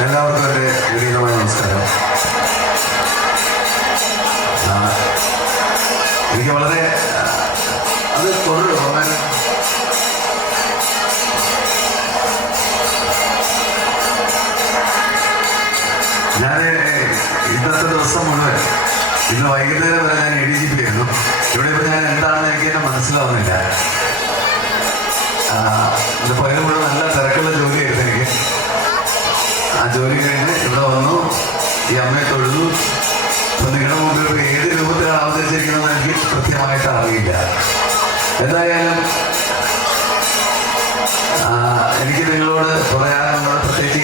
എല്ലാവർക്കും എൻ്റെ വിനീതമായ നമസ്കാരം. എനിക്ക് വളരെ അത് തുടരും. ഞാൻ ഇന്നത്തെ ദിവസം മുഴുവൻ ഇന്ന് വൈകുന്നേരം വരെ ഞാൻ ADGP ആയിരുന്നു. ഇവിടെ ഇപ്പോൾ ഞാൻ എന്താണെന്ന് എനിക്ക് തന്നെ മനസ്സിലാവുന്നില്ല. ഇത് പകരം കൂടെ നല്ല തിരക്കുള്ള ജോലിയായിരുന്നു എനിക്ക്. ആ ജോലി കഴിഞ്ഞ് ഇവിടെ വന്നു, ഈ അമ്മയെ തൊഴുതു. അപ്പം നിങ്ങളുടെ മുമ്പിൽ ഏത് രൂപത്തിലാണ് അവതരിച്ചിരിക്കുന്നതെന്ന് എനിക്ക് കൃത്യമായിട്ട് അറിയില്ല. എന്തായാലും എനിക്ക് നിങ്ങളോട് പറയാനുള്ളത്, പ്രത്യേകിച്ച്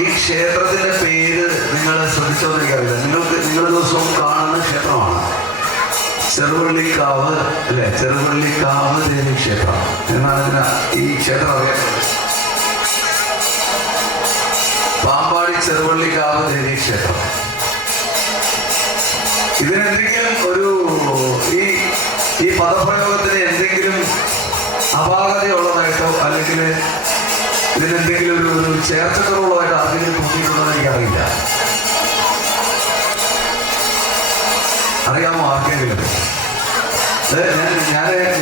ഈ ക്ഷേത്രത്തിന്റെ പേര് നിങ്ങൾ ശ്രദ്ധിച്ചോന്ന് എനിക്കറിയില്ല. നിങ്ങളുടെ ദിവസവും കാണുന്ന ക്ഷേത്രമാണ് ചെറുവള്ളിക്കാവ്, അല്ലെ? ചെറുവള്ളിക്കാവ് ദേവി ക്ഷേത്രം എന്നാണ് ഈ ക്ഷേത്രം അറിയപ്പെടുന്നത്. പാമ്പാടി ചെറുവള്ളിക്കാവ് ദേവി ക്ഷേത്രം. ഇതിനെന്തെങ്കിലും ഒരു ഈ പദപ്രയോഗത്തിന് എന്തെങ്കിലും അപാകതയുള്ളതായിട്ടോ അല്ലെങ്കിൽ ഇതിനെന്തെങ്കിലും ഒരു ചേർച്ചക്കുറവുള്ളതായിട്ട് ആർക്കെങ്കിലും തോന്നിയിട്ടുള്ളതെന്ന് എനിക്കറിയില്ല. അറിയാമോ ആർക്കെങ്കിലും?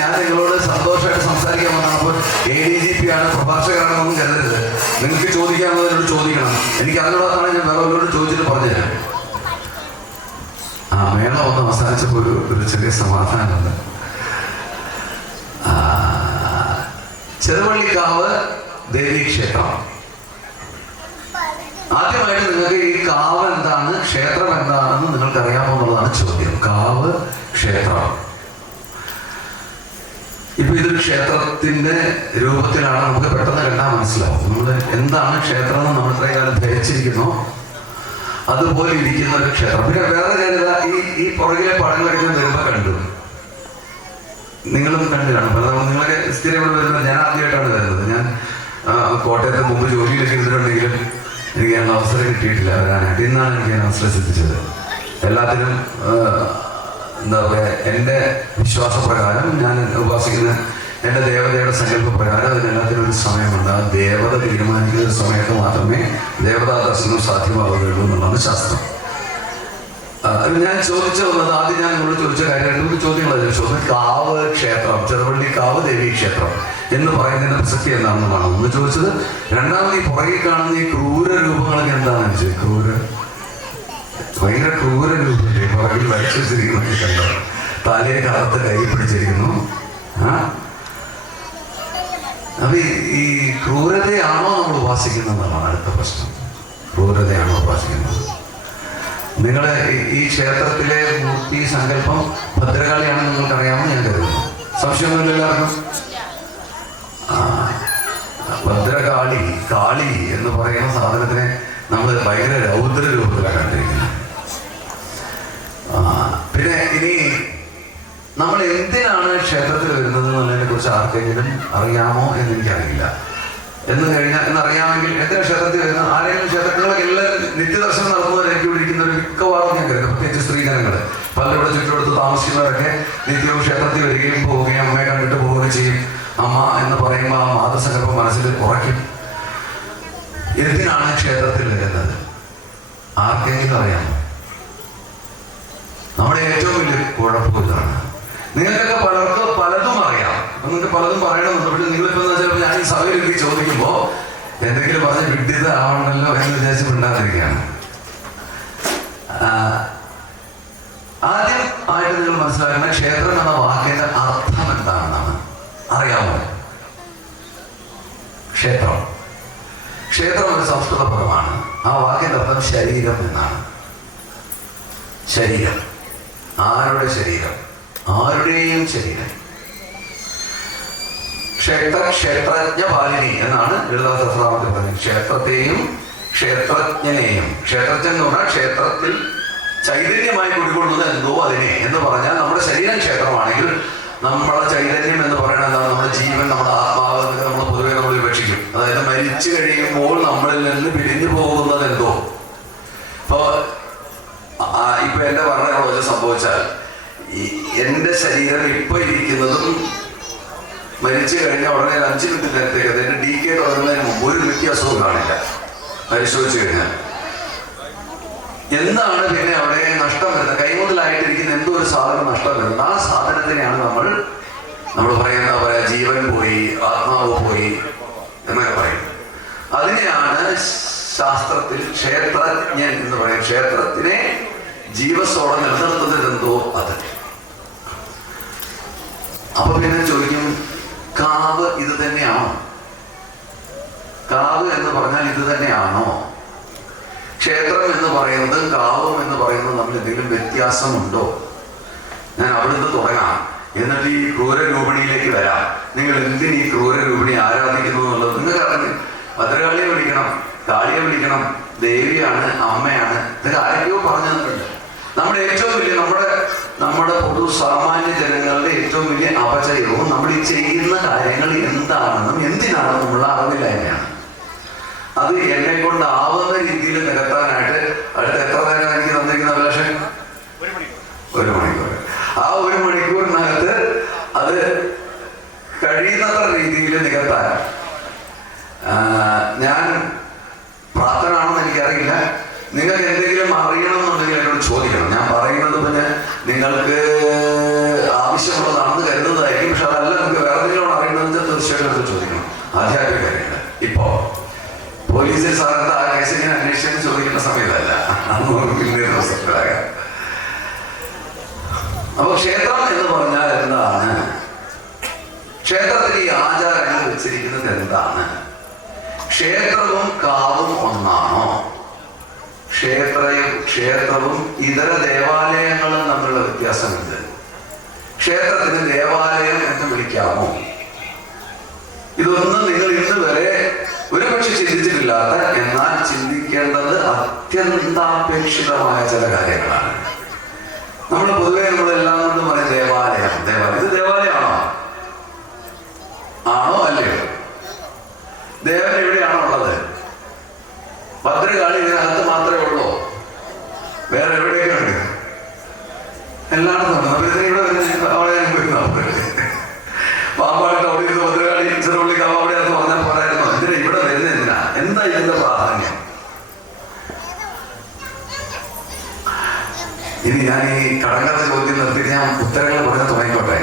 ഞാൻ നിങ്ങളോട് സന്തോഷമായിട്ട് സംസാരിക്കാൻ വന്നപ്പോൾ ADGP ആണ്, പ്രഭാഷകരാണെന്നൊന്നും കരുതരുത്. നിങ്ങൾക്ക് ചോദിക്കാനുള്ളവരോട് ചോദിക്കണം. എനിക്ക് അതിനോടാണ് ഞാൻ വേറെ അവരോട് ചോദിച്ചിട്ട് പറഞ്ഞുതരാം. മേള ഒന്ന് അവസാനിച്ചപ്പോൾ ഒരു ചെറിയ സമാധാനമുണ്ട്. ചെറുവള്ളിക്കാവ് ദേവീക്ഷേത്രം. ആദ്യമായിട്ട് നിങ്ങൾക്ക് ഈ കാവ് എന്താണ്, ക്ഷേത്രം എന്താണെന്ന് നിങ്ങൾക്ക് അറിയാമോ എന്നുള്ളതാണ് ചോദ്യം. കാവ് ക്ഷേത്രം. ഇപ്പൊ ഇതൊരു ക്ഷേത്രത്തിന്റെ രൂപത്തിലാണ്. നമുക്ക് പെട്ടെന്ന് കണ്ടാൽ മനസ്സിലാവും നമ്മൾ എന്താണ് ക്ഷേത്രം എന്ന് നമ്മൾ ഇത്രയും കാലം ധരിച്ചിരിക്കുന്നു. അതുപോലെ ഇരിക്കുന്ന ഒരു ക്ഷേത്രം. പിന്നെ വേറെ കാര്യമില്ല, ഈ പുറകിലെ പടങ്ങളൊക്കെ വരുമ്പോൾ കണ്ടു, നിങ്ങളും കണ്ടു കാണും. പലതവണ നിങ്ങളൊക്കെ സ്ഥിരം ഇവിടെ വരുന്നത്. ഞാൻ ആദ്യമായിട്ടാണ് വരുന്നത്. ഞാൻ കോട്ടയത്ത് മുമ്പ് ജോലിയിലൊക്കെ ഇരുന്നിട്ടുണ്ടെങ്കിലും എനിക്ക് ഞാൻ അവസരം കിട്ടിയിട്ടില്ല വരാനായിട്ട്. ഇന്നാണ് എനിക്ക് ഞാൻ അവസരം സിദ്ധിച്ചത്. എല്ലാത്തിനും എന്താ പറയുക, എൻ്റെ വിശ്വാസപ്രകാരം ഞാൻ ഉപാസിക്കുന്ന എൻ്റെ ദേവതയുടെ സങ്കല്പപ്രകാരം അതിനെല്ലാത്തിനും ഒരു സമയമുണ്ട്. ആ ദേവത തീരുമാനിക്കുന്ന ഒരു സമയത്ത് മാത്രമേ ദേവതാ ദർശനം സാധ്യമാവുകയുള്ളൂ എന്നുള്ളതാണ് ശാസ്ത്രം. ഞാൻ ചോദിച്ചു വന്നത്, ആദ്യം ഞാൻ നിങ്ങളോട് ചോദിച്ച കാര്യം, രണ്ടു ചോദ്യങ്ങളാണ് ചോദിച്ചത്. കാവ് ക്ഷേത്രം, ചെറുവള്ളിക്കാവ് ദേവീ ക്ഷേത്രം എന്ന് പറയുന്നതിന്റെ പ്രസക്തി എന്താണെന്നാണ് ഒന്ന് ചോദിച്ചത്. രണ്ടാമത് ഈ പുറകിൽ കാണുന്ന ഈ ക്രൂര രൂപങ്ങളൊക്കെ എന്താണെന്ന് ചോദിച്ചത്. ഭയങ്കര ക്രൂര രൂപത്തില്ലേ പുറകിൽ വരച്ചു വെച്ചിരിക്കുന്നതൊക്കെ കണ്ടോ? തലയെ കറുത്ത് കൈ പിടിച്ചിരിക്കുന്നു. അപ്പൊ ഈ ക്രൂരതയാണോ നമ്മൾ ഉപാസിക്കുന്നതെന്നാണ് അടുത്ത പ്രശ്നം. ക്രൂരതയാണോ ഉപാസിക്കുന്നത്? നിങ്ങളെ ഈ ക്ഷേത്രത്തിലെ മൂർത്തി സങ്കല്പം ഭദ്രകാളിയാണെന്ന് നിങ്ങൾക്ക് അറിയാമെന്ന് ഞാൻ കരുതുന്നു. സംശയമൊന്നുമില്ല എല്ലാവർക്കും? ഭദ്രകാളി, കാളി എന്ന് പറയുന്ന സാധനത്തിനെ നമ്മൾ ഭയങ്കര രൗദ്ര രൂപത്തിലാണ് കണ്ടിരിക്കുന്നത്. പിന്നെ ഇനി നമ്മൾ എന്തിനാണ് ക്ഷേത്രത്തിൽ വരുന്നത് എന്നുള്ളതിനെ കുറിച്ച് ആർക്കെങ്കിലും അറിയാമോ എന്ന് എനിക്കറിയില്ല. എന്നറിയാമെങ്കിൽ എന്തിനാ ക്ഷേത്രത്തിൽ വരുന്നത്? ആരെങ്കിലും ക്ഷേത്രങ്ങളൊക്കെ എല്ലാവരും നിത്യദർശനം നടത്തുന്നവർ എനിക്ക് ഇവിടെ ഇരിക്കുന്ന ഒരു മിക്കവാറും ഞാൻ കരുതും, പ്രത്യേകിച്ച് സ്ത്രീജനങ്ങൾ പലരും ഇവിടെ ചുറ്റുമെടുത്ത് താമസിക്കുന്നവരൊക്കെ നിത്യവും ക്ഷേത്രത്തിൽ വരികയും പോവുകയും അമ്മയെ കണ്ടിട്ട് പോവുകയും ചെയ്യും. അമ്മ എന്ന് പറയുമ്പോൾ ആ മാതൃസങ്കല്പം മനസ്സിൽ കുറയ്ക്കും. എന്തിനാണ് ക്ഷേത്രത്തിൽ വരുന്നത്? ആർക്കെങ്കിലും അറിയാമോ? നമ്മുടെ ഏറ്റവും വലിയ കുഴപ്പം ഇതാണ്. നിങ്ങൾക്കൊക്കെ പലതും അറിയാം. അപ്പൊ നിങ്ങൾക്ക് പലതും പറയണമെന്നുണ്ട്. പക്ഷെ നിങ്ങളിപ്പോ ചിലപ്പോൾ ഞാൻ ഈ സഭയിലേക്ക് ചോദിക്കുമ്പോൾ എന്തെങ്കിലും പറഞ്ഞ് വിഡ്ഢിത ആവണമല്ലോ എന്ന് വിചാരിച്ചിട്ടുണ്ടാകുകയാണ്. ആദ്യം ആയിട്ട് നിങ്ങൾ മനസ്സിലാക്കുന്ന ക്ഷേത്രം എന്ന വാക്കിന്റെ അർത്ഥം എന്താണെന്നാണ്. അറിയാമോ? ക്ഷേത്രം ഒരു സംസ്കൃത പദമാണ്. ആ വാക്കിന്റെ അർത്ഥം ശരീരം എന്നാണ്. ശരീരം. ആരുടെ ശരീരം? ആരുടെയും ശരീരം. ക്ഷേത്രജ്ഞ പാലിനി എന്നാണ് ലളിതാ സഹസ്രനാമത്തിൽ പറഞ്ഞത്. ക്ഷേത്രത്തെയും ക്ഷേത്രജ്ഞനെയും. ക്ഷേത്രജ്ഞൻ എന്ന് പറഞ്ഞാൽ ക്ഷേത്രത്തിൽ ചൈതന്യമായി കുടികൊള്ളുന്നത് എന്തോ അതിനെ എന്ന് പറഞ്ഞാൽ നമ്മുടെ ശരീരം ക്ഷേത്രമാണെങ്കിൽ നമ്മുടെ ചൈതന്യം എന്ന് പറയുന്നത് എന്താണ്? നമ്മുടെ ജീവൻ, നമ്മുടെ ആത്മാവ് എന്നൊക്കെ നമ്മൾ പൊതുവെ നമ്മൾ വിവക്ഷിക്കും. അതായത് മരിച്ചു കഴിയുമ്പോൾ നമ്മളിൽ നിന്ന് പിരിഞ്ഞു പോകുന്നത് എന്തോ. ഇപ്പൊ എന്റെ മരണങ്ങളോ സംഭവിച്ചാൽ എൻ്റെ ശരീരം ഇപ്പൊ ഇരിക്കുന്നതും മരിച്ചു കഴിഞ്ഞാൽ ഉടനെ 5 മിനിറ്റ് നേരത്തേക്ക് അതിന്റെ DK തുടങ്ങുന്നതിന് മുമ്പ് ഒരു വ്യത്യാസവും കാണില്ല. പരിശോധിച്ചു കഴിഞ്ഞാൽ എന്താണ് പിന്നെ അവിടെ നഷ്ടം വരുന്നത്? കൈമുതലായിട്ടിരിക്കുന്ന എന്തോ ഒരു സാധനം നഷ്ടം വരുന്നത്. ആ സാധനത്തിനെയാണ് നമ്മൾ പറയുന്ന ജീവൻ പോയി, ആത്മാവ് പോയി എന്നൊക്കെ പറയും. അതിനെയാണ് ശാസ്ത്രത്തിൽ ക്ഷേത്രജ്ഞൻ എന്ന് പറയും. ക്ഷേത്രത്തിനെ ജീവസോടെ നിലനിർത്തുന്നത് എന്തോ അത്. അപ്പൊ പിന്നെ ചോദിക്കും, കാവ് ഇത് തന്നെയാണോ? കാവ് എന്ന് പറഞ്ഞാൽ ഇത് തന്നെയാണോ? ക്ഷേത്രം എന്ന് പറയുന്നത് കാവും എന്ന് പറയുന്നത് തമ്മിൽ എന്തെങ്കിലും വ്യത്യാസമുണ്ടോ? ഞാൻ അവിടുന്ന് തുടങ്ങാം, എന്നിട്ട് ഈ ക്രൂരരൂപിണിയിലേക്ക് വരാം. നിങ്ങൾ എന്തിന് ഈ ക്രൂരരൂപിണി ആരാധിക്കുന്നു എന്നുള്ളത് നിങ്ങൾക്ക് അറിയാം. ഭദ്രകാളിയെ വിളിക്കണം, കാളിയെ വിളിക്കണം, ദേവിയാണ്, അമ്മയാണ്, ഇതൊക്കെ ആരൊക്കെയോ പറഞ്ഞു തന്നിട്ടുണ്ട്. നമ്മുടെ ഏറ്റവും വലിയ നമ്മുടെ പൊതു സാമാന്യ ജനങ്ങളുടെ ഏറ്റവും വലിയ അപചയവും നമ്മൾ ഈ ചെയ്യുന്ന കാര്യങ്ങൾ എന്താണെന്നും എന്തിനാണെന്നുമുള്ള അറിവില്ലായ്മയാണ്. അത് എന്നെ കൊണ്ടാവുന്ന രീതിയിൽ നികത്താനായിട്ട് അടുത്ത എത്ര നേരം എനിക്ക് തന്നിരിക്കുന്ന അഭിലാഷൻ? 1 മണിക്കൂർ. ആ 1 മണിക്കൂറിനകത്ത് അത് കഴിയുന്നത്ര രീതിയിൽ നികത്താൻ ഞാൻ പ്രാപ്തനാണെന്ന് എനിക്കറിയില്ല. നിങ്ങൾക്ക് എന്തെങ്കിലും അറിയണമെന്നുണ്ടെങ്കിൽ എന്നോട് ചോദിക്കണം. ഞാൻ പറയുന്നത് പിന്നെ നിങ്ങൾക്ക് ആവശ്യമുള്ളതാണെന്ന് കരുതുന്നതായിരിക്കും. പക്ഷെ അതല്ല, നിങ്ങൾക്ക് വേറെ എന്തെങ്കിലും അറിയണമെന്ന് തീർച്ചയായിട്ടും ചോദിക്കണം. ആധ്യാത്മിക കാര്യങ്ങൾ ഇപ്പോ പോലീസിൽ സാറിന്റെ ആ കേസ് ഇങ്ങനെ അന്വേഷിച്ചു ചോദിക്കുന്ന സമയത്തല്ല, പിന്നീട് ദിവസത്തിലാകാം. അപ്പൊ ക്ഷേത്രം എന്ന് പറഞ്ഞാൽ എന്താണ്? ക്ഷേത്രത്തിൽ ഈ ആചാരങ്ങൾ വെച്ചിരിക്കുന്നത് എന്താണ്? ക്ഷേത്രവും കാവും ഒന്നാണോ? ക്ഷേത്രവും ഇതര ദേവാലയങ്ങളും തമ്മിലുള്ള വ്യത്യാസമുണ്ട്. ക്ഷേത്രത്തിന് ദേവാലയം എന്ന് വിളിക്കാമോ? ഇതൊന്നും നിങ്ങൾ ഇന്ന് വരെ ഒരുപക്ഷെ ചിന്തിച്ചിട്ടില്ലാത്ത, എന്നാൽ ചിന്തിക്കേണ്ടത് അത്യന്താപേക്ഷിതമായ ചില കാര്യങ്ങളാണ്. നമ്മൾ പൊതുവെ നമ്മളെല്ലാം കൊണ്ടും പറയും ദേവാലയം. ഇത് ദേവാലയമാണോ? ആണോ അല്ലയോ? ദേവൻ എവിടെയാണോ ഉള്ളത്? ഭദ്രകാളി ഇതിനകത്ത് മാത്രമേ ഉള്ളൂ? വേറെ എവിടെയൊക്കെ ഉണ്ട്? എല്ലായിടത്തും പാമ്പായിട്ട് അവിടെ ഇരുന്ന് ഭദ്രകാളി ചെറുപള്ളി കാവ് അവിടെ എന്ന് പറഞ്ഞാൽ പോരായിരുന്നു. എന്തിനാ ഇവിടെ വരുന്നത്? എന്തിനാ? എന്താ ഇതിന്റെ പ്രാധാന്യം? ഇനി ഞാൻ ഈ കടങ്കഥ ചോദ്യം നിർത്തി ഞാൻ ഉത്തരങ്ങൾ പറഞ്ഞ് തുടങ്ങിക്കോട്ടെ.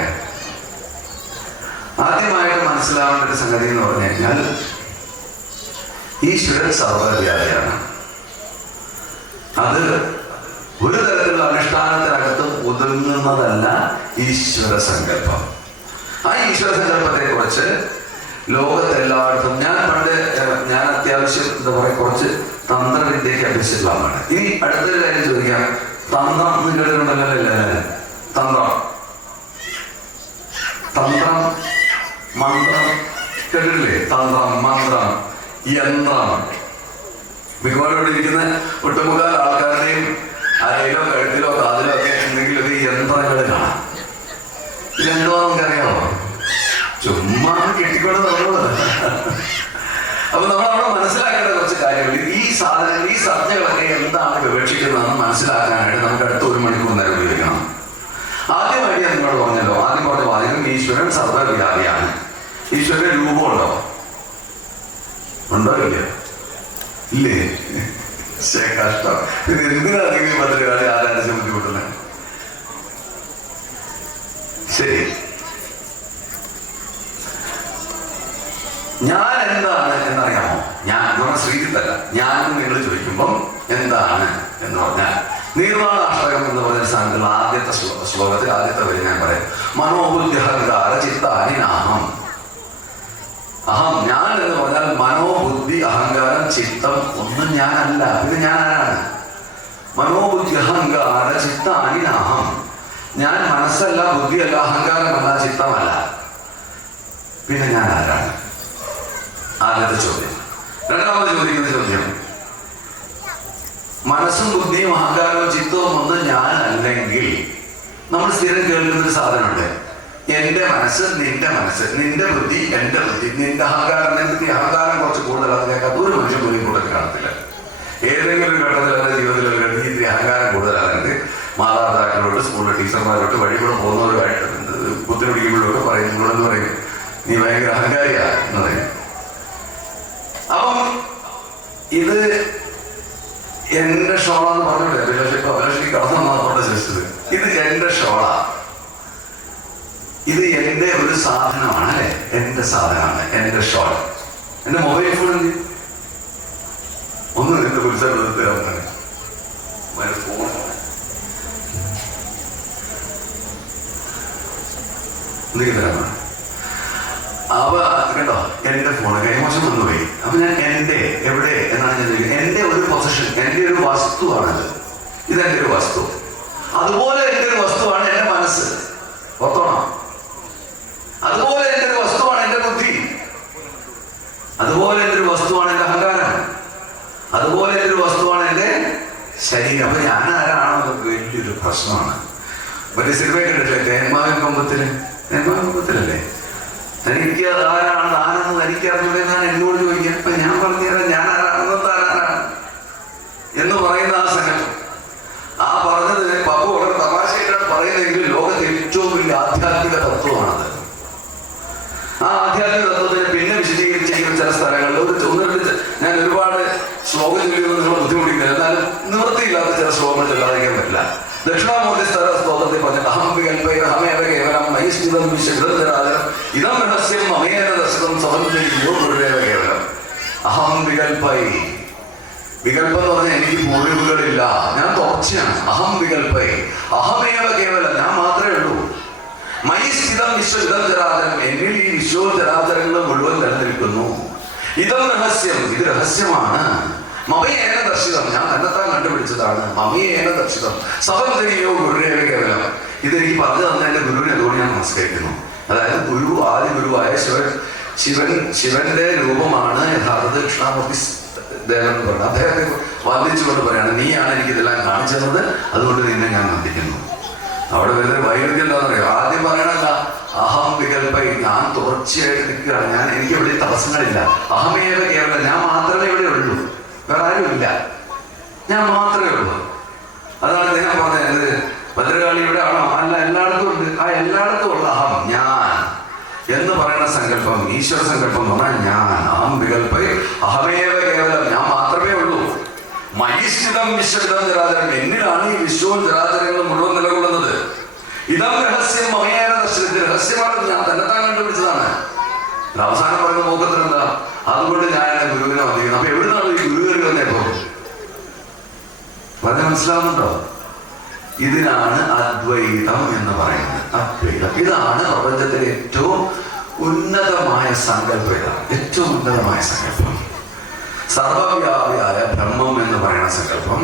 ആദ്യമായിട്ട് മനസ്സിലാവേണ്ട ഒരു സംഗതി എന്ന് പറഞ്ഞു കഴിഞ്ഞാൽ, ഈശ്വരൻ സർവ്വവ്യാപിയാണ്. അത് ഒരു തരത്തിലുള്ള അനുഷ്ഠാനത്തിനകത്ത് ഒതുങ്ങുന്നതല്ല ഈശ്വര സങ്കല്പം. ആ ഈശ്വര സങ്കല്പത്തെ കുറിച്ച് ലോകത്തെല്ലായിടത്തും ഞാൻ അത്യാവശ്യം എന്താ പറയുക, കുറച്ച് തന്ത്രവിദ്യക്ക് അഭ്യസിച്ചിട്ടുള്ള ആളാണ്. ഇനി അടുത്തൊരു കാര്യം ചോദിക്കാം. തന്ത്രം എന്ന് കേട്ടിട്ടുണ്ടല്ലോ എല്ലാവരും? തന്ത്രം മന്ത്രം കേട്ടിട്ടില്ലേ? തന്ത്രം, മന്ത്രം, യന്ത്രം. മിക്കവാറും ഇരിക്കുന്ന ഒട്ടുമുക്കാൽ ആൾക്കാരുടെയും അരയിലോ കഴുത്തിലോ കാതിലോ ഒക്കെ എന്തെങ്കിലുമൊക്കെ യന്ത്രങ്ങൾ കാണാം. ഇതെന്തോ നമുക്കറിയാമോ? ചുമ്മാ കെട്ടിക്കൊണ്ട് നടന്നത്. അപ്പൊ നമ്മൾ അവിടെ മനസ്സിലാക്കേണ്ട കുറച്ച് കാര്യങ്ങൾ, ഈ സാധനങ്ങൾ, ഈ സംജ്ഞകളൊക്കെ എന്താണ് വിവക്ഷിക്കുന്നതെന്ന് മനസ്സിലാക്കാനായിട്ട് നമുക്ക് അടുത്ത 1 മണിക്കൂർ നേരം ഉപയോഗിക്കണം. ആദ്യമായിട്ട് ഞാൻ നിങ്ങളോട് പറഞ്ഞല്ലോ, ആദ്യം പറഞ്ഞ വാചകം ഈശ്വരൻ സർവ്വവ്യാപിയാണ്. ഈശ്വരന്റെ രൂപമുണ്ടോ? ഉണ്ടോ ഇല്ല? ഇല്ലേ? കഷ്ടം. പിന്നെ എന്തിനാണെങ്കിൽ ഭദ്രകാളി ആരാധിച്ച് ബുദ്ധിമുട്ടുന്നത്? ശരി, ഞാൻ എന്താണ് എന്നറിയാമോ? ഞാൻ ശ്രീജിത്തല്ല, ഞാനും നിങ്ങൾ ചോദിക്കുമ്പം എന്താണ് എന്ന് പറഞ്ഞാൽ, നിർവാണാഷ്ടകം എന്ന് പറഞ്ഞ സ്ഥാനത്തുള്ള ആദ്യത്തെ ശ്ലോകത്തിൽ ആദ്യത്തെ വരി ഞാൻ പറയാം. മനോബുദ്ധി അഹങ്കാര ചിത്താനി നാമം. അഹം, ഞാൻ എന്ന് പറഞ്ഞാൽ മനോബുദ്ധി അഹങ്കാരം ചിത്തം ഒന്നും ഞാനല്ല. ഇത് ഞാൻ ആരാണ്? മനോബുദ്ധി അഹങ്കാര ചിത്താനി നാമം. ഞാൻ മനസ്സല്ല, ബുദ്ധിയല്ല, അഹങ്കാരമല്ല, ചിത്തമല്ല. പിന്നെ ഞാൻ ആരാണ്? ആദ്യത്തെ ചോദ്യം. രണ്ടാമത് ചോദിക്കുന്ന ചോദ്യം, മനസ്സും ബുദ്ധിയും അഹങ്കാരവും ചിത്തവും ഒന്നും ഞാനല്ലെങ്കിൽ, നമ്മൾ സ്ഥിരം കേൾക്കുന്നൊരു സാധനമുണ്ട്, എന്റെ മനസ്സ്, നിന്റെ ബുദ്ധി, എന്റെ ബുദ്ധി, നിന്റെ അഹങ്കാരം, നിന്റെ അഹങ്കാരം കുറച്ച് കൂടുതലാണ് കേൾക്കാത്ത ഒരു മനുഷ്യൻ പോലും കൂടുതൽ കാണത്തില്ല. ഏതെങ്കിലും ഘട്ടത്തിൽ അവരുടെ ജീവിതത്തിൽ ഇത്തിരി അഹങ്കാരം കൂടുതലാണെങ്കിൽ മാതാപിതാക്കളോട്, സ്കൂളിലെ ടീച്ചർമാരോട്ട്, വഴികൂടെ പോകുന്നവരുമായിട്ട് കുത്തിപിടിക്കുമ്പോഴൊക്കെ പറയുന്നതെന്ന് പറയും, നീ ഭയങ്കര അഹങ്കാരിയാ എന്ന് പറയും. അപ്പം ഇത് എന്റെ ഷോളാന്ന് പറഞ്ഞില്ലേ, അഭിലാഷിക്ക് അർത്ഥം ചോദിച്ചത്. ഇത് എന്റെ ഷോളാ, ഇത് എന്റെ ഒരു സാധനമാണ് അല്ലെ, എന്റെ സാധനമാണ് എന്റെ ഷോൾ. എന്റെ മൊബൈൽ ഫോൺ ഒന്ന് എന്റെ കുറിച്ചാണ് ഫോൺ എന്തെങ്കിലും. അപ്പൊ കേട്ടോ, എന്റെ ഫോണ് കൈമോശം വന്നുപോയി. അപ്പൊ ഞാൻ എന്റെ എവിടെ എന്നാണ് ഞാൻ ചോദിക്കുന്നത്. എന്റെ ഒരു പൊസിഷൻ, എന്റെ ഒരു വസ്തുവാണത്. ഇതെന്റെ ഒരു വസ്തു. അതുപോലെ എന്റെ ഒരു വസ്തുവാണ് എന്റെ മനസ്സ്. ഓർത്തോണം, അതുപോലെ എന്റെ ഒരു വസ്തുവാണ് എന്റെ ബുദ്ധി. അതുപോലെ എന്റെ ഒരു വസ്തുവാണ് എന്റെ അഹങ്കാരം. അതുപോലെ എന്റെ ഒരു വസ്തുവാണ് എന്റെ ശരീരം. അപ്പൊ ഞാൻ ആരാണോ വലിയൊരു പ്രശ്നമാണ്. മറ്റേ സിനിമ കണ്ടിട്ടില്ലേ, തേന്മാവിൻ കൊമ്പത്തിലല്ലേ, തനിക്ക് ആരാണ് ആരാണെന്ന് തനിക്ക് അറിഞ്ഞൂടെന്നാണ് എന്നോട് ചോദിക്കുക. അപ്പൊ ഞാൻ പറഞ്ഞുതരാം ഞാൻ ആരാണെന്ന് താനാരാണ് എന്ന് പറയുന്ന ആ സങ്കല്പം. ആ പറഞ്ഞത് പപ്പു വളരെ തമാശയായിട്ടാണ് പറയുന്നതെങ്കിൽ ലോകത്തെ ഏറ്റവും വലിയ ആധ്യാത്മിക തത്വമാണത്. ആ ആധ്യാത്മിക തത്വത്തിന് പിന്നെ വിശദീകരിച്ചിരിക്കുന്ന ചില സ്ഥലങ്ങളിൽ ഞാൻ ഒരുപാട് ശ്ലോകം ചൊല്ലിയൊന്നും നിങ്ങൾ ബുദ്ധിമുട്ടിക്കില്ല. എന്നാലും നിവൃത്തിയില്ലാത്ത ചില ശ്ലോകങ്ങൾ ചൊല്ലാതിരിക്കാൻ പറ്റില്ല. ദക്ഷിണാമൂർത്തി സ്തോത്രത്തിൽ പറഞ്ഞിട്ട് അഹം വികൽപ്പൈക ഹമേവ കേവലം മൈസ്ഥിതം വിശ്വരാജനം ഇതം രഹസ്യം മമേന ദർശനം സമന്വയോ ഗുരുദേവ കേവലം. അഹം വികൽപ്പൈ, വികല്പം എന്ന് പറഞ്ഞാൽ എനിക്ക് മുറിവുകളില്ല, ഞാൻ തുടർച്ചയാണ്. അഹം വികൽപ്പൈ അഹമേവ കേവലം, ഞാൻ മാത്രമേ ഉള്ളൂ. മൈസ്ഥിതം വിശ്വം ചരാചരം, എന്നിൽ ഈ വിശ്വവും ചരാചരങ്ങളും മുഴുവൻ നിലനിൽക്കുന്നു. ഇതം രഹസ്യം, ഇത് രഹസ്യമാണ്. മമയേന ദർശിതം, ഞാൻ തന്നെത്താൻ കണ്ടുപിടിച്ചതാണ്. മമയേന ദർശിതം സബന്ധനിയോ ഗുരുദേവ കേവലം. ഇതെനിക്ക് പറഞ്ഞു തന്നെ എന്റെ ഗുരുവിനെ അതുകൊണ്ട് ഞാൻ നമസ്കരിക്കുന്നു. അതായത് ഗുരു, ആദ്യ ഗുരുവായ ശിവന്റെ രൂപമാണ് യഥാർത്ഥ ദക്ഷിണാമൂർത്തി ദേവൻ എന്ന് പറയുന്നത്. അദ്ദേഹത്തെ വന്ദിച്ചുകൊണ്ട് പറയാണ്, നീയാണ് എനിക്ക് ഇതെല്ലാം കാണിച്ചു തന്നത്, അതുകൊണ്ട് നിന്നെ ഞാൻ വന്ദിക്കുന്നു. അവിടെ വരുന്ന വൈരുദ്ധ്യം എന്താണെന്ന് അറിയോ? ആദ്യം പറയണല്ല അഹം വികൽപ്പൈ, ഞാൻ തുടർച്ചയായിട്ട് നിൽക്കുകയാണ്, ഞാൻ എനിക്ക് ഇവിടെ തടസ്സങ്ങളില്ല. അഹമേവ കേവലം, ഞാൻ മാത്രമേ ഇവിടെ ഉള്ളൂ, വേറെ ആരുമില്ല, ഞാൻ മാത്രമേ ഉള്ളൂ. അതാണ് അദ്ദേഹം പറഞ്ഞത്. ഭദ്രകാളി ഇവിടെ ആണോ? അല്ല, എല്ലായിടത്തും ഉണ്ട്. ആ എല്ലായിടത്തും ഉള്ള അഹം, ഞാൻ എന്ന് പറയുന്ന സങ്കല്പം, ഈശ്വര സങ്കല്പം എന്ന് പറഞ്ഞാൽ ഞാൻ. അഹം വികൽപ്പൈ അഹമേവ കേവലം, ഞാൻ മാത്രമേ ഉള്ളൂ. മൈസ്ഥിതം വിശ്വവിധം ചരാചരം, എന്നിലാണ് ഈ വിശ്വവും ചരാചരങ്ങളും മുഴുവൻ നിലകൊള്ളുന്നത്. ഇതം രഹസ്യം മമേന ദർശനം, രഹസ്യമാണ്, ഞാൻ തന്നെത്താൻ കണ്ടുപിടിച്ചതാണ്. അവസാനം പറയുന്ന നോക്കത്തിനെന്താ? അതുകൊണ്ട് ഞാൻ എന്റെ ഗുരുവിനെ വന്നിരിക്കുന്നു. അപ്പൊ എവിടുന്നാണ് ഈ ഗുരു കയറി വന്നേപ്പോ? പറഞ്ഞ മനസ്സിലാവുന്നുണ്ടോ? ഇതിനാണ് അദ്വൈതം എന്ന് പറയുന്നത്. അദ്വൈതം, ഇതാണ് പ്രപഞ്ചത്തിലെ ഏറ്റവും ഉന്നതമായ സങ്കല്പം. ഇതാണ് ഏറ്റവും ഉന്നതമായ സങ്കല്പം. സർവവ്യാപിയായ ബ്രഹ്മം എന്ന് പറയുന്ന സങ്കല്പം.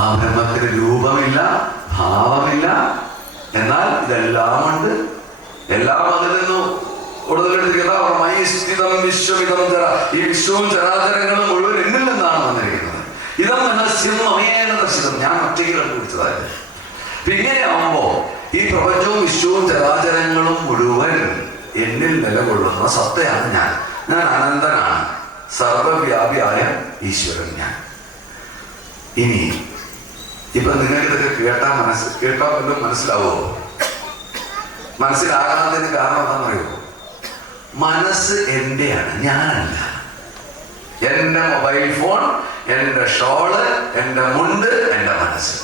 ആ ബ്രഹ്മത്തിന് രൂപമില്ല, ഭാവമില്ല, എന്നാൽ ഇതെല്ലാം ഉണ്ട്. എല്ലാം അതിൽ നിന്നും ഈ വിശ്വവും ചരാചരങ്ങളും മുഴുവൻ എന്നിൽ നിന്നാണ് വന്നിരിക്കുന്നത്. ഇതം രഹസ്യം മമേന ദർശനം, ഞാൻ ഒറ്റയ്ക്ക് കണ്ടുപിടിച്ചതായിരുന്നു. ഇങ്ങനെ ആവുമ്പോ ഈ പ്രപഞ്ചവും വിശ്വവും ചരാചരങ്ങളും മുഴുവൻ എന്നിൽ നിലകൊള്ളുന്ന സത്തയാണ് ഞാൻ. ഞാൻ അനന്തനാണ്, സർവവ്യാപിയായ ഈശ്വരൻ ഞാൻ. ഇനി ഇപ്പൊ നിങ്ങൾക്ക് ഇതൊക്കെ കേട്ടാ വല്ലതും മനസ്സിലാവോ? മനസ്സിലാകാത്തതിന് കാരണം എന്താണെന്ന് അറിയുമോ? മനസ്സ് എന്റെയാണ്, ഞാനല്ല. എന്റെ മൊബൈൽ ഫോൺ, എന്റെ ഷോള്, എന്റെ മുണ്ട്, എന്റെ മനസ്സ്.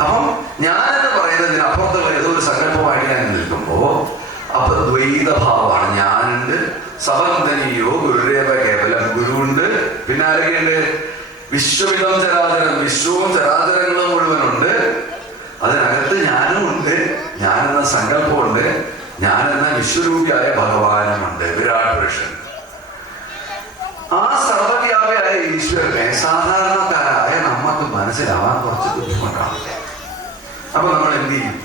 അപ്പം ഞാനെന്ന് പറയുന്നതിന് അപ്പുറത്തുള്ള ഏതോ ഒരു സങ്കല്പമായിട്ട് ഞാൻ നിൽക്കുമ്പോ അപ്പൊ ദ്വൈതഭാവമാണ്. ഞാനുണ്ട്, സബന്ധനിയോ ഗുരുദേവ കേവലം, ഗുരുവുണ്ട്, പിന്നെ ആരൊക്കെയുണ്ട്? വിശ്വവിധം ചരാചരം, വിശ്വവും ചരാചരങ്ങളും മുഴുവനുണ്ട്. അതിനകത്ത് ഞാനും ഉണ്ട്, ഞാനെന്ന സങ്കല്പമുണ്ട്, ഞാനെന്ന വിശ്വരൂപിയായ ഭഗവാനുമുണ്ട്, വിരാട് പുരുഷൻ. ആ സർവവ്യാപിയായ ഈശ്വരനെ സാധാരണക്കാരായ നമുക്ക് മനസ്സിലാവാൻ കുറച്ച് ബുദ്ധിമുട്ടാണ്. അപ്പൊ നമ്മൾ എന്ത് ചെയ്യും?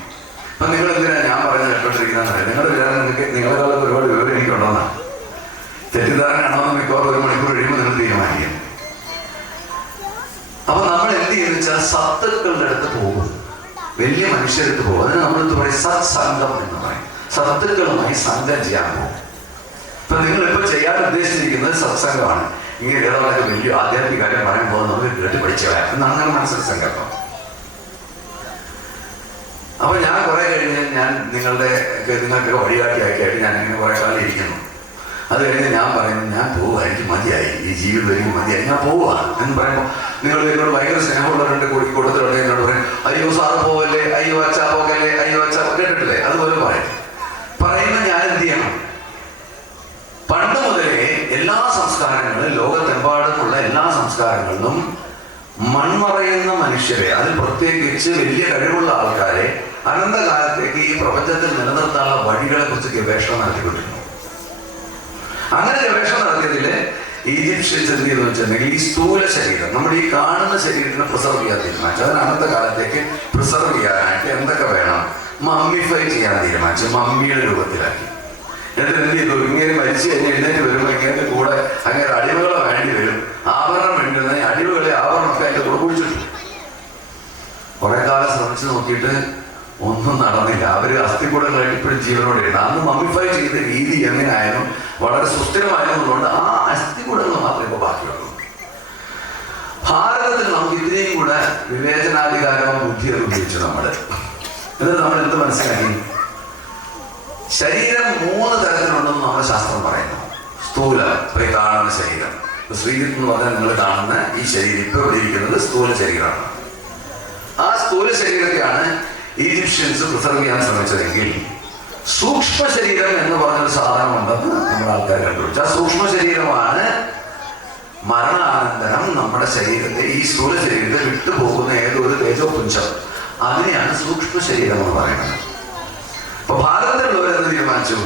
അപ്പൊ നിങ്ങൾ എന്തിനാ ഞാൻ പറയുന്നത് കേട്ടോണ്ടിരിക്കുന്ന? നിങ്ങളുടെ വിചാരം നിങ്ങളുടെ കാലത്ത് ഒരുപാട് വിവരം എനിക്കുണ്ടോന്നാണ്. തെറ്റിദ്ധാരണയാണോന്ന് മിക്കവാറും 1 മണിക്കൂർ കഴിയുമ്പോൾ നിങ്ങൾ തീരുമാനിക്കും. അപ്പൊ നമ്മൾ എന്ത് ചെയ്യുന്ന വെച്ചാൽ സത്തുക്കളുടെ അടുത്ത് പോകും, വലിയ മനുഷ്യരെടുത്ത് പോകും. അതിന് നമ്മളെന്ത് പറയും? സത്സംഗം എന്ന് പറയും. സത്തുക്കളുമായി സംഘം ചെയ്യാൻ പോകും. ഇപ്പൊ നിങ്ങൾ ഇപ്പൊ ചെയ്യാൻ ഉദ്ദേശിച്ചിരിക്കുന്നത് സത്സംഗമാണ്. ഇങ്ങനെ ഏതാണ്ട് വലിയ ആധ്യാത്മിക കാര്യം പറയാൻ പോകുന്നത് നമുക്ക് കേട്ട് പഠിച്ചു വരാം എന്നാണ് മനസ്സിൽ സങ്കല്പം. അപ്പൊ ഞാൻ കുറെ കഴിഞ്ഞ് നിങ്ങൾക്ക് വഴികാട്ടിയായിട്ട് ഞാൻ ഇങ്ങനെ കുറെ കാലം ഇരിക്കുന്നു. അത് കഴിഞ്ഞ് ഞാൻ പറയുന്നു, ഞാൻ പോവുക, എനിക്ക് മതിയായി, ഈ ജീവിതം എനിക്ക് മതിയായി, ഞാൻ പോവുക എന്ന് പറയുമ്പോൾ നിങ്ങൾ എന്നോട് ഭയങ്കര സ്നേഹമുള്ളവരുടെ കൂട്ടത്തിലുണ്ട് എന്നോട് പറയും, അയ്യോ സാറ് പോവല്ലേ, അയ്യോ അച്ഛാ പോകല്ലേ, അയ്യോ അച്ഛാ കേട്ടിട്ടില്ലേ? അതുപോലെ പറയുന്ന ഞാൻ എന്ത് ചെയ്യണം? പണ്ട് മുതലേ എല്ലാ സംസ്കാരങ്ങളിലും, ലോകത്തെമ്പാടുമുള്ള എല്ലാ സംസ്കാരങ്ങളിലും മൺമറയുന്ന മനുഷ്യരെ, അതിൽ പ്രത്യേകിച്ച് വലിയ കഴിവുള്ള ആൾക്കാരെ അനന്തകാലത്തേക്ക് ഈ പ്രപഞ്ചത്തിൽ നിലനിർത്താനുള്ള വഴികളെ കുറിച്ച് ഗവേഷണം നടത്തിക്കൊണ്ടിരുന്നു. അങ്ങനെ ഗവേഷണം നടത്തിയതില് ഈജിപ്ഷ്യൻസ് എന്ത് ചെയ്തെന്ന് വെച്ചിട്ടുണ്ടെങ്കിൽ ഈ സ്ഥൂല ശരീരം, നമ്മുടെ ഈ കാണുന്ന ശരീരത്തിനെ പ്രിസർവ് ചെയ്യാൻ തീരുമാനിച്ചു. അതിന് അന്നത്തെ കാലത്തേക്ക് പ്രിസർവ് ചെയ്യാനായിട്ട് എന്തൊക്കെ വേണം? മമ്മിഫൈ ചെയ്യാൻ തീരുമാനിച്ചു. മമ്മിയുടെ രൂപത്തിലാക്കി. എന്നിട്ട് എന്ത് ചെയ്തു? ഇങ്ങനെ മരിച്ചു കഴിഞ്ഞ് എഴുന്നേറ്റ് വരുമ്പോൾ ഇങ്ങനത്തെ കൂടെ അങ്ങനെ അടിവുകളെ വേണ്ടി വരും, ആഭരണം വേണ്ടുന്ന അടിവുകളെ ആഭരണമൊക്കെ അതിന്റെ കൂടെ കുഴിച്ചിട്ടു. കുറെ കാലം ശ്രമിച്ചു നോക്കിയിട്ട് ഒന്നും നടന്നില്ല. അവര് അസ്ഥികൂടങ്ങളായിട്ട് ഇപ്പോഴും ജീവനോടെയുണ്ട്. അന്ന് മമ്മിഫൈ ചെയ്ത രീതി എങ്ങനെയായാലും വളരെ സുസ്ഥിരമായതുകൊണ്ട് ആ അസ്ഥികൂടങ്ങൾ മാത്രമേ ഇപ്പൊ ബാക്കിയുള്ളൂ. ഭാരതത്തിൽ നമുക്ക് ഇതിനെയും കൂടെ വിവേചനാധികാരവും ബുദ്ധിയൊക്കെ ഉപയോഗിച്ചു എന്നിട്ട് നമ്മൾ എന്ത് മനസ്സിലാക്കി? ശരീരം 3 തരത്തിലുണ്ടെന്ന് നമ്മുടെ ശാസ്ത്രം പറയുന്നു. സ്ഥൂല, ഈ കാണുന്ന ശരീരം, ശ്രീജിത്ത് എന്ന് പറഞ്ഞാൽ നിങ്ങൾ കാണുന്ന ഈ ശരീരം ഇപ്പൊ ഇവിടെ ഇരിക്കുന്നത് സ്ഥൂല ശരീരമാണ്. ആ സ്ഥൂല ശരീരത്തെയാണ് ഈജിപ്ഷ്യൻസ് പ്രിസർവ് ചെയ്യാൻ ശ്രമിച്ചതെങ്കിൽ സൂക്ഷ്മ ശരീരം എന്ന് പറഞ്ഞൊരു സാധനം ഉണ്ടെന്ന് നമ്മുടെ ആൾക്കാർ കണ്ടുപിടിച്ചു. ആ സൂക്ഷ്മ ശരീരമാണ് മരണാനന്തരം നമ്മുടെ ശരീരത്തെ, ഈ സ്ഥൂല ശരീരത്തെ വിട്ടുപോകുന്ന ഏതൊരു തേജോപുഞ്ചം, അതിനെയാണ് സൂക്ഷ്മ ശരീരം എന്ന് പറയുന്നത്. അപ്പൊ ഭാരതത്തിലുള്ളവരെന്ന് തീരുമാനിച്ചു,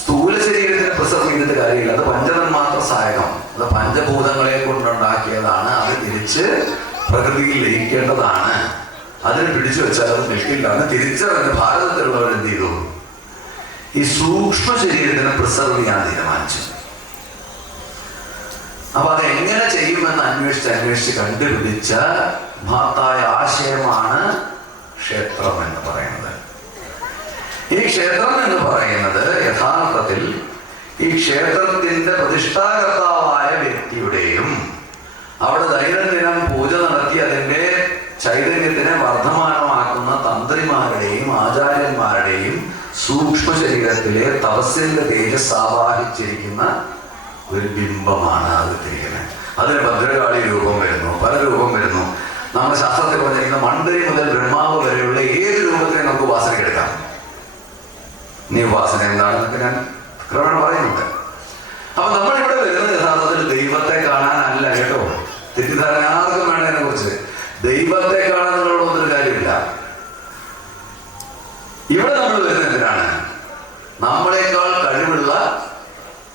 സ്ഥൂല ശരീരത്തിന് പ്രിസർവ് ചെയ്തിട്ട് കാര്യമില്ല, അത് പഞ്ചതന്മാത്ര സഹായകം, അത് പഞ്ചഭൂതങ്ങളെ കൊണ്ടുണ്ടാക്കിയതാണ്, അത് തിരിച്ച് പ്രകൃതിയിൽ ലയിക്കേണ്ടതാണ്, അതിനെ പിടിച്ചു വെച്ചാൽ അത് നിൽക്കില്ല എന്ന് തിരിച്ചറിഞ്ഞ് ഭാരതത്തിലുള്ളവർ എന്ത് ചെയ്തു? ഈ സൂക്ഷ്മ ശരീരത്തിനെ പ്രിസർവ് ചെയ്യാൻ തീരുമാനിച്ചു. അപ്പൊ അത് എങ്ങനെ ചെയ്യുമെന്ന് അന്വേഷിച്ച് കണ്ടുപിടിച്ച മഹത്തായ ആശയമാണ് ക്ഷേത്രം എന്ന് പറയുന്നത്. ഈ ക്ഷേത്രം എന്ന് പറയുന്നത് യഥാർത്ഥത്തിൽ ഈ ക്ഷേത്രത്തിന്റെ പ്രതിഷ്ഠാകർത്താവായ വ്യക്തിയുടെയും അവിടെ ദൈനംദിനം പൂജ നടത്തി അതിന്റെ ചൈതന്യത്തിനെ വർദ്ധമാനമാക്കുന്ന തന്ത്രിമാരുടെയും ആചാര്യന്മാരുടെയും സൂക്ഷ്മ ശരീരത്തിലെ തപസ്സിന്റെ തേജസ് ആവാഹിച്ചിരിക്കുന്ന ഒരു ബിംബമാണ് അകത്തിരിക്കുന്നത്. അതിന് ഭദ്രകാളി രൂപം വരുന്നു, പല രൂപം വരുന്നു. നമ്മുടെ ശാസ്ത്രത്തിൽ പറഞ്ഞിരിക്കുന്ന മണ്ഡലി മുതൽ ബ്രഹ്മാവ് വരെയുള്ള ഏത് രൂപത്തിനെ നമുക്ക് ഉപാസനയ്ക്ക് എടുക്കാം. നീ ഉപാസന എന്താണെന്നൊക്കെ ഞാൻ ക്രമേണ പറയുന്നുണ്ട്. അപ്പൊ നമ്മളിവിടെ വരുന്നത് യഥാർത്ഥത്തിൽ ദൈവത്തെ കാണാനല്ല കേട്ടോ. തെറ്റിദ്ധാരണ ആർക്കും വേണ്ട അതിനെ കുറിച്ച്. ദൈവത്തെ കാണാനുള്ള ഒന്നൊരു കാര്യമില്ല. ഇവിടെ നമ്മൾ വരുന്നത് എന്തിനാണ്? നമ്മളെക്കാൾ കഴിവുള്ള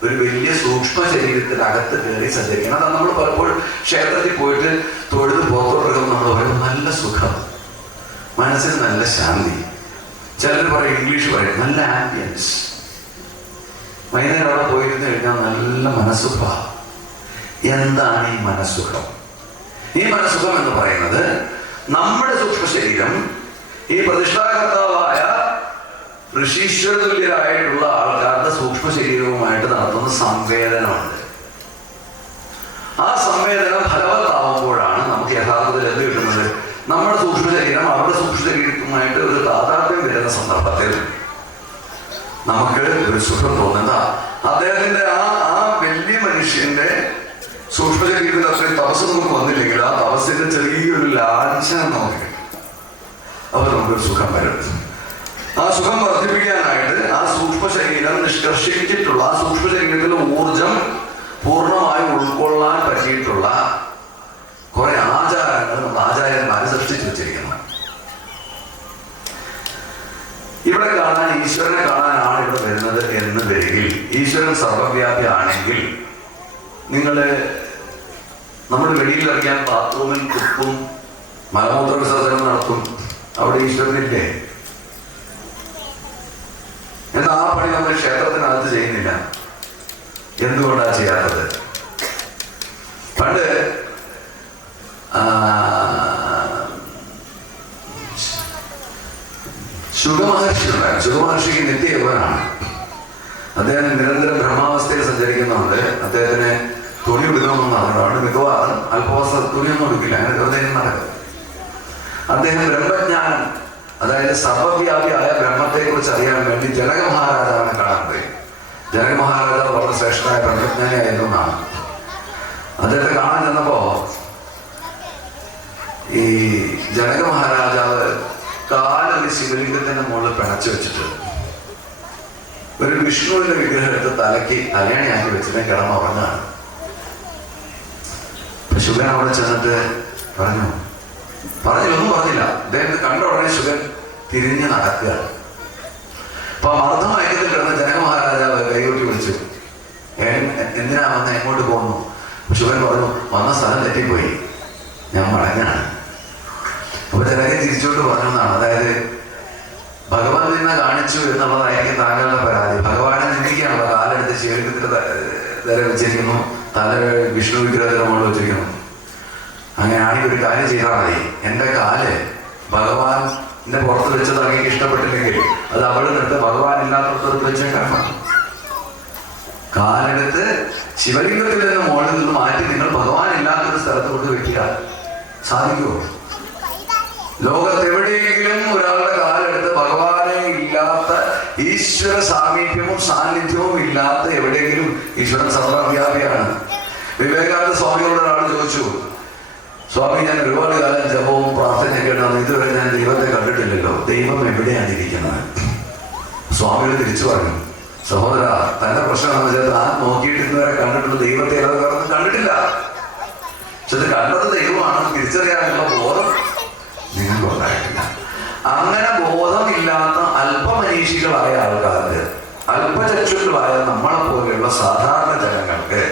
ഒരു വലിയ സൂക്ഷ്മ ശരീരത്തിനകത്ത് കയറി സഞ്ചരിക്കണം. അതാണ് നമ്മൾ പലപ്പോഴും ക്ഷേത്രത്തിൽ പോയിട്ട് തൊഴുത് പുറത്തോട്ടിറങ്ങുമ്പോൾ നമ്മൾ പറയും നല്ല സുഖം, മനസ്സിന് നല്ല ശാന്തി. ചിലർ പറയും, ഇംഗ്ലീഷ് പറയും നല്ല ആംബിയൻസ്. വൈകുന്നേരം അവിടെ പോയിരുന്നു കഴിഞ്ഞാൽ നല്ല മനസ്സുഖം. എന്താണ് ഈ മനസ്സുഖം? ഈ മനസ്സുഖം എന്ന് പറയുന്നത് നമ്മുടെ സൂക്ഷ്മ ശരീരം ഈ പ്രതിഷ്ഠാകർത്താവായ ഋഷീശ്വരതുല്യരായിട്ടുള്ള ആൾക്കാരുടെ സൂക്ഷ്മ ശരീരവുമായിട്ട് നടത്തുന്ന സംവേദനമുണ്ട്. ആ സംവേദനം ഫലവത്താവുമ്പോഴാണ് നമുക്ക് യഥാർത്ഥത്തിൽ എന്ത് കിട്ടുന്നത്? നമ്മുടെ സൂക്ഷ്മ ശരീരം അവരുടെ സൂക്ഷ്മ ശരീരവുമായിട്ട് ഒരു താതാത്മ്യം വരുന്ന സന്ദർഭത്തിൽ നമുക്ക് ഒരു സുഖം തോന്നുന്ന അദ്ദേഹത്തിന്റെ ആ വലിയ മനുഷ്യന്റെ സൂക്ഷ്മ ശരീരത്തിൽ അത്രയും തപസ് നമുക്ക് വന്നില്ലെങ്കിൽ ആ തപസ്സിന്റെ ചെറിയൊരു ലാഞ്ചനം നമുക്ക് അപ്പൊ നമുക്കൊരു സുഖം വരും. ആ സുഖം വർദ്ധിപ്പിക്കാനായിട്ട് ആ സൂക്ഷ്മ ശരീരം നിഷ്കർഷിച്ചിട്ടുള്ള ആ സൂക്ഷ്മ ശരീരത്തിലെ ഊർജം പൂർണ്ണമായി ഉൾക്കൊള്ളാൻ പറ്റിയിട്ടുള്ള കുറെ ആചാരങ്ങൾ നമ്മുടെ ആചാര്യന്മാരെ സൃഷ്ടിച്ചു വെച്ചിരിക്കുന്നു. ഇവിടെ കാണാൻ, ഈശ്വരനെ കാണാനാണ് ഇവിടെ വരുന്നത് എന്ന് വരികിൽ, ഈശ്വരൻ സർവവ്യാപി ആണെങ്കിൽ നമ്മൾ വെളിയിലിറങ്ങിയാൽ ബാത്റൂമിൽ തുപ്പും മലമൂത്ര വിസർജനം നടത്തും, അവിടെ ഈശ്വരനില്ലേ? എന്നാൽ ആ പണി നമ്മൾ ക്ഷേത്രത്തിനകത്ത് ചെയ്യുന്നില്ല. എന്തുകൊണ്ടാണ് ചെയ്യാത്തത്? പണ്ട് ശുഗമഹർഷിക്ക് നിത്യയൗവനാണ്. അദ്ദേഹം നിരന്തരം ബ്രഹ്മാവസ്ഥയിൽ സഞ്ചരിക്കുന്നുണ്ട്. അദ്ദേഹത്തിന് തുണി ഉടുക്കണമെന്ന് പറഞ്ഞതാണ്. മിക്കവാറും അല്പവസ്ത്ര തുണിയൊന്നും ഉടുക്കില്ല, അങ്ങനെ വെറുതെ നടക്കും. അദ്ദേഹം ബ്രഹ്മജ്ഞാനം അതായത് സർവവ്യാപിയായ ബ്രഹ്മത്തെ കുറിച്ച് അറിയാൻ വേണ്ടി ജനക മഹാരാജാവിനെ കാണാറുണ്ട്. ജനക മഹാരാജാവ് വളരെ ശ്രേഷ്ഠനായ ബ്രഹ്മജ്ഞാനിയായിരുന്നു എന്നാണ്. അദ്ദേഹത്തെ കാണാൻ ചെന്നപ്പോ ഈ ജനക മഹാരാജാവ് കാലൊരു ശിവലിംഗത്തിന്റെ മുകളിൽ പിണച്ചു വെച്ചിട്ട് ഒരു വിഷ്ണുവിന്റെ വിഗ്രഹം എടുത്ത് തലയ്ക്ക് തലയണയാക്കി വെച്ചിട്ട് കിടന്നുറങ്ങാണ്. ശുഗൻ അവിടെ ചെന്നിട്ട് പറഞ്ഞില്ല, അദ്ദേഹത്തെ കണ്ട ഉടനെ ശുഗൻ തിരിഞ്ഞ് നടക്കുക. അപ്പൊ മർദ്ദമയക്കത്തിൽ കിടന്ന ജനക മഹാരാജാവ് കൈകൊട്ടി വിളിച്ചു, എന്തിനാ വന്ന, എങ്ങോട്ട് പോകുന്നു? ശുഗൻ പറഞ്ഞു, വന്ന സ്ഥലം തെറ്റിപ്പോയി, ഞാൻ മടങ്ങാണ്. അപ്പൊ ജനകൻ തിരിച്ചോട്ട് പറഞ്ഞതാണ്, അതായത് ഭഗവാൻ നിന്നെ കാണിച്ചു എന്നുള്ളതായിരിക്കും താങ്കളുടെ പരാതി. ഭഗവാനെ നിന്ദിക്കുകയാണല്ലോ, കാലെടുത്ത് ശിവലിംഗത്തിന്റെ നേരെ വെച്ചിരിക്കുന്നു, തല വിഷ്ണു വിഗ്രഹത്തിന്റെ മുകളിൽ വെച്ചിരിക്കുന്നു. അങ്ങനെയാണെങ്കിൽ ഒരു കാര്യം ചെയ്താൽ മതി, എന്റെ കാല് ഭഗവാന്റെ പുറത്ത് വെച്ചത് അങ്ങേക്ക് ഇഷ്ടപ്പെട്ടില്ലെങ്കിൽ അത് അവിടെ നിന്നിട്ട് ഭഗവാൻ ഇല്ലാത്തടത്ത് വെച്ചേക്കണം. കാലെടുത്ത് ശിവലിംഗത്തിൽ നിന്ന് മുകളിൽ നിന്ന് മാറ്റി നിങ്ങൾ ഭഗവാൻ ഇല്ലാത്തൊരു സ്ഥലത്ത് കൊണ്ട് വെക്കുക. സാധിക്കുമോ? ലോകത്തെവിടെയെങ്കിലും ഒരാളുടെ കാലെടുത്ത് ഭഗവാനെ ഇല്ലാത്ത, ഈശ്വര സാമീപ്യവും സാന്നിധ്യവും ഇല്ലാത്ത എവിടെയെങ്കിലും, ഈശ്വരൻ സർവ്വവ്യാപിയാണ്. വിവേകാനന്ദ സ്വാമിയോട് ഒരാൾ ചോദിച്ചു, സ്വാമി, ഞാൻ ഒരുപാട് കാലം ജപവും പ്രാർത്ഥനയൊക്കെ ഉണ്ടാകുന്നു, ഇതുവരെ ഞാൻ ദൈവത്തെ കണ്ടിട്ടില്ലല്ലോ, ദൈവം എവിടെയാണ് ഇരിക്കുന്നത്? സ്വാമികൾ തിരിച്ചു പറഞ്ഞു, സഹോദര, തന്റെ പ്രശ്നം എന്ന് വെച്ചാൽ താൻ നോക്കിയിട്ട് ഇന്നുവരെ കണ്ടിട്ടുള്ള ദൈവത്തെ കണ്ടിട്ടില്ല. പക്ഷെ ഇത് കണ്ടത് ദൈവമാണെന്ന് തിരിച്ചറിയാനുള്ള ബോധം നിങ്ങൾക്കുണ്ടായിട്ടില്ല. അങ്ങനെ ബോധമില്ലാത്ത അല്പമനീഷികളായ ആൾക്കാർക്ക്, അല്പചക്ഷുക്കളായ നമ്മളെ പോലെയുള്ള സാധാരണ ജനങ്ങൾക്ക്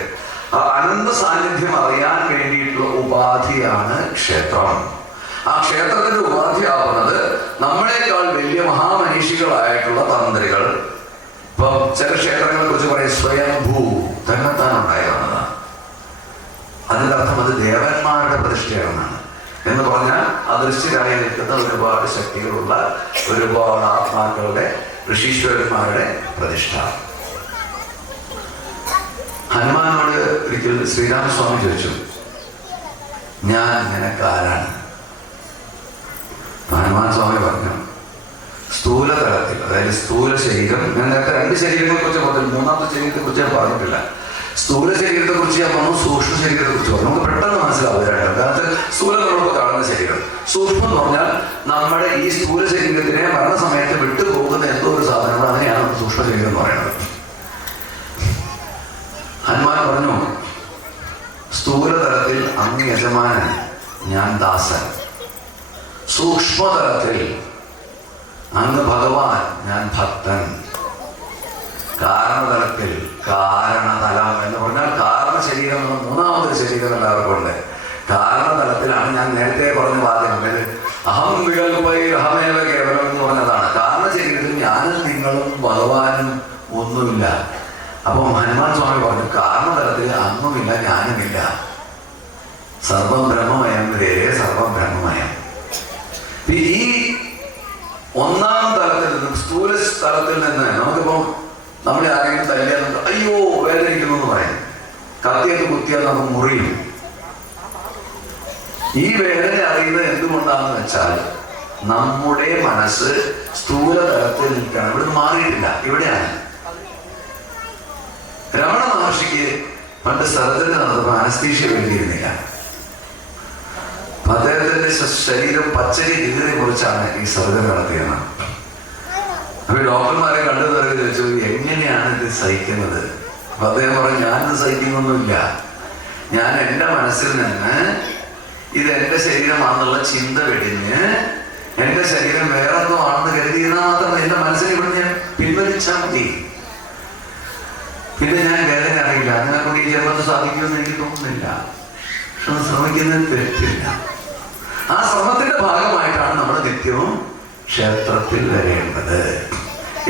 ആ അനന്ത സാന്നിധ്യം അറിയാൻ വേണ്ടിയിട്ടുള്ള ഉപാധിയാണ് ക്ഷേത്രം. ആ ക്ഷേത്രത്തിന്റെ ഉപാധിയാവുന്നത് നമ്മളെക്കാൾ വലിയ മഹാമനീഷികളായിട്ടുള്ള തന്ത്രികൾ. ഇപ്പം ചില ക്ഷേത്രങ്ങളെ കുറിച്ച് പറയും സ്വയംഭൂ, തന്നെത്താൻ ഉണ്ടായതാണ്. അതിന്റെ അർത്ഥം അത് ദേവന്മാരുടെ പ്രതിഷ്ഠയാണെന്നാണ്. എന്ന് പറഞ്ഞാൽ അദൃശ്യരായി നിൽക്കുന്ന ഒരുപാട് ശക്തികളുള്ള, ഒരുപാട് ആത്മാക്കളുടെ, ഋഷീശ്വരന്മാരുടെ പ്രതിഷ്ഠ. ഹനുമാനോട് ഒരിക്കൽ ശ്രീരാമസ്വാമി ചോദിച്ചു, ഞാൻ നിനക്കാരാണ്? ഹനുമാൻ സ്വാമി പറഞ്ഞു, സ്ഥൂല തലത്തിൽ, അതായത് സ്ഥൂല ശരീരം, ഞാൻ നേരത്തെ 2 ശരീരങ്ങളെ കുറിച്ച് പറഞ്ഞു, 3ാമത്തെ ശരീരത്തെ കുറിച്ച് ഞാൻ പറഞ്ഞിട്ടില്ല. സ്ഥൂല ശരീരത്തെ കുറിച്ച് ഞാൻ പറഞ്ഞു, സൂക്ഷ്മ ശരീരത്തെ കുറിച്ച് പറഞ്ഞു. നമുക്ക് പെട്ടെന്ന് മനസ്സിലാവും രണ്ടും. കാരണം സ്ഥൂലം നമ്മളിപ്പോൾ കാണുന്ന ശരീരം, സൂക്ഷ്മം എന്ന് പറഞ്ഞാൽ നമ്മുടെ ഈ സ്ഥൂല ശരീരത്തിനെ മരണസമയത്ത് വിട്ടുപോകുന്ന എന്തോ ഒരു സാധനങ്ങൾ, അതിനെയാണ് സൂക്ഷ്മ ശരീരം എന്ന് പറയുന്നത്. ഹനുമാൻ പറഞ്ഞു, സ്ഥൂലതലത്തിൽ അങ്ങ് യജമാനൻ, ഞാൻ ദാസൻ. സൂക്ഷ്മതലത്തിൽ അങ്ങ് ഭഗവാൻ, ഞാൻ ഭക്തൻ. കാരണതലത്തിൽ, കാരണതലം എന്ന് പറഞ്ഞാൽ കാരണ ശരീരം എന്ന 3ാമതൊരു ശരീരം എല്ലാവർക്കും ഉണ്ട്. കാരണതലത്തിലാണ് ഞാൻ നേരത്തെ പറഞ്ഞ വാദ്യം, അഹം വികൽപ്പൈ അഹമേവ കേവലം എന്ന് പറഞ്ഞതാണ്. കാരണ ശരീരത്തിൽ ഞാനും നിങ്ങളും ഭഗവാനും ഒന്നുമില്ല. അപ്പം ഹനുമാൻ സ്വാമി പറഞ്ഞു, കാരണതലത്തിൽ അങ്ങുമില്ല, ഞാനുമില്ല. സർവം ബ്രഹ്മമയം, സർവം ബ്രഹ്മമയം. ഈ 1ാം തലത്തിൽ നിന്നും, സ്ഥൂല തലത്തിൽ നിന്ന് നമുക്കിപ്പം നമ്മളെ ആരെങ്കിലും തല്ലിയാൽ അയ്യോ വേദനിക്കുന്നു എന്ന് പറയും, കത്തിയൊക്കെ കുത്തിയാൽ നമുക്ക് മുറിയും. ഈ വേദന അറിയുന്നത് എന്തുകൊണ്ടാണെന്ന് വെച്ചാൽ നമ്മുടെ മനസ്സ് സ്ഥൂല തലത്തിൽ നിൽക്കണം, ഇവിടെ മാറിയിട്ടില്ല, ഇവിടെയാണ്. രമണ മഹർഷിക്ക് പണ്ട് സർജറി നടന്നപ്പോൾ അനസ്തീഷ്യ വേണ്ടിയിരുന്നില്ല. അദ്ദേഹത്തിന്റെ ശരീരം പച്ചരി കീറി മുറിച്ചാണ് ഈ സർജറി നടത്തിയത്. അപ്പൊ ഡോക്ടർമാരെ കണ്ടുതറ ചോദിച്ചു, എങ്ങനെയാണ് ഇത് സഹിക്കുന്നത്? അപ്പൊ അദ്ദേഹം പറഞ്ഞു, ഞാനിത് സഹിക്കുന്നൊന്നുമില്ല, ഞാൻ എൻ്റെ മനസ്സിൽ നിന്ന് ഇത് എൻ്റെ ശരീരമാണെന്നുള്ള ചിന്ത വെടിഞ്ഞ് എൻ്റെ ശരീരം വേറെന്തോ ആണെന്ന് കരുതിയിരുന്നാൽ മാത്രം എൻ്റെ മനസ്സിനെ ഇവിടെ ഞാൻ പിൻവലിച്ചാൽ മതി. പിന്നെ ഞാൻ വേദന അറിയില്ല. അങ്ങനെ കൊണ്ട് ഈ ജന്മത്ത് സാധിക്കുമെന്ന് എനിക്ക് തോന്നുന്നില്ല. പക്ഷെ ശ്രമിക്കുന്നത് തെറ്റില്ല. ആ ശ്രമത്തിന്റെ ഭാഗമായിട്ടാണ് നമ്മൾ നിത്യവും ക്ഷേത്രത്തിൽ വരേണ്ടത്.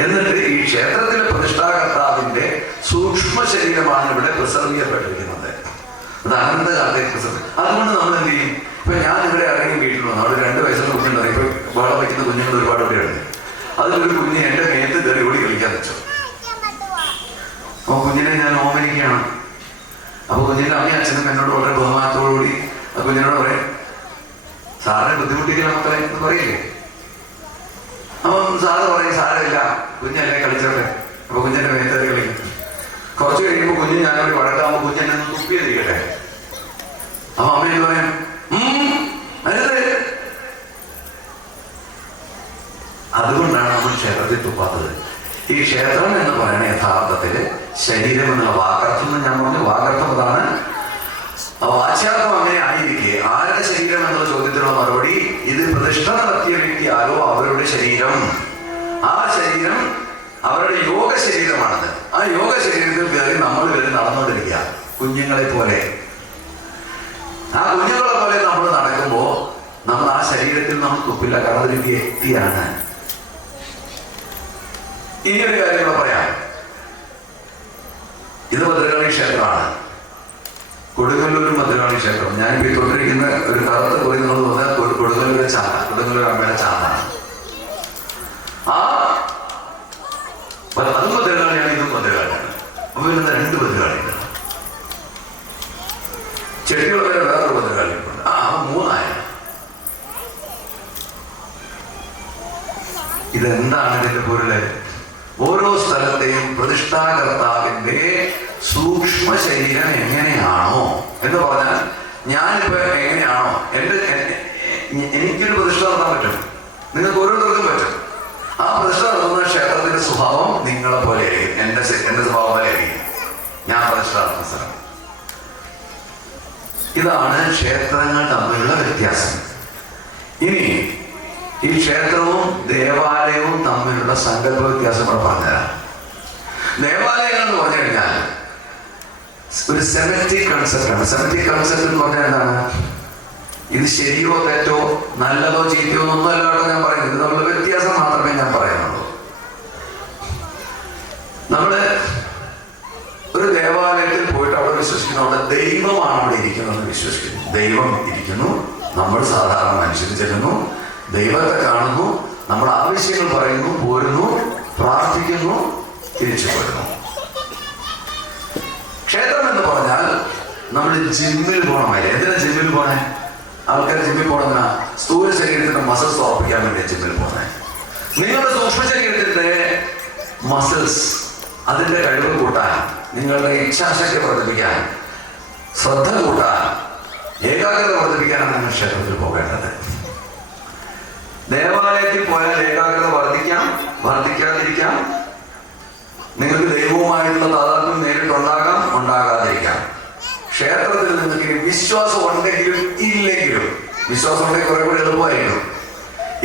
എന്നിട്ട് ഈ ക്ഷേത്രത്തിലെ പ്രതിഷ്ഠാകർത്താവിന്റെ സൂക്ഷ്മ ശരീരമാണ് ഇവിടെ പ്രിസർവ് ചെയ്യപ്പെട്ടിരിക്കുന്നത്. അത് അനന്തകാലത്തേക്ക് പ്രിസർവ്. അതുകൊണ്ട് നമ്മൾ എന്ത് ചെയ്യും? ഇപ്പൊ ഞാൻ ഇവിടെ ഇറങ്ങി വീട്ടിൽ വന്നു, അവിടെ 2 വയസ്സുള്ള കുഞ്ഞുണ്ട്. ഇപ്പൊ ബഹളം വയ്ക്കുന്ന കുഞ്ഞുങ്ങൾ ഒരുപാട് ഇവിടെയുണ്ട്. അതിലൊരു കുഞ്ഞ് എന്റെ മേത്ത് കയറി ഓടി കളിക്കാൻ വെച്ചു. അപ്പൊ കുഞ്ഞിനെ ഞാൻ ഓമനിക്കുകയാണ്. അപ്പൊ കുഞ്ഞിന്റെ അമ്മയും അച്ഛനും എന്നോട് വളരെ ബഹുമാനത്തോടുകൂടി ആ കുഞ്ഞിനോട് പറയും, സാറിനെ ബുദ്ധിമുട്ടിക്കില്ല മക്കളെ എന്ന് പറയില്ലേ? അപ്പം സാറ് പറയും സാരമില്ല, കുഞ്ഞല്ലേ കളിച്ചോട്ടെ. അപ്പൊ കുഞ്ഞിന്റെ മേത്തേറി കളിക്കും. കുറച്ച് കഴിയുമ്പോൾ കുഞ്ഞ് ഞാനോട് വഴക്കാകുമ്പോൾ കുഞ്ഞെന്നെ ഒന്ന് തുപ്പിയിരിക്കട്ടെ. അപ്പൊ അമ്മയെന്ന് പറയാം, അരുത്. അതുകൊണ്ടാണ് നമ്മൾ ക്ഷേത്രത്തിൽ തുപ്പാത്തത്. ഈ ക്ഷേത്രം എന്ന് പറയുന്ന യഥാർത്ഥത്തില് ശരീരം എന്നുള്ള വാഗർത്ഥം ഞാൻ പറഞ്ഞു. വാഗർത്ഥം അതാണ്. വാച്യാർത്ഥം അങ്ങനെ ആയിരിക്കെ ആരുടെ ശരീരം എന്നുള്ള ചോദ്യത്തിനുള്ള മറുപടി, ഇത് പ്രതിഷ്ഠ നടത്തിയ വ്യക്തിയാലോ അവരുടെ ശരീരം, ആ ശരീരം അവരുടെ യോഗ ശരീരമാണത്. ആ യോഗ ശരീരത്തിൽ കയറി നമ്മൾ കയറി നടന്നുകൊണ്ടിരിക്കുക കുഞ്ഞുങ്ങളെ പോലെ. ആ കുഞ്ഞുങ്ങളെ പോലെ നമ്മൾ നടക്കുമ്പോ നമ്മൾ ആ ശരീരത്തിൽ നമ്മൾ തുപ്പില്ല, കാരണം ഒരു വ്യക്തിയാണ്. ഇനിയൊരു കാര്യം പറയാം. ഇത് ഭദ്രകാളി ക്ഷേത്രമാണ്, കൊടുങ്ങല്ലൂർ ഭദ്രകാളി ക്ഷേത്രം. ഞാനിപ്പോ തൊട്ടിരിക്കുന്ന ഒരു കറുത്ത പോയി നമ്മൾ തോന്നാൻ കൊടുങ്ങല്ലൂരെ ചാന്ത, കൊടുങ്ങല്ലൂർ അമ്മയുടെ ചാന്താണ്. അതും ഭദ്രകാളിയാണ്, ഇതും ഭദ്രകാളിയാണ്. അപ്പൊ ഇന്ന് രണ്ട് ഭദ്രകാളിയുണ്ട്. ചെട്ടികളെ വേറൊരു ഭദ്രകാളിയുണ്ട്. മൂന്നായ. ഇതെന്താണ് ഇതിന്റെ പൊരുള്? ഓരോ സ്ഥലത്തെയും പ്രതിഷ്ഠാകർത്താവിന്റെ സൂക്ഷ്മ ശരീരം എങ്ങനെയാണോ എന്ന് പറഞ്ഞാൽ, ഞാനിപ്പോ എങ്ങനെയാണോ എനിക്കൊരു പ്രതിഷ്ഠ നടത്താൻ പറ്റും, നിങ്ങൾക്ക് ഓരോരുത്തർക്കും പറ്റും. ആ പ്രതിഷ്ഠ നടത്തുന്ന ക്ഷേത്രത്തിന്റെ സ്വഭാവം നിങ്ങളെ പോലെ ആയിരിക്കും, എന്റെ സ്വഭാവം പോലെ ആയിരിക്കും ഞാൻ പ്രതിഷ്ഠ നടത്തുന്ന സ്ഥലം. ഇതാണ് ക്ഷേത്രങ്ങൾ തമ്മിലുള്ള വ്യത്യാസം. ഇനി ഈ ക്ഷേത്രവും ദേവാലയവും തമ്മിലുള്ള സങ്കല്പ വ്യത്യാസം കൂടെ പറഞ്ഞുതരാം. ദേവാലയങ്ങൾ എന്ന് പറഞ്ഞു കഴിഞ്ഞാൽ ഒരു സെമറ്റിക് കൺസെപ്റ്റ് ആണ്. സെമറ്റിക് കൺസെപ്റ്റ് എന്ന് പറഞ്ഞാൽ എന്താണ്? ഇത് ശരിയോ തെറ്റോ നല്ലതോ ചീത്തയോ ഒന്നും അല്ലാട്ടോ ഞാൻ പറയുന്നത്. ഇത് തമ്മിലുള്ള വ്യത്യാസം മാത്രമേ ഞാൻ പറയുന്നുള്ളൂ. നമ്മള് ഒരു ദേവാലയത്തിൽ പോയിട്ട് അവിടെ വിശ്വസിക്കുന്നു, അവിടെ ദൈവമാണ് അവിടെ ഇരിക്കുന്നതെന്ന് വിശ്വസിക്കുന്നു. ദൈവം ഇരിക്കുന്നു, നമ്മൾ സാധാരണ മനുഷ്യർ ചെല്ലുന്നു, ദൈവത്തെ കാണുന്നു, നമ്മുടെ ആവശ്യങ്ങൾ പറയുന്നു, പോരുന്നു, പ്രാർത്ഥിക്കുന്നു, തിരിച്ചു പോരുന്നു. ക്ഷേത്രം എന്ന് പറഞ്ഞാൽ നമ്മൾ ജിമ്മിൽ പോകണമല്ലേ? എന്തിനാ ജിമ്മിൽ പോണേ? ആൾക്കാർ ജിമ്മിൽ പോകണമെന്നാ സ്ഥൂല ശരീരത്തിന്റെ മസിൽസ് ഉറപ്പിക്കാൻ വേണ്ടി ജിമ്മിൽ പോണേ. നിങ്ങളുടെ സൂക്ഷ്മ ശരീരത്തിന്റെ മസിൽസ്, അതിന്റെ കഴിവ് കൂട്ടാൻ, നിങ്ങളുടെ ഇച്ഛാശക്തി വർദ്ധിപ്പിക്കാൻ, ശ്രദ്ധ കൂട്ടാൻ, ഏകാഗ്രത വർദ്ധിപ്പിക്കാനാണ് നിങ്ങൾ ക്ഷേത്രത്തിൽ പോകേണ്ടത്. ദേവാലയത്തിൽ പോയാൽ ഏകാഗ്രത വർദ്ധിക്കാം, വർദ്ധിക്കാതിരിക്കാം. നിങ്ങൾക്ക് ദൈവവുമായിട്ടുള്ള താതാത്മ്യം നേരിട്ടുണ്ടാകാം, ഉണ്ടാകാതിരിക്കാം. ക്ഷേത്രത്തിൽ നിങ്ങൾക്ക് വിശ്വാസം ഉണ്ടെങ്കിലും ഇല്ലെങ്കിലും, വിശ്വാസം ഉണ്ടെങ്കിൽ കുറെ കൂടി എളുപ്പമായിരിക്കും.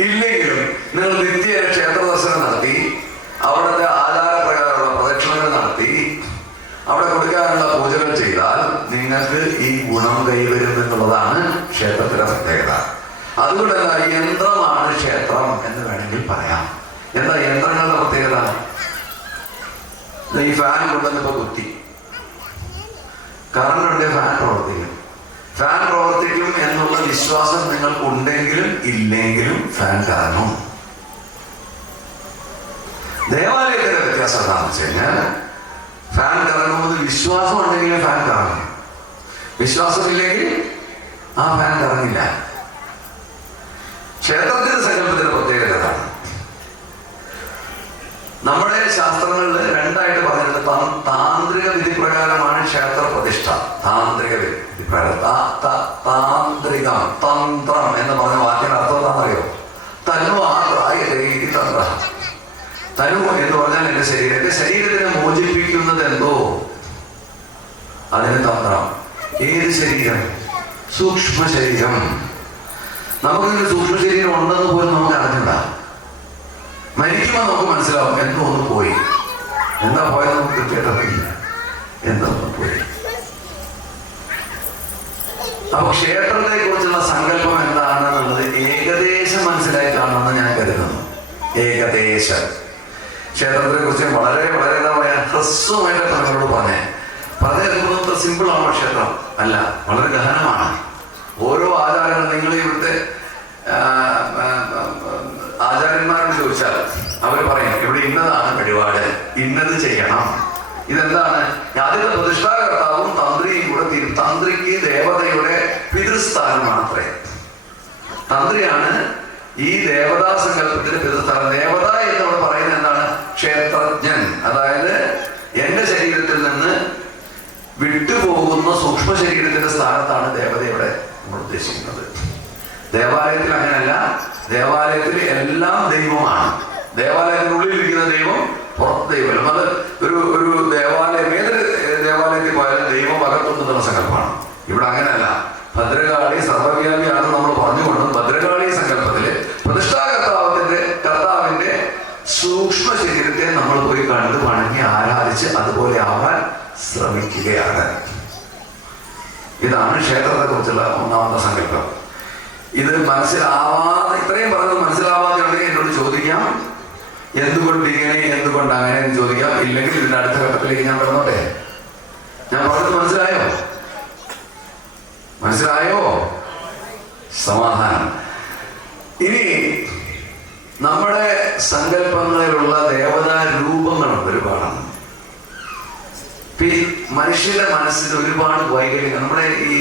ഇല്ലെങ്കിലും നിങ്ങൾ നിത്യ ക്ഷേത്ര ദർശനം നടത്തി, അവിടുത്തെ ആചാരപ്രകാരമുള്ള പ്രദക്ഷിണങ്ങൾ നടത്തി, അവിടെ കൊടുക്കാനുള്ള പൂജകൾ ചെയ്താൽ നിങ്ങൾക്ക് ഈ ഗുണം കൈവരും എന്നുള്ളതാണ് ക്ഷേത്രത്തിലെ പ്രത്യേകത. അതുകൊണ്ട് എന്താ യന്ത്രമാണ് ക്ഷേത്രം എന്ന് വേണമെങ്കിൽ പറയാം. എന്താ യന്ത്രങ്ങളുടെ പ്രത്യേകത? ഈ ഫാൻ കൊണ്ടുവന്നിപ്പോ കുത്തി, കറണ്ട് ഉണ്ടെങ്കിൽ ഫാൻ പ്രവർത്തിക്കും. ഫാൻ പ്രവർത്തിക്കും എന്നുള്ള വിശ്വാസം നിങ്ങൾക്ക് ഉണ്ടെങ്കിലും ഇല്ലെങ്കിലും ഫാൻ കറങ്ങും. ദേവാലയത്തിന്റെ വ്യത്യാസം എന്താണെന്ന് വെച്ച് കഴിഞ്ഞാൽ, ഫാൻ കറങ്ങുന്നത് വിശ്വാസം ഉണ്ടെങ്കിലും ഫാൻ കറങ്ങും, വിശ്വാസമില്ലെങ്കിൽ ആ ഫാൻ കറങ്ങില്ല. ക്ഷേത്രത്തിന്റെ സങ്കല്പത്തിന്റെ പ്രത്യേകത അതാണ്. നമ്മുടെ ശാസ്ത്രങ്ങളിൽ രണ്ടായിട്ട് പറഞ്ഞിട്ടുണ്ട്. താന്ത്രിക വിധി പ്രകാരമാണ് ക്ഷേത്ര പ്രതിഷ്ഠ. താന്ത്രിക വിധി പ്രകാരം, താന്ത്രികം, തന്ത്രം എന്ന് പറഞ്ഞ വാക്കിന്റെ അർത്ഥം എന്താണെന്നറിയോ? തനു ആയി തന്ത്ര. തനു എന്ന് പറഞ്ഞാൽ എന്റെ ശരീരത്തിനെ മോചിപ്പിക്കുന്നത് എന്തോ അതിന് തന്ത്രം. ഏത് ശരീരം? സൂക്ഷ്മ ശരീരം. നമുക്കൊരു സൂക്ഷ്മ ശരീരം ഉണ്ടെന്ന് പോലും നമുക്ക് അറിഞ്ഞില്ല. മരിക്കുമ്പോൾ നമുക്ക് മനസ്സിലാവും എന്തോ ഒന്ന് പോയി. എന്താ പോയത് നമുക്ക് കൃത്യമായിട്ട് അറിയില്ല, എന്തോ ഒന്ന് പോയി. അപ്പൊ ക്ഷേത്രത്തെ കുറിച്ചുള്ള സങ്കല്പം എന്താണെന്നുള്ളത് ഏകദേശം മനസ്സിലായിട്ടാണെന്ന് ഞാൻ കരുതുന്നു. ഏകദേശം ക്ഷേത്രത്തെ കുറിച്ച് വളരെ വളരെ എന്താ പറയാ, ഹ്രസ്വമായിട്ട് നിങ്ങളോട് പറഞ്ഞത് സിമ്പിൾ ആണോ ക്ഷേത്രം? അല്ല, വളരെ ഗഹനമാണ്. ഓരോ ആചാരങ്ങളും നിങ്ങൾ ഇവിടുത്തെ ആചാര്യന്മാരോട് ചോദിച്ചാൽ അവർ പറയും ഇവിടെ ഇന്നതാണ് വഴിപാട്, ഇന്നത് ചെയ്യണം. ഇതെന്താണ്? ആദ്യത്തെ പ്രതിഷ്ഠാകർത്താവും തന്ത്രിയും കൂടെ തന്ത്രിക്ക് ദേവതയുടെ പിതൃസ്ഥാനം മാത്രമേ. തന്ത്രിയാണ് ഈ ദേവതാ സങ്കല്പത്തിന്റെ പിതൃസ്ഥാനം. ദേവത എന്നോട് പറയുന്നത് എന്താണ്? ക്ഷേത്രജ്ഞൻ. അതായത് എന്റെ ശരീരത്തിൽ നിന്ന് വിട്ടുപോകുന്ന സൂക്ഷ്മ ശരീരത്തിന്റെ സ്ഥാനത്താണ് ദേവതയുടെ നമ്മൾ ഉദ്ദേശിക്കുന്നത്. ദേവാലയത്തിൽ അങ്ങനെയല്ല. ദേവാലയത്തിൽ എല്ലാം ദൈവമാണ്. ദേവാലയത്തിനുള്ളിലിരിക്കുന്ന ദൈവം, പുറത്ത് ദൈവം. അത് ഒരു ദേവാലയം, ഏതൊരു ദേവാലയത്തിൽ പോയാലും ദൈവം അകത്തുണ്ടെന്നുള്ള സങ്കല്പമാണ്. ഇവിടെ അങ്ങനെയല്ല. ഭദ്രകാളി സർവ്വവ്യാപിയാണെന്ന് നമ്മൾ പറഞ്ഞുകൊണ്ടും ഭദ്രകാളി സങ്കല്പത്തില് കർത്താവിന്റെ സൂക്ഷ്മ ശരീരത്തെ നമ്മൾ പോയി കണ്ട് വണങ്ങി ആരാധിച്ച് അതുപോലെ ആവാൻ ശ്രമിക്കുകയാണ്. ഇതാണ് ക്ഷേത്രത്തെ കുറിച്ചുള്ള ഒന്നാമത്തെ സങ്കല്പം. ഇത് മനസ്സിലാവാതെ, ഇത്രയും പറഞ്ഞത് മനസ്സിലാവാതെ ഉണ്ടെങ്കിൽ എന്നോട് ചോദിക്കാം, എന്തുകൊണ്ട് ഇങ്ങനെ, എന്തുകൊണ്ട് അങ്ങനെ എന്ന് ചോദിക്കാം. ഇല്ലെങ്കിൽ ഇതിന്റെ അടുത്ത ഘട്ടത്തിലേക്ക് ഞാൻ പറഞ്ഞോട്ടെ. ഞാൻ പറഞ്ഞത് മനസ്സിലായോ? മനസ്സിലായോ? സമാധാനം. ഇനി നമ്മുടെ സങ്കല്പങ്ങളിലുള്ള ദേവതാ രൂപങ്ങളുണ്ട്, ഒരുപാടാണ്. മനുഷ്യന്റെ മനസ്സിൽ ഒരുപാട് വൈകല്യങ്ങൾ. നമ്മുടെ ഈ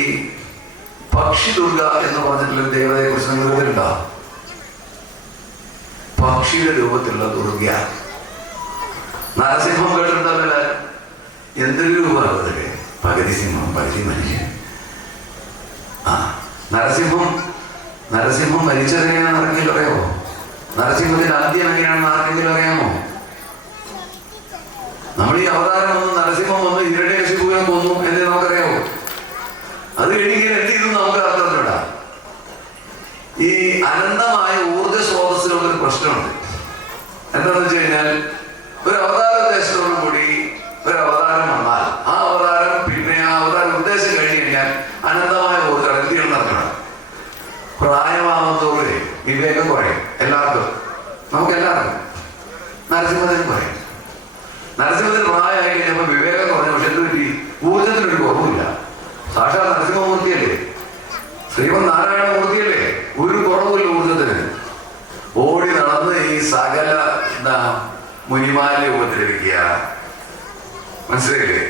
പക്ഷി ദുർഗ എന്ന് പറഞ്ഞിട്ടുള്ള ദേവതയെ കുറിച്ച് നിങ്ങൾ കേട്ടിട്ടുണ്ടോ? പക്ഷിയുടെ രൂപത്തിലുള്ള ദുർഗ. നരസിംഹം കേട്ടിട്ടുണ്ടല്ലോ? എന്തൊരു രൂപമാണ്? പകുതി സിംഹം പകുതി മനുഷ്യൻ. നരസിംഹം മരിച്ചത് എങ്ങനെയാണെന്ന് ആർക്കെങ്കിലും അറിയാമോ? നരസിംഹത്തിന്റെ അന്ത്യം എങ്ങനെയാണെന്ന് ആർക്കെങ്കിലും അറിയാമോ? നമ്മൾ ഈ അവതാരം വന്ന് നരസിംഹം വന്ന് ഹിരണ്യകശിപുവിനെ കൊന്നു എന്ന് നമുക്കറിയാമോ? അത് കഴിഞ്ഞ് എന്ത് ചെയ്തു നമുക്ക് അർത്ഥമില്ല. ഈ അനന്തമായ ഊർജ സ്രോതസ്സിലുള്ളൊരു പ്രശ്നമുണ്ട്. എന്താണെന്ന് വെച്ച് കഴിഞ്ഞാൽ, ഒരു അവതാര ഉദ്ദേശത്തോടു കൂടി ഒരു അവതാരം വന്നാൽ ആ അവതാരം പിന്നെ ആ അവതാര ഉദ്ദേശം കഴിഞ്ഞ് കഴിഞ്ഞാൽ അനന്തമായ ഊർജം എന്ത് ചെയ്യണം നടക്കണം. പ്രായമാകുന്നതോടെ വിവേകം കുറയും എല്ലാവർക്കും, നമുക്കെല്ലാവർക്കും. നരസിംഹത്തിന് പറയും. നരസിംഹത്തിന് പ്രായമായി കഴിഞ്ഞപ്പോൾ വിവേകം കുറഞ്ഞ. പക്ഷെ എന്ത് പറ്റി? ഊർജത്തിനൊരു കുറവില്ല. സാക്ഷാത് നരസിംഹമൂർത്തിയല്ലേ, ശ്രീമദ് നാരായണമൂർത്തിയല്ലേ, ഒരു കുറവില്ല ഊർജത്തിന്. ഓടി നടന്ന് ഈ സകല മുനിമാരെ ഉപദ്രവിക്കുക, മനസ്സിലായില്ലേ?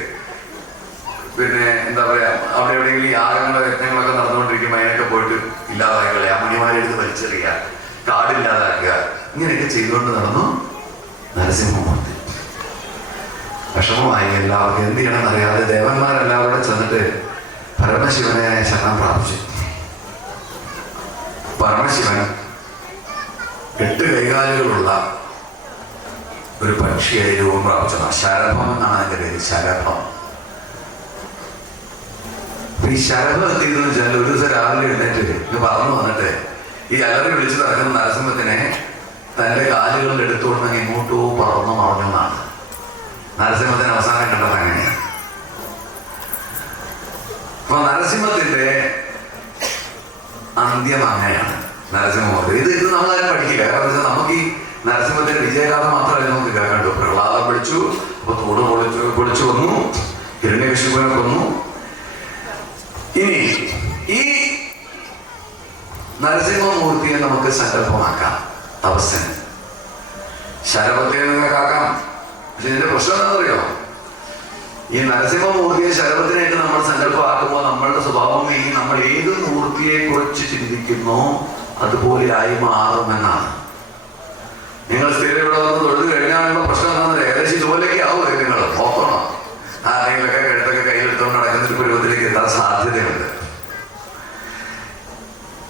പിന്നെ എന്താ പറയാ, അവിടെ എവിടെയെങ്കിലും യാഗങ്ങളോ യജ്ഞങ്ങളൊക്കെ നടന്നുകൊണ്ടിരിക്കുമ്പോൾ അതിനൊക്കെ പോയിട്ട് ഇല്ലാതാക്കുക, ആ മുനിമാരെ എടുത്ത് വലിച്ചെറിയുക, കാടില്ലാതാക്കുക, ഇങ്ങനെയൊക്കെ ചെയ്തുകൊണ്ട് നടന്നു നരസിംഹമൂർത്തി. വിഷമമായി എല്ലാവർക്കും. എന്ത് ചെയ്യണമെന്ന് അറിയാതെ ദേവന്മാരെല്ലാവരും ചെന്നിട്ട് പരമശിവനെ ശരണം പ്രാപിച്ചു. പരമശിവൻ 8 കൈകാലുകളുള്ള ഒരു പക്ഷിയായി രൂപം പ്രാപിച്ചതാണ്. ശരഭം എന്നാണ് അതിന്റെ പേര്, ശരഭം. ഈ ശരഭം എന്ത് ചെയ്തെന്ന് വെച്ചാൽ, ഒരു ദിവസം രാവിലെ എഴുന്നേറ്റ് ഇത് പറന്നു വന്നിട്ട് ഈ അലറി വിളിച്ച് നടക്കുന്ന നരസിംഹത്തിനെ തന്റെ കാലുകളിൽ എടുത്തുകൊണ്ടെങ്കിൽ ഇങ്ങോട്ടോ പറന്നു മറഞ്ഞെന്നാണ് നരസിംഹത്തിന് അവസാനം കണ്ടത്. അങ്ങനെയാണ്. അപ്പൊ നരസിംഹത്തിന്റെ അന്ത്യം അങ്ങനെയാണ്. നരസിംഹമൂർത്തി ഇത് നമ്മളാരും പഠിക്കില്ല. കാരണം വെച്ചാൽ നമുക്ക് ഈ നരസിംഹത്തിന്റെ വിജയഗാഥ മാത്രമല്ല നമുക്ക് കേൾക്കണ്ടു. പ്രഹ്ലാദം പിടിച്ചു, അപ്പൊ തോട് പൊളിച്ചു വന്നു, ഹിരണ്യകശിപുവിനെ കൊന്നു. ഇനി ഈ നരസിംഹമൂർത്തിയെ നമുക്ക് സങ്കല്പമാക്കാം. തപസ്സിന് ശരഭത്തെ നിങ്ങൾക്കാക്കാം. പക്ഷെ ഇതിന്റെ പ്രശ്നം എന്താണെന്നറിയോ? ഈ നരസിംഹമൂർത്തിയെ ശരഭത്തിനായിട്ട് നമ്മൾ സങ്കല്പമാക്കുമ്പോൾ നമ്മളുടെ സ്വഭാവം ഈ നമ്മൾ ഏത് മൂർത്തിയെ കുറിച്ച് ചിന്തിക്കുന്നോ അതുപോലെ ആയി മാറുമെന്നാണ്. നിങ്ങൾ സ്ഥിരം ഇവിടെ വന്ന് തൊഴുത് കഴിഞ്ഞാലുള്ള പ്രശ്നം എന്താണെന്ന് ഏകദേശം ഇതുപോലെയൊക്കെ ആവും. നിങ്ങൾ നോക്കണം. ആരെങ്കിലൊക്കെ കെട്ടൊക്കെ കയ്യിലെടുത്തോണ്ട് നടക്കുന്ന ഒരു രൂപത്തിലേക്ക് എത്താൻ സാധ്യതയുണ്ട്.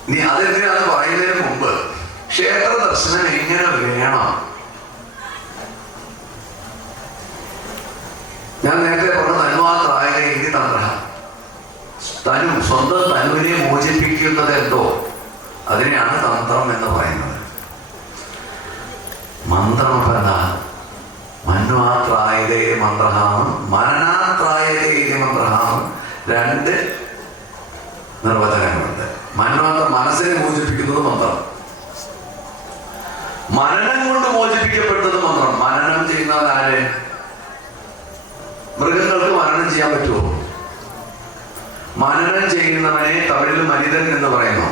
ഇനി അതെന്തിനാന്ന് പറയുന്നതിന് മുമ്പ് ക്ഷേത്ര ദർശനം എങ്ങനെ വേണം? ഞാൻ നേരത്തെ പറഞ്ഞ തന്മാത്രായ ഇതി തന്ത്ര, സ്വന്തം തനുവിനെ മോചിപ്പിക്കുന്നത് എന്തോ അതിനെയാണ് തന്ത്രം എന്ന് പറയുന്നത്. മന്ത്രം എന്താ? മന്വാത്രായതേ മന്ത്രഹാമം, മനനാത്രായതേ മന്ത്രഹാമം, 2 നിർവചനങ്ങളുണ്ട്. മന്വാത്ര മനസ്സിനെ മോചിപ്പിക്കുന്നത് മന്ത്രം, മനനം കൊണ്ട് മോചിപ്പിക്കപ്പെട്ടത് മന്ത്രം. മനനം ചെയ്യുന്നവരാര്? മൃഗങ്ങൾക്ക് മനനം ചെയ്യാൻ പറ്റുമോ? മനനം ചെയ്യുന്നവനെ തമിഴിൽ മനിതൻ എന്ന് പറയുന്നു.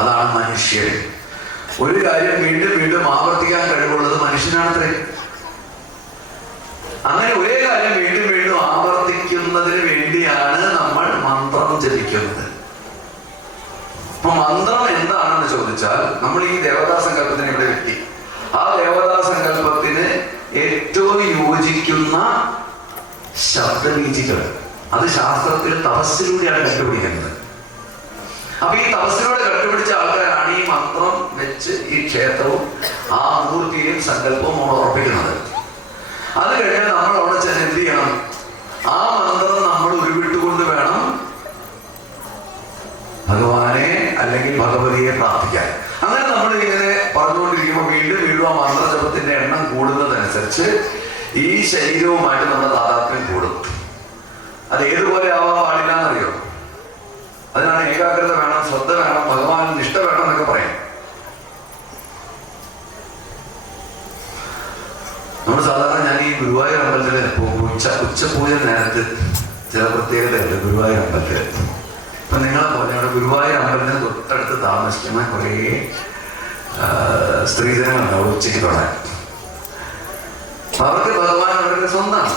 അതാണ് മനുഷ്യൻ. ഒരു കാര്യം വീണ്ടും വീണ്ടും ആവർത്തിക്കാൻ കഴിവുള്ളത് മനുഷ്യനാണത്രേ. അങ്ങനെ ഒരേ കാര്യം വീണ്ടും വീണ്ടും ആവർത്തിക്കുന്നതിന് വേണ്ടിയാണ് നമ്മൾ മന്ത്രം ജപിക്കുന്നത്. അപ്പൊ മന്ത്രം എന്താണെന്ന് എന്താണെന്ന് ചോദിച്ചാൽ, നമ്മൾ ഈ ദേവതാ സങ്കല്പത്തിന് ഇവിടെ എത്തി. ആ ദേവതാ സങ്കല്പത്തിന് ഏറ്റവും യോജിക്കുന്ന ശബ്ദബീജികൾ അത് ശാസ്ത്രത്തിൽ തപസ്സിലൂടെയാണ് കണ്ടുപിടിക്കുന്നത്. അപ്പൊ ഈ തപസ്സിലൂടെ കണ്ടുപിടിച്ച ആൾക്കാരാണ് ഈ മന്ത്രം വെച്ച് ഈ ക്ഷേത്രവും ആ മൂർത്തിയും സങ്കല്പവും നമ്മൾ ഉറപ്പിക്കുന്നത്. അത് കഴിഞ്ഞാൽ നമ്മൾ അവിടെ ചെന്ന് എന്ത് ചെയ്യണം? ആ മന്ത്രം നമ്മൾ ഉരുവിട്ടുകൊണ്ട് വേണം ഭഗവാനെ അല്ലെങ്കിൽ ഭഗവതിയെ പ്രാർത്ഥിക്കാൻ. അങ്ങനെ നമ്മൾ ഇങ്ങനെ പറഞ്ഞുകൊണ്ടിരിക്കുമ്പോൾ വീണ്ടും വീണ്ടും ആ മന്ത്രജപത്തിന്റെ എണ്ണം കൂടുന്നതനുസരിച്ച് ഈ ശരീരവുമായിട്ട് നമ്മുടെ താതാത്മ്യം കൂടും. അത് ഏതുപോലെ ആവാൻ പാടില്ല എന്നറിയോ? അതിനാണ് ഏകാഗ്രത വേണം, ശ്രദ്ധ വേണം, ഭഗവാൻ നിഷ്ഠ വേണം എന്നൊക്കെ പറയും. നമ്മൾ സാധാരണ ഞാൻ ഈ ഗുരുവായൂർ അമ്പലത്തില് ഉച്ചപൂജ നേരത്ത് ചില പ്രത്യേകതയുണ്ട് ഗുരുവായൂർ അമ്പലത്തില്. ഇപ്പൊ നിങ്ങളെ പോലെ അവിടെ ഗുരുവായൂർ അമ്പലത്തിന് തൊട്ടടുത്ത് താമസിക്കുന്ന കുറേ സ്ത്രീജനങ്ങളുണ്ട് അവിടെ ഉച്ചയ്ക്ക് തൊടാൻ. അവർക്ക് ഭഗവാൻ അവരുടെ സ്വന്തമാണ്.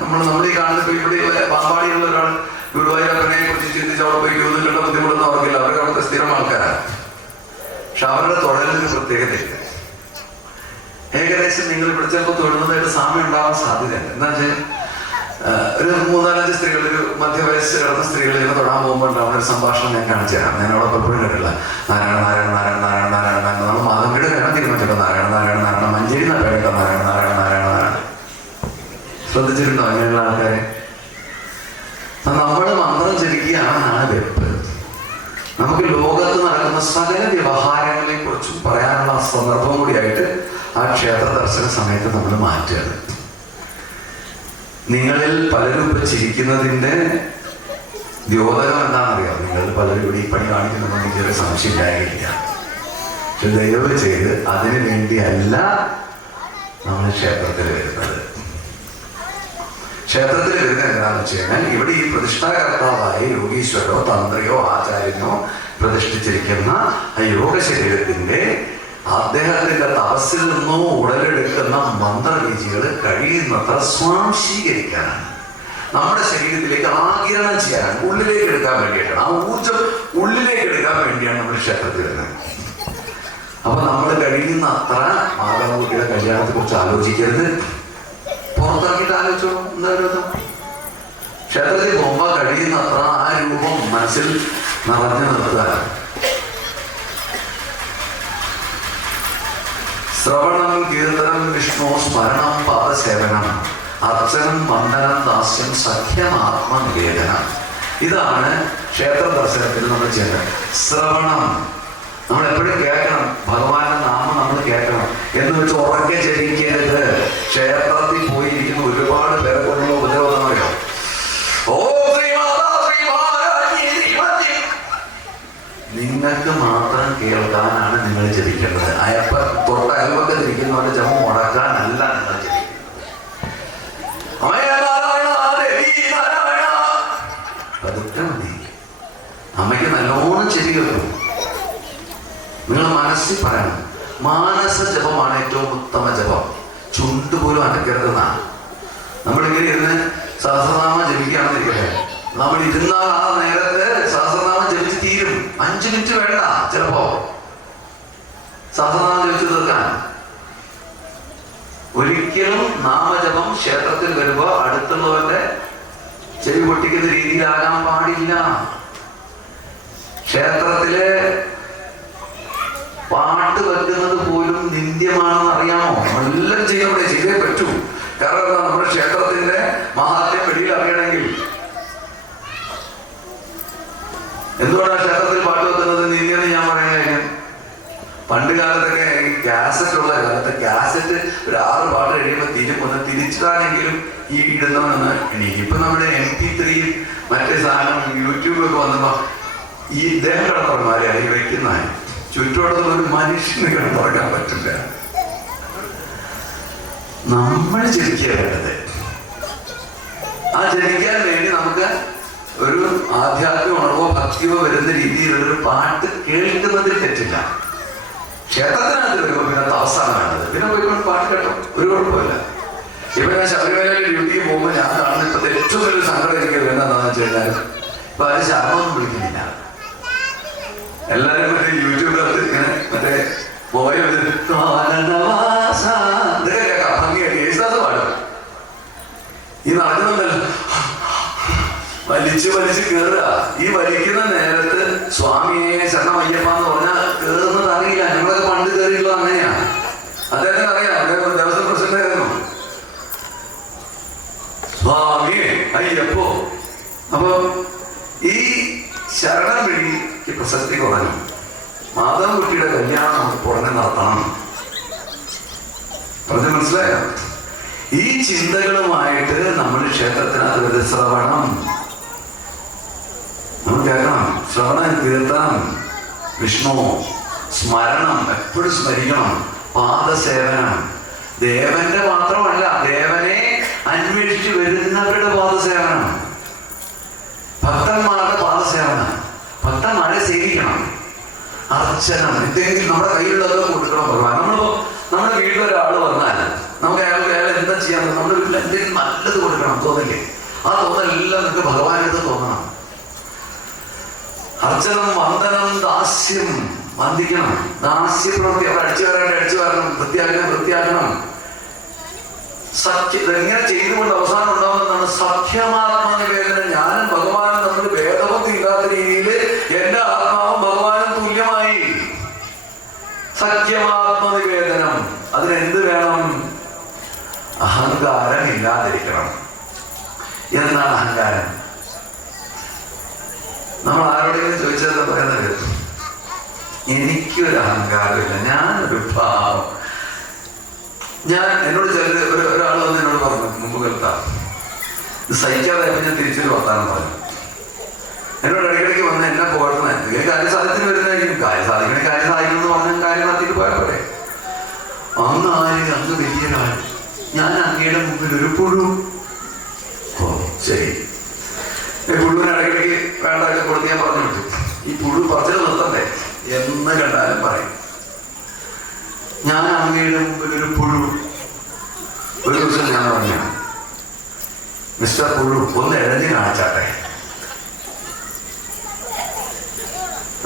നമ്മൾ ഈ കാണുന്നത് ഇവിടെ പാമ്പാടിയുള്ള ഒരാൾ ഗുരുവായൂരപ്പനെ കുറിച്ച് ചിന്തിച്ച് അവിടെ പോയി യൂണിലുള്ള ബുദ്ധിമുട്ടൊന്നും അവർക്കില്ല. അവർക്ക് അവിടുത്തെ സ്ഥിരം ആൾക്കാരാണ്. പക്ഷെ അവരുടെ തൊഴിലിന് പ്രത്യേകതയില്ല. ഏകദേശം നിങ്ങൾ ഇവിടെ ചിലപ്പോൾ തൊഴുന്നതായിട്ട് സാമ്യം ഉണ്ടാവാൻ സാധ്യതയുണ്ട്. എന്താ വെച്ചാൽ ഒരു 3-4 സ്ത്രീകൾ, ഒരു മധ്യവയസ്സ് കിടന്ന സ്ത്രീകൾ ഇങ്ങനെ തൊടാൻ പോകുമ്പോൾ ഉണ്ടാവുന്ന ഒരു സംഭാഷണം ഞാൻ കാണിച്ചു തരാം. ഞാൻ അവിടെ പലപ്പോഴും കേട്ടില്ല. നാരായണ നാരായണ നാരായണ നാരായണ നാരായണ നമ്മൾ മാധവന്റെ വേണം തീരുമാനിച്ചോ. നാരായണ നാരായണ നാരായണ മഞ്ചേരി കേട്ടോ. നാരായണ നാരായണ നാരായണ നാരായണ. ശ്രദ്ധിച്ചിട്ടുണ്ടോ അങ്ങനെയുള്ള ആൾക്കാരെ? നമ്മൾ മന്ത്രം ജപിക്കുകയാണെന്നാണ് വെപ്പ്. നമുക്ക് ലോകത്ത് നടക്കുന്ന സകല വ്യവഹാരങ്ങളെ കുറിച്ചും പറയാനുള്ള സന്ദർഭം കൂടിയായിട്ട് ആ ക്ഷേത്ര ദർശന സമയത്ത് നമ്മൾ മാറ്റുകയാണ്. നിങ്ങളിൽ പലരും ഇപ്പൊ ചിരിക്കുന്നതിന്റെ ദ്യോതകം എന്താണെന്നറിയാം. നിങ്ങൾ പലരും ഇവിടെ ഈ പണി കാണിക്കുന്നതൊന്നും എനിക്ക് സംശയം ഉണ്ടായില്ല. പക്ഷെ ദയവ് ചെയ്ത് അതിനു വേണ്ടിയല്ല നമ്മൾ ക്ഷേത്രത്തിൽ വരുന്നത്. ക്ഷേത്രത്തിൽ വരുന്നത് എന്താണെന്ന് വെച്ച് കഴിഞ്ഞാൽ, ഇവിടെ ഈ പ്രതിഷ്ഠാകർത്താവായ യോഗീശ്വരോ തന്ത്രിയോ ആചാര്യനോ പ്രതിഷ്ഠിച്ചിരിക്കുന്ന ആ യോഗ ശരീരത്തിന്റെ അദ്ദേഹത്തിന്റെ തപസ്സിൽ നിന്നോ ഉടലെടുക്കുന്ന മന്ത്രബീജികൾ കഴിയുന്നത്ര സ്വാംശീകരിക്കാനാണ്, നമ്മുടെ ശരീരത്തിലേക്ക് ആഗിരണം ചെയ്യാനാണ്, ഉള്ളിലേക്ക് എടുക്കാൻ വേണ്ടിയിട്ടാണ്. ആ ഊർജം ഉള്ളിലേക്ക് എടുക്കാൻ വേണ്ടിയാണ് നമ്മൾ ക്ഷേത്രത്തിൽ വരുന്നത്. അപ്പൊ നമ്മൾ കഴിയുന്ന അത്ര മാതാകുട്ടിയുടെ കല്യാണത്തെ കുറിച്ച് ആലോചിക്കരുത്. പുറത്തിറങ്ങിയിട്ട് ആലോചിച്ചോളൂ. എന്തായാലും ക്ഷേത്രത്തിൽ പോകുമ്പോൾ കഴിയുന്നത്ര ആ രൂപം മനസ്സിൽ നിറഞ്ഞു നിർത്തുക. ശ്രവണം, കീർത്തനം, വിഷ്ണു സ്മരണം, പാദസേവനം, അർച്ചനം, വന്ദനം, ദാസ്യം, സഖ്യമാത്മനിവേദനം. ഇതാണ് ക്ഷേത്ര ദർശനത്തിൽ നമ്മൾ ചെയ്യേണ്ടത്. ശ്രവണം, നമ്മൾ എപ്പോഴും കേൾക്കണം. ഭഗവാന്റെ നാമം നമ്മൾ കേൾക്കണം. എന്ന് വെച്ച് ഉറക്കെ ജപിക്കരുത്. ക്ഷേത്രത്തിൽ പോയിരിക്കുന്ന ഒരുപാട് പേർക്കുള്ള ഉപദ്രവം അറിയാം. നിങ്ങൾക്ക് മാത്രം കേൾക്കാനാണ് നിങ്ങൾ ജപിക്കേണ്ടത്. തൊട്ട അയൽപക്കത്തിരിക്കുന്നവരുടെ ജപം മുടക്കാനല്ല നിങ്ങൾ ജപിക്കുന്നത്. അതൊക്കെ മതി. അമ്മയ്ക്ക് നല്ലോണം ചെവി കേൾക്കും. നിങ്ങൾ മനസ്സിൽ പറയണം. മാനസ ജപമാണ് ഏറ്റവും ഉത്തമ ജപം. ചുണ്ടുപോലും അനക്കരുതെന്നാണ്. നമ്മളിങ്ങനെ ഇരുന്ന് സഹസ്രനാമം ജപിക്കുകയാണെന്നിരിക്കട്ടെ, നമ്മൾ ഇരുന്നാൽ ആ നേരത്തെ സഹസ്രനാമം ജപിച്ച് തീരും. 5 മിനിറ്റ് വേണ്ട ചിലപ്പോ സഹസ്രനാമം ജപിച്ച് തീർക്കാൻ. ഒരിക്കലും നാമജപം ക്ഷേത്രത്തിൽ വരുമ്പോ അടുത്തുള്ളവരുടെ ചെവി പൊട്ടിക്കുന്ന രീതിയിലാകാൻ പാടില്ല. ക്ഷേത്രത്തിലെ പാട്ട് വെക്കുന്നത് പോലും നിന്ദ്യമാണെന്ന് അറിയാമോ? എല്ലാം ചെയ്യുന്നവിടെ ചെയ്തേ പറ്റൂ. കാരണം എന്താ, നമ്മുടെ ക്ഷേത്രത്തിന്റെ മഹാത്മ്യം വെളിയിൽ അറിയണമെങ്കിൽ എന്തുകൊണ്ടാണ് ക്ഷേത്രത്തിൽ പാട്ട് വെക്കുന്നത് നിന്ദ്യെന്ന് ഞാൻ പറയാൻ കാര്യം, പണ്ട് കാലത്തൊക്കെ ഈ കാസറ്റ് ഉള്ള കാലത്ത് കാസറ്റ് ഒരു 6 പാട്ട് കഴിയുമ്പോൾ തിരിഞ്ഞ് തിരിച്ചിട്ടാണെങ്കിലും ഈ ഇടുന്നവനെന്ന് എണീക്കും. ഇപ്പൊ നമ്മുടെ MP3 മറ്റേ സാധനം യൂട്യൂബൊക്കെ വന്നപ്പോ ഈ ഇദ്ദേഹം കിടന്നവന്മാരെയാണ് ഈ വെക്കുന്നതായി. ചുറ്റോടത്തുള്ള ഒരു മനുഷ്യന് കിടന്നുറക്കാൻ പറ്റില്ല. നമ്മൾ ജനിക്കുക വേണ്ടത്. ആ ജനിക്കാൻ വേണ്ടി നമുക്ക് ഒരു ആധ്യാത്മിക ഉണർവോ ഭക്തിയോ വരുന്ന രീതിയിലുള്ളൊരു പാട്ട് കേൾക്കുന്നതിൽ തെറ്റില്ല. ക്ഷേത്രത്തിനകത്ത് വരുമ്പോൾ പിന്നെ തപസ്സാണ് വേണ്ടത്. പിന്നെ പോയിക്കൊണ്ട് പാട്ട് കേട്ടോ, ഒരു കുഴപ്പമില്ല. ഇപ്പൊ ഞാൻ ശബരിമലയിൽ ഡ്യൂട്ടിക്ക് പോകുമ്പോൾ ഞാൻ കാണുന്ന ഇപ്പോഴത്തെ ഏറ്റവും വലിയ സങ്കടം എനിക്ക് വരുന്നത് എന്താണെന്ന് വെച്ച് കഴിഞ്ഞാൽ, ഇപ്പൊ ആരും ശർമ്മൊന്നും വിളിക്കുന്നില്ല. എല്ലാവരും മറ്റേ യൂട്യൂബ് യൂട്യൂബിലകത്ത് ഇങ്ങനെ മറ്റേ മൊബൈൽ ഭംഗിയായിട്ട് യേശുദാസ് പാടും. ഈ നടക്കുന്നുണ്ടല്ലോ വലിച്ച് കയറുക. ഈ വലിക്കുന്ന നേരത്ത് സ്വാമിയെ ശരണമയ്യപ്പ എന്ന് പറഞ്ഞാൽ കയറുന്നത് അറിയില്ല. ഞങ്ങളൊക്കെ പണ്ട് കയറിയിട്ടുള്ള അങ്ങനെയാണ്. അദ്ദേഹത്തിന് അറിയാം, അദ്ദേഹം ദേവസ്വം പ്രസിഡന്റ് ആയിരുന്നു. സ്വാമിയെ അയ്യപ്പോ. അപ്പൊ ഈ ശരണം വിളിക്ക് പ്രസക്തി കുറഞ്ഞു. മാധവൻകുട്ടിയുടെ കല്യാണം നമുക്ക് പുറമെ നടത്തണം. പറഞ്ഞ് മനസ്സിലായോ? ഈ ചിന്തകളുമായിട്ട് നമ്മൾ ക്ഷേത്രത്തിനകത്ത് ഒരു ശ്രവണം നമ്മൾ കേൾക്കണം. ശ്രവണം, കീർത്തനം, വിഷ്ണു സ്മരണം, എപ്പോഴും സ്മരിക്കണം. പാദസേവനം, ദേവന്റെ മാത്രമല്ല, ദേവനെ അന്വേഷിച്ച് വരുന്നവരുടെ പാദസേവനം, ഭക്തന്മാരുടെ പാദസേവനം, ഭക്തന്മാരെ സേവിക്കണം. അർച്ചനം, എന്തെങ്കിലും നമ്മുടെ കയ്യിലുള്ളതൊക്കെ കൊടുക്കണം ഭഗവാൻ. നമ്മുടെ വീട്ടിലൊരാൾ വന്നാൽ നമുക്ക് അയാൾ എന്താ ചെയ്യാൻ, നമ്മുടെ വീട്ടിൽ എന്തെങ്കിലും നല്ലത് കൊടുക്കണം തോന്നില്ലേ? ആ തോന്നലെല്ലാം നിങ്ങൾക്ക് ഭഗവാനെടുത്ത് തോന്നണം. അർച്ചനം, വന്ദനം, ദാസ്യം, വന്ദിക്കണം. ദാസ്യപ്രവൃത്തി, അവർ അടിച്ചു വരണം, വൃത്തിയാക്കണം. സത്യം ഇതെങ്ങനെ ചെയ്തുകൊണ്ട് അവസാനം ഉണ്ടാവുന്നതാണ് സത്യമാത്മനിവേദനം. ഞാനും ഭഗവാനും തമ്മിൽ ഭേദബുദ്ധി ഇല്ലാത്ത രീതിയിൽ എന്റെ ആത്മാവും ഭഗവാനും തുല്യമായി. സത്യമാത്മനിവേദനം. അതിനെന്ത് വേണം? അഹങ്കാരം ഇല്ലാതിരിക്കണം. എന്താണ് അഹങ്കാരം? നമ്മൾ ആരോടെങ്കിലും ചോദിച്ചത് പറയുന്നത്, എനിക്കൊരു അഹങ്കാരമില്ല, ഞാനൊരു പാവം. എന്നോട് ഒരാൾ വന്ന് എന്നോട് പറഞ്ഞു, മുമ്പ് കേൾക്കാം, ഇത് സഹിക്കാതെ ഞാൻ തിരിച്ചൊരു വർത്താനം പറഞ്ഞു. എന്നോട് ഇടയ്ക്കിടയ്ക്ക് വന്ന് എന്നെ പോകണം, എന്തെങ്കിലും കാര്യസാധ്യത്തിന് വരുന്നതായിരിക്കും. കാര്യം സാധിക്കണം എന്ന് പറഞ്ഞാൽ കാര്യം നടത്തിയിട്ട് പോയാൽ പോരെ. അങ്ങ് വലിയ കാര്യം, ഞാൻ അങ്ങയുടെ മുമ്പിൽ ഒരു പുഴു. ഓ ശരി, പുഴുവിനെ ഇടയ്ക്കിടയ്ക്ക് വേണ്ടതൊക്കെ കൊടുത്ത് ഞാൻ പറഞ്ഞു വിട്ടു. ഈ പുഴു പറിച്ചത് നിർത്തണ്ടേ എന്ന് കണ്ടാലും പറയും, ഞാൻ അങ്ങയുടെ മുമ്പിൽ ഒരു പുഴു. ഒരു ദിവസം ഞാൻ പറഞ്ഞു, മിസ്റ്റർ പുഴു, ഒന്ന് എഴുതി കാണിച്ചാട്ടെ.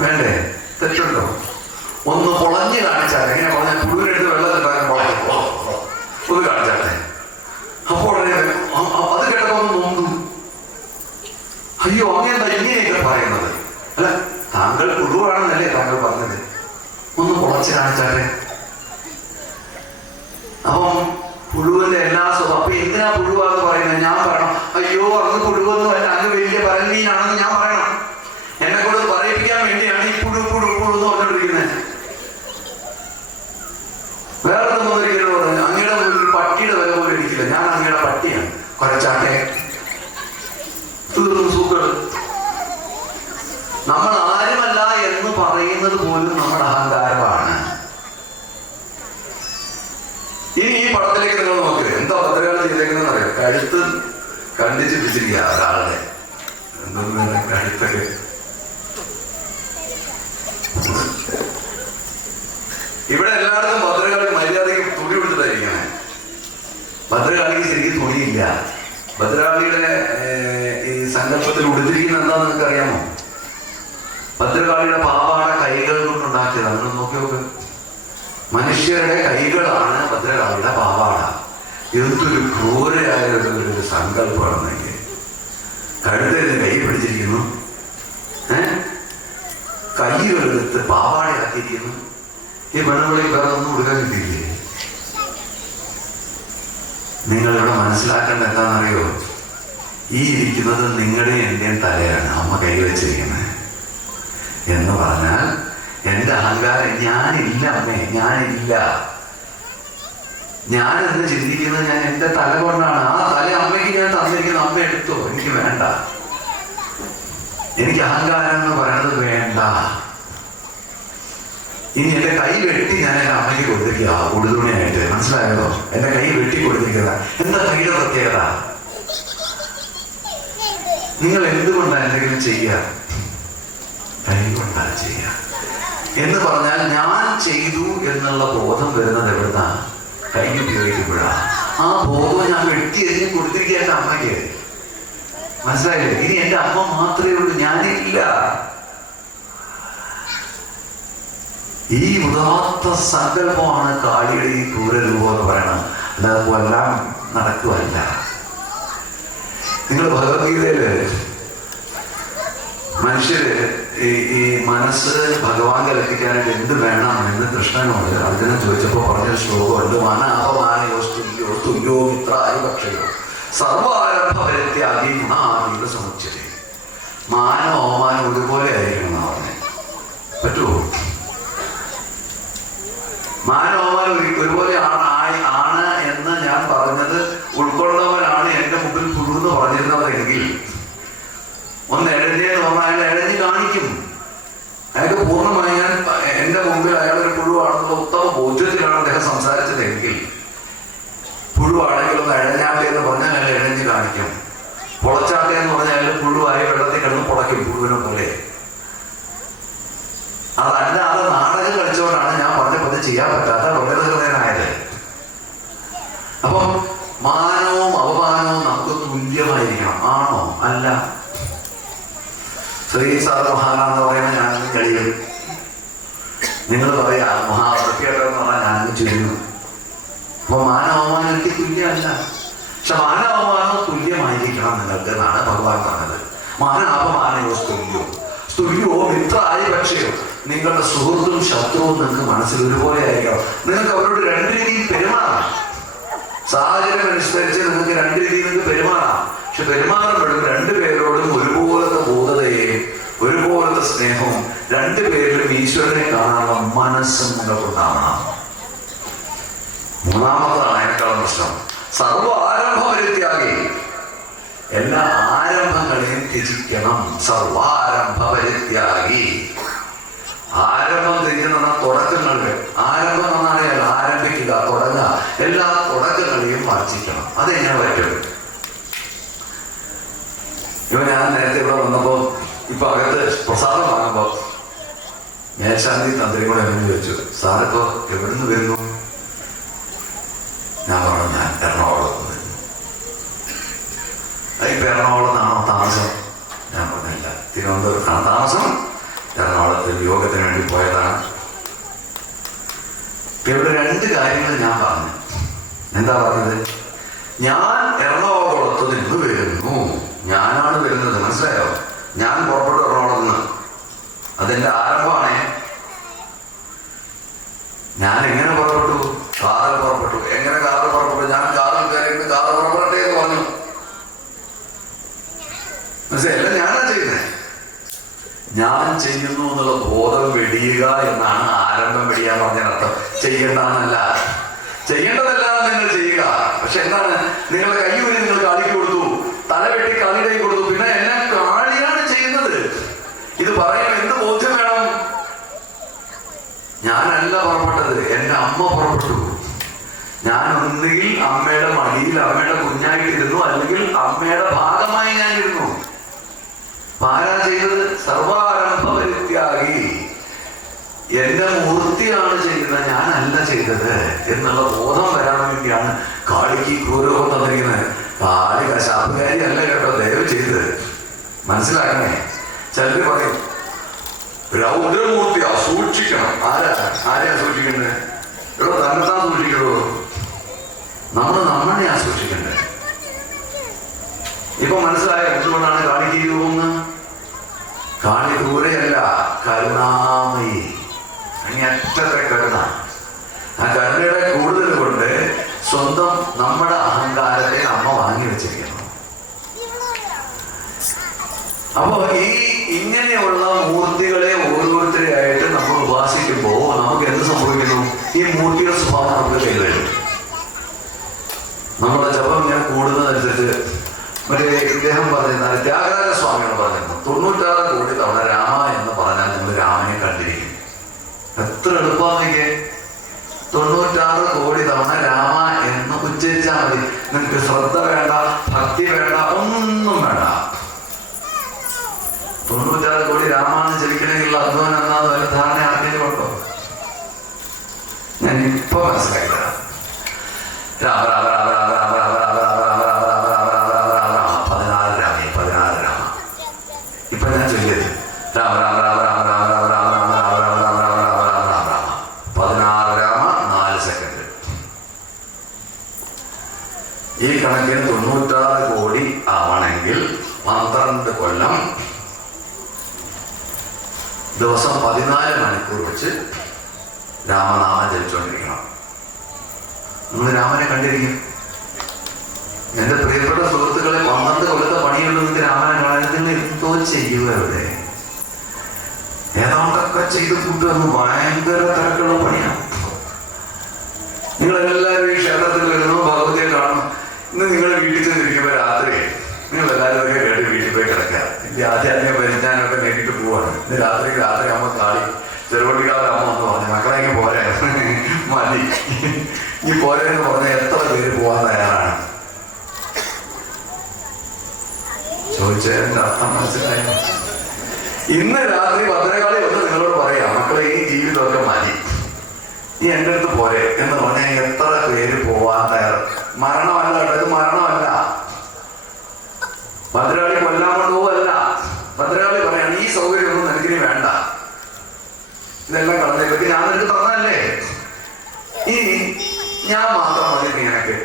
വേണ്ടേ? തെറ്റുണ്ടോ? ഒന്ന് പൊളഞ്ഞ് കാണിച്ചാട്ടെ. എങ്ങനെ പറഞ്ഞാൽ പുഴുവിനെടുത്ത് വെള്ളത്തിലാക്കാൻ ഒന്ന് കാണിച്ചാട്ടെ. അപ്പോൾ അത് കേട്ടപ്പോ ഒന്ന് നോന്നു. അയ്യോ, അങ്ങനെന്താ ഇങ്ങനെയൊക്കെ പറയുന്നത്? അല്ല, താങ്കൾ പുഴുവാണെന്നല്ലേ താങ്കൾ പറഞ്ഞത്? ഒന്ന് പൊളച്ച് കാണിച്ചാട്ടെ. അപ്പം പുഴുവിന്റെ എല്ലാ സ്വഭാവം. അപ്പൊ എന്തിനാ പുഴുവാന്ന് പറയുന്നത്? ഞാൻ പറയണം, അയ്യോ അങ്ങ് പുഴുവൊന്നുമല്ല, അങ്ങ് വലിയ പരമീനാണെന്ന് ഞാൻ പറയണം. എന്നെ കൂടെ പറയിപ്പിക്കാൻ വേണ്ടിയാണ് ഈ പുഴു എന്ന് പറഞ്ഞുകൊണ്ടിരിക്കുന്നത്. വേറെ ഒരിക്കലും പറഞ്ഞു, അങ്ങയുടെ മുന്നിൽ പട്ടിയുടെ വില പോലും ഇരിക്കില്ല, ഞാൻ അങ്ങയുടെ പട്ടിയാണ്. കുറച്ചാട്ടെ, തീർന്നു, സൂക്കർ. നമ്മൾ ആരുമല്ല എന്ന് പറയുന്നത് പോലും നമ്മുടെ അഹങ്കാരമാണ്. ഇനി ഈ പടത്തിലേക്ക് നിങ്ങൾ നോക്കരുത്. എന്താ ഭദ്രകാളി ചെയ്തേക്കുന്നതെന്ന് അറിയാം? കഴുത്ത് കണ്ടിച്ച് പിടിച്ചിരിക്കുക ഒരാളുടെ. എന്തൊന്നും കഴുത്തൊക്കെ ഇവിടെ എല്ലായിടത്തും ഭദ്രകാളി മര്യാദയ്ക്ക് തുണി കൊടുത്തിട്ടായിരിക്കണേ. ഭദ്രകാളിക്ക് ശരിക്കും തുണിയില്ല. ഭദ്രകാളിയുടെ ഈ സങ്കല്പത്തിൽ ഉടുത്തിരിക്കുന്ന എന്താന്ന് നിങ്ങൾക്ക് അറിയാമോ? ഭദ്രകാളിയുടെ പാവാട കൈകൾ കൊണ്ടുണ്ടാക്കിയതാണ്. നിങ്ങൾ നോക്കി നോക്ക്. മനുഷ്യരുടെ കൈകളാണ് ഭദ്രകാളിയുടെ പാവാട. എന്തൊരു ക്രൂരയായ ഒരു സങ്കല്പമാണെന്നെങ്കിൽ. കഴുത്തിന് കൈ പിടിച്ചിരിക്കുന്നു, കൈകളെടുത്ത് പാവാടയാക്കിയിരിക്കുന്നു. ഈ പെണ്ണുകളിൽ വേറെ ഒന്നും കൊടുക്കാൻ കിട്ടിയില്ലേ? നിങ്ങളിവിടെ മനസ്സിലാക്കേണ്ട എന്താണെന്നറിയോ? ഈ ഇരിക്കുന്നത് നിങ്ങളുടെയും എന്റെയും തലയാണ് അമ്മ കൈവച്ചിരിക്കുന്നത്. എന്ന് പറഞ്ഞാൽ എന്റെ അഹങ്കാരം, ഞാനില്ല അമ്മേ, ഞാനില്ല. ഞാനെന്ന് ചിന്തിക്കുന്നത് ഞാൻ എന്റെ തല കൊണ്ടാണ്. ആ തല അമ്മയ്ക്ക് ഞാൻ തന്നിരിക്കുന്നത്, അമ്മ എടുത്തോ, എനിക്ക് വേണ്ട. എനിക്ക് അഹങ്കാരം എന്ന് പറയുന്നത് വേണ്ട. ഇനി എന്റെ കൈ വെട്ടി ഞാൻ എന്റെ അമ്മയ്ക്ക് കൊടുത്തിരിക്കുക ഉടുതുണിയായിട്ട്. മനസ്സിലായതോ? എന്റെ കൈ വെട്ടി കൊടുത്തിരിക്കുക. എന്താ കൈയുടെ പ്രത്യേകത? നിങ്ങൾ എന്തുകൊണ്ടാണ് എന്തെങ്കിലും ചെയ്യുക? കൈ കൊണ്ടാണ് ചെയ്യുക. എന്ന് പറഞ്ഞാൽ ഞാൻ ചെയ്തു എന്നുള്ള ബോധം വരുന്നത് എവിടുന്നാ? കൈ ഉപയോഗിക്കുമ്പോഴാ. ആ ബോധം ഞാൻ വെട്ടി എറിഞ്ഞ് കൊടുത്തിരിക്കുക എന്റെ അമ്മയ്ക്ക്. മനസ്സിലായില്ലേ? ഇനി എന്റെ അമ്മ മാത്രമേ ഉള്ളൂ, ഞാനില്ല. ഈ ഉദാത്ത സങ്കല്പമാണ് കാളിയുടെ ഈ ക്രൂരരൂപം എന്ന് പറയണം. അല്ലാതെ കൊല്ലാൻ നടക്കുവല്ല. നിങ്ങൾ ഭഗവത്ഗീതയില് മനുഷ്യര് ഈ മനസ്സ് ഭഗവാൻ കൽപ്പിക്കാനായിട്ട് എന്ത് വേണം എന്ന് കൃഷ്ണനോട് അർജുനൻ ചോദിച്ചപ്പോൾ പറഞ്ഞ ശ്ലോകമുണ്ട്. തുല്യോ മിത്രാരിപക്ഷയോ സർവാരംഭപരിത്യാഗി ഗുണാതീവ സമുച്ചയേ. മാനം അവമാനം ഒരുപോലെ ആയിരിക്കണം എന്നാ പറഞ്ഞത്. പറ്റുമോ? മാനം അവമാനം ഒരുപോലെ ആണ് എന്ന് ഞാൻ പറഞ്ഞത് ഉൾക്കൊള്ളുന്നവനാണ് എന്റെ മുമ്പിൽ പുഴുന്ന് പറഞ്ഞിരുന്നതെങ്കിൽ ഒന്ന് എഴഞ്ഞെന്ന് പറഞ്ഞാൽ അയാൾ എഴഞ്ഞ് കാണിക്കും. അയാൾക്ക് പൂർണ്ണമായി ഞാൻ എന്റെ മുമ്പിൽ അയാളൊരു പുഴുവാണെന്നുള്ള ഉത്തമ ബോധ്യത്തിലാണ് അദ്ദേഹം സംസാരിച്ചതെങ്കിൽ, പുഴുവാണെങ്കിൽ ഒന്ന് എഴഞ്ഞാട്ടെ എന്ന് പറഞ്ഞാൽ അയാൾ എഴഞ്ഞ് കാണിക്കും. പൊളച്ചാട്ടെ എന്ന് പറഞ്ഞാൽ അയാൾ പുഴുവായി വെള്ളത്തിൽ കിടന്ന് പൊളയ്ക്കും പുഴുവിനെ പോലെ. അതല്ലാതെ നാടകം കളിച്ചുകൊണ്ടാണ് ഞാൻ പറഞ്ഞത് ചെയ്യാൻ പറ്റാത്ത വളരെ ഹൃദയനായത്. അപ്പം മാനവും അപമാനവും നമുക്ക് തുല്യമായിരിക്കണം. ആണോ? അല്ല. ശ്രീ സാർ മഹാനാന്ന് പറയുമ്പോൾ ഞാനൊന്ന് കഴിയും. നിങ്ങൾ പറയാ മഹാവൃത്തിയായിട്ടെന്ന് പറഞ്ഞാൽ ഞാനൊന്ന് ചെയ്യുന്നു. അപ്പൊ മാനവമാനം എനിക്ക് തുല്യമല്ല. പക്ഷെ മാനവമാനം തുല്യമായിരിക്കണം നിങ്ങൾക്ക് എന്നാണ് ഭഗവാൻ പറഞ്ഞത്. മാനാപമാനയോ സ്തുല്യോ സ്തുല്യോ മിത്രായ പക്ഷയോ. നിങ്ങളുടെ സുഹൃത്തും ശത്രുവും നിങ്ങൾക്ക് മനസ്സിൽ ഒരുപോലെ ആയിരിക്കണം. നിങ്ങൾക്ക് അവരോട് രണ്ട് രീതിയിൽ പെരുമാറാം. സാഹചര്യം അനുസരിച്ച് നിങ്ങൾക്ക് രണ്ട് രീതിയിൽ നിങ്ങൾക്ക് പെരുമാറാം. പക്ഷെ പെരുമാറുമ്പോഴും രണ്ടുപേരോടും ഒരുപോലത്തെ ബോധതയെയും ഒരുപോലത്തെ സ്നേഹവും രണ്ടുപേരിലും ഈശ്വരനെ കാണാനുള്ള മനസ്സും നിങ്ങൾക്കുണ്ടാവണം. മൂന്നാമതാണ് അതിനേക്കാളും പ്രശ്നം. സർവ ആരംഭപരിത്യാഗി. എല്ലാ ആരംഭങ്ങളെയും ത്യജിക്കണം. സർവാരംഭപരിത്യാഗി. ആരംഭം ത്യജിക്കുന്ന തുടക്കങ്ങളിൽ, ആരംഭം എന്നറിയാലോ, ആരംഭിക്കുക, തുടങ്ങുക, എല്ലാ തുടക്കങ്ങളെയും വർജിക്കണം. അതെങ്ങനെ പറ്റും? ഇപ്പൊ ഞാൻ നേരത്തെ ഇവിടെ വന്നപ്പോ ഇപ്പൊ അകത്ത് പ്രസാദം വാങ്ങുമ്പോ മേൽശാന്തി തന്ത്രി കൂടെ എന്നെ ചോദിച്ചു, സാറിപ്പോ എവിടുന്ന് വരുന്നു? ഞാൻ പറഞ്ഞു, ഞാൻ എറണാകുളത്ത് വരുന്നു. ഇപ്പൊ എറണാകുളത്ത് നിന്നാണോ താമസം? ഞാൻ പറഞ്ഞില്ല, തിരുവനന്തപുരത്താണ് താമസം. എറണാകുളത്ത് യോഗത്തിന് വേണ്ടി പോയതാണ്. ഇവിടെ രണ്ട് കാര്യങ്ങൾ ഞാൻ പറഞ്ഞു. എന്താ പറഞ്ഞത്? ഞാൻ എറണാകുളത്ത് നിന്ന് വരുന്നു. ഞാനാണ് വരുന്നത്, മനസ്സിലായോ? ഞാൻ പുറപ്പെട്ടു എറണാകുളത്ത് നിന്ന്. അതെന്റെ ആരംഭമാണ്. ഞാൻ എങ്ങനെ പുറപ്പെട്ടു? കാറിൽ പുറപ്പെട്ടു. എങ്ങനെ കാറിൽ പുറപ്പെട്ടു? ഞാൻ കാറിൽ കയറിയിട്ട് കാറ് പുറപ്പെട്ടെ എന്ന് പറഞ്ഞു. മനസ്സിലായില്ല? ഞാനാ ചെയ്യുന്നത്. ഞാൻ ചെയ്യുന്നു എന്നുള്ള ബോധം വെടിയുക എന്നാണ് ആരംഭം വെടിയാൻ പറഞ്ഞതിനർത്ഥം. ചെയ്യേണ്ടതല്ല, ചെയ്യേണ്ടതല്ല നിങ്ങൾ ചെയ്യുക. പക്ഷെ എന്താണ്? നിങ്ങളുടെ കൈ വഴി നിങ്ങൾ കാലിക്ക് കൊടുത്തു, തല വെട്ടി കാലിടയിൽ കൊടുത്തു, പിന്നെ എല്ലാം കാളിയാണ് ചെയ്യുന്നത്. ഇത് പറയുമ്പോൾ എന്ത് ബോധ്യം വേണം? ഞാനല്ല പുറപ്പെട്ടത്, എന്റെ അമ്മ പുറപ്പെട്ടു. ഞാൻ ഒന്നുകിൽ അമ്മയുടെ മടിയിൽ അമ്മയുടെ കുഞ്ഞായിട്ടിരുന്നു, അല്ലെങ്കിൽ അമ്മയുടെ ഭാഗമായി ഞാനിരുന്നു. ആരാ ചെയ്തത്? സർവാരംഭപരിത്യാഗി. എന്റെ മൂർത്തിയാണ് ചെയ്യുന്നത്, ഞാനല്ല ചെയ്തത് എന്നുള്ള ബോധം വരാൻ വേണ്ടിയാണ് കാളിക്ക് ക്രൂരവും തന്നിരിക്കുന്നത്. കാളി കശാപ്പുകാരി അല്ല കേട്ടോ, ദയവ് ചെയ്ത് മനസ്സിലാക്കണേ. ചിലര് പറയും രൗദ്രമൂർത്തിയാ, സൂക്ഷിക്കണം. ആരെയാ സൂക്ഷിക്കണ്ടേ? ഇവിടെ തന്നെത്താൻ സൂക്ഷിക്കണോ? നമ്മളെയാ സൂക്ഷിക്കണ്ടേ? ഇപ്പൊ മനസ്സിലായ എന്തുകൊണ്ടാണ് കാളിക്ക് രൂപമെന്ന്? കാളി ക്രൂരയല്ല, കരുണാമയി. അങ്ങേയറ്റത്തെ കരുണ. ആ കരുണയുടെ കൂടുതൽ കൊണ്ട് സ്വന്തം നമ്മുടെ അഹങ്കാരത്തെ അമ്മ വാങ്ങി വെച്ചിരിക്കുന്നു. അപ്പോ ഇങ്ങനെയുള്ള മൂർത്തികളെ ഓരോരുത്തരെയായിട്ട് നമ്മൾ ഉപാസിക്കുമ്പോൾ നമുക്ക് എന്ത് സംഭവിക്കുന്നു? ഈ മൂർത്തിയുടെ സ്വഭാവം നമുക്ക് കൈവരും. നമ്മുടെ ജപം ഇങ്ങനെ കൂടുന്നതനുസരിച്ച് മറ്റേ ഇദ്ദേഹം പറഞ്ഞിരുന്നാൽ ത്യാഗരാജ സ്വാമികൾ പറഞ്ഞിരുന്നു, 96 കോടി തവണ രാമ എന്ന് പറഞ്ഞാൽ നിങ്ങൾ രാമനെ കണ്ടിരിക്കും. എത്ര എളുപ്പമാണെങ്കിൽ 96 കോടി തവണ രാമ എന്ന് ഉച്ചരിച്ചാൽ മതി. നിങ്ങൾക്ക് ശ്രദ്ധ വേണ്ട, ഭക്തി വേണ്ട, ഒന്നും വേണ്ട. 96 കോടി രാമാന്ന് ജപിക്കണമെങ്കിൽ അധ്വാനം എന്നാന്ന് വല്ല ധാരണ ആർക്കെങ്കിലും ഉണ്ടോ? ഞാൻ ഇപ്പൊ മനസ്സിലായില്ല. രാമ രാമ രാമ രാമ രാമ രാമ രാമ രാമ രാമ രാമ രാമ രാമ രാമ 14 രാമ 14 രാമ. ഇപ്പൊ ഞാൻ ചൊല്ലിയത് രാമ രാമ രാമ രാമ രാമ രാമ രാമ രാമ രാമ രാമ രാമ രാമ രാമ രാമ രാമ രാമ. കൊല്ലം ദിവസം 14 മണിക്കൂർ വെച്ച് രാമനാമം ജപിച്ചുകൊണ്ടിരിക്കണം. നിങ്ങൾ രാമനെ കണ്ടിരിക്കും. എന്റെ പ്രിയപ്പെട്ട സുഹൃത്തുക്കളെ, 12 കൊല്ലത്തെ പണിയുണ്ട് നിങ്ങൾക്ക് രാമനെ കാണാൻ. നിങ്ങൾ എന്തോ ചെയ്യുക ഇവിടെ? ഏതാണ്ടൊക്കെ ചെയ്ത് കൂട്ടുവന്ന് ഭയങ്കര തിരക്കുള്ള പണിയാണ്. നിങ്ങളെല്ലാവരും ഈ ക്ഷേത്രത്തിൽ വരുന്നു, ഭഗവതിയെ കാണുന്നു. ഇന്ന് നിങ്ങൾ വീട്ടിൽ ചെന്നിരിക്കുമ്പോൾ രാത്രി നിങ്ങൾ എല്ലാവരും ഒക്കെ കേട്ട് വീട്ടിൽ പോയി കിടക്കുക. ഇതിന്റെ ആദ്യാത്മിക പരിജ്ഞാനമൊക്കെ നേരിട്ട് പോവാണ്. ഇന്ന് രാത്രി അമ്മ കാളി ചെറുപള്ളിക്കാരുടെ അമ്മ വന്ന് പറഞ്ഞു, മക്കളെങ്കിൽ പോരെ, മതി ഈ പോരെന്ന് പറഞ്ഞ എത്ര പേര് പോകാൻ തയ്യാറാണ്? ചോദിച്ചതിന്റെ അർത്ഥം മനസ്സിലായി. ഇന്ന് രാത്രി ഭദ്രകാളി വന്ന് നിങ്ങളോട് പറയാം, മക്കളെ ഈ ജീവിതമൊക്കെ മതി, നീ എൻ്റെ അടുത്ത് പോരെ എന്ന് പറഞ്ഞാൽ എത്ര പേര് പോവാൻ തയ്യാറ്? മരണമല്ല, ഇത് മരണമല്ല. ഭദ്രകാളി കൊല്ലാൻ കൊണ്ടുപോവല്ല. ഭദ്രകാളി പറയാണ്, ഈ സൗകര്യമൊന്നും എനിക്കിനി വേണ്ട, ഇതെല്ലാം കളഞ്ഞേക്ക്, ഞാൻ നിനക്ക് തന്നല്ലേ, ഇനി ഞാൻ മാത്രം മതി നിനക്ക്.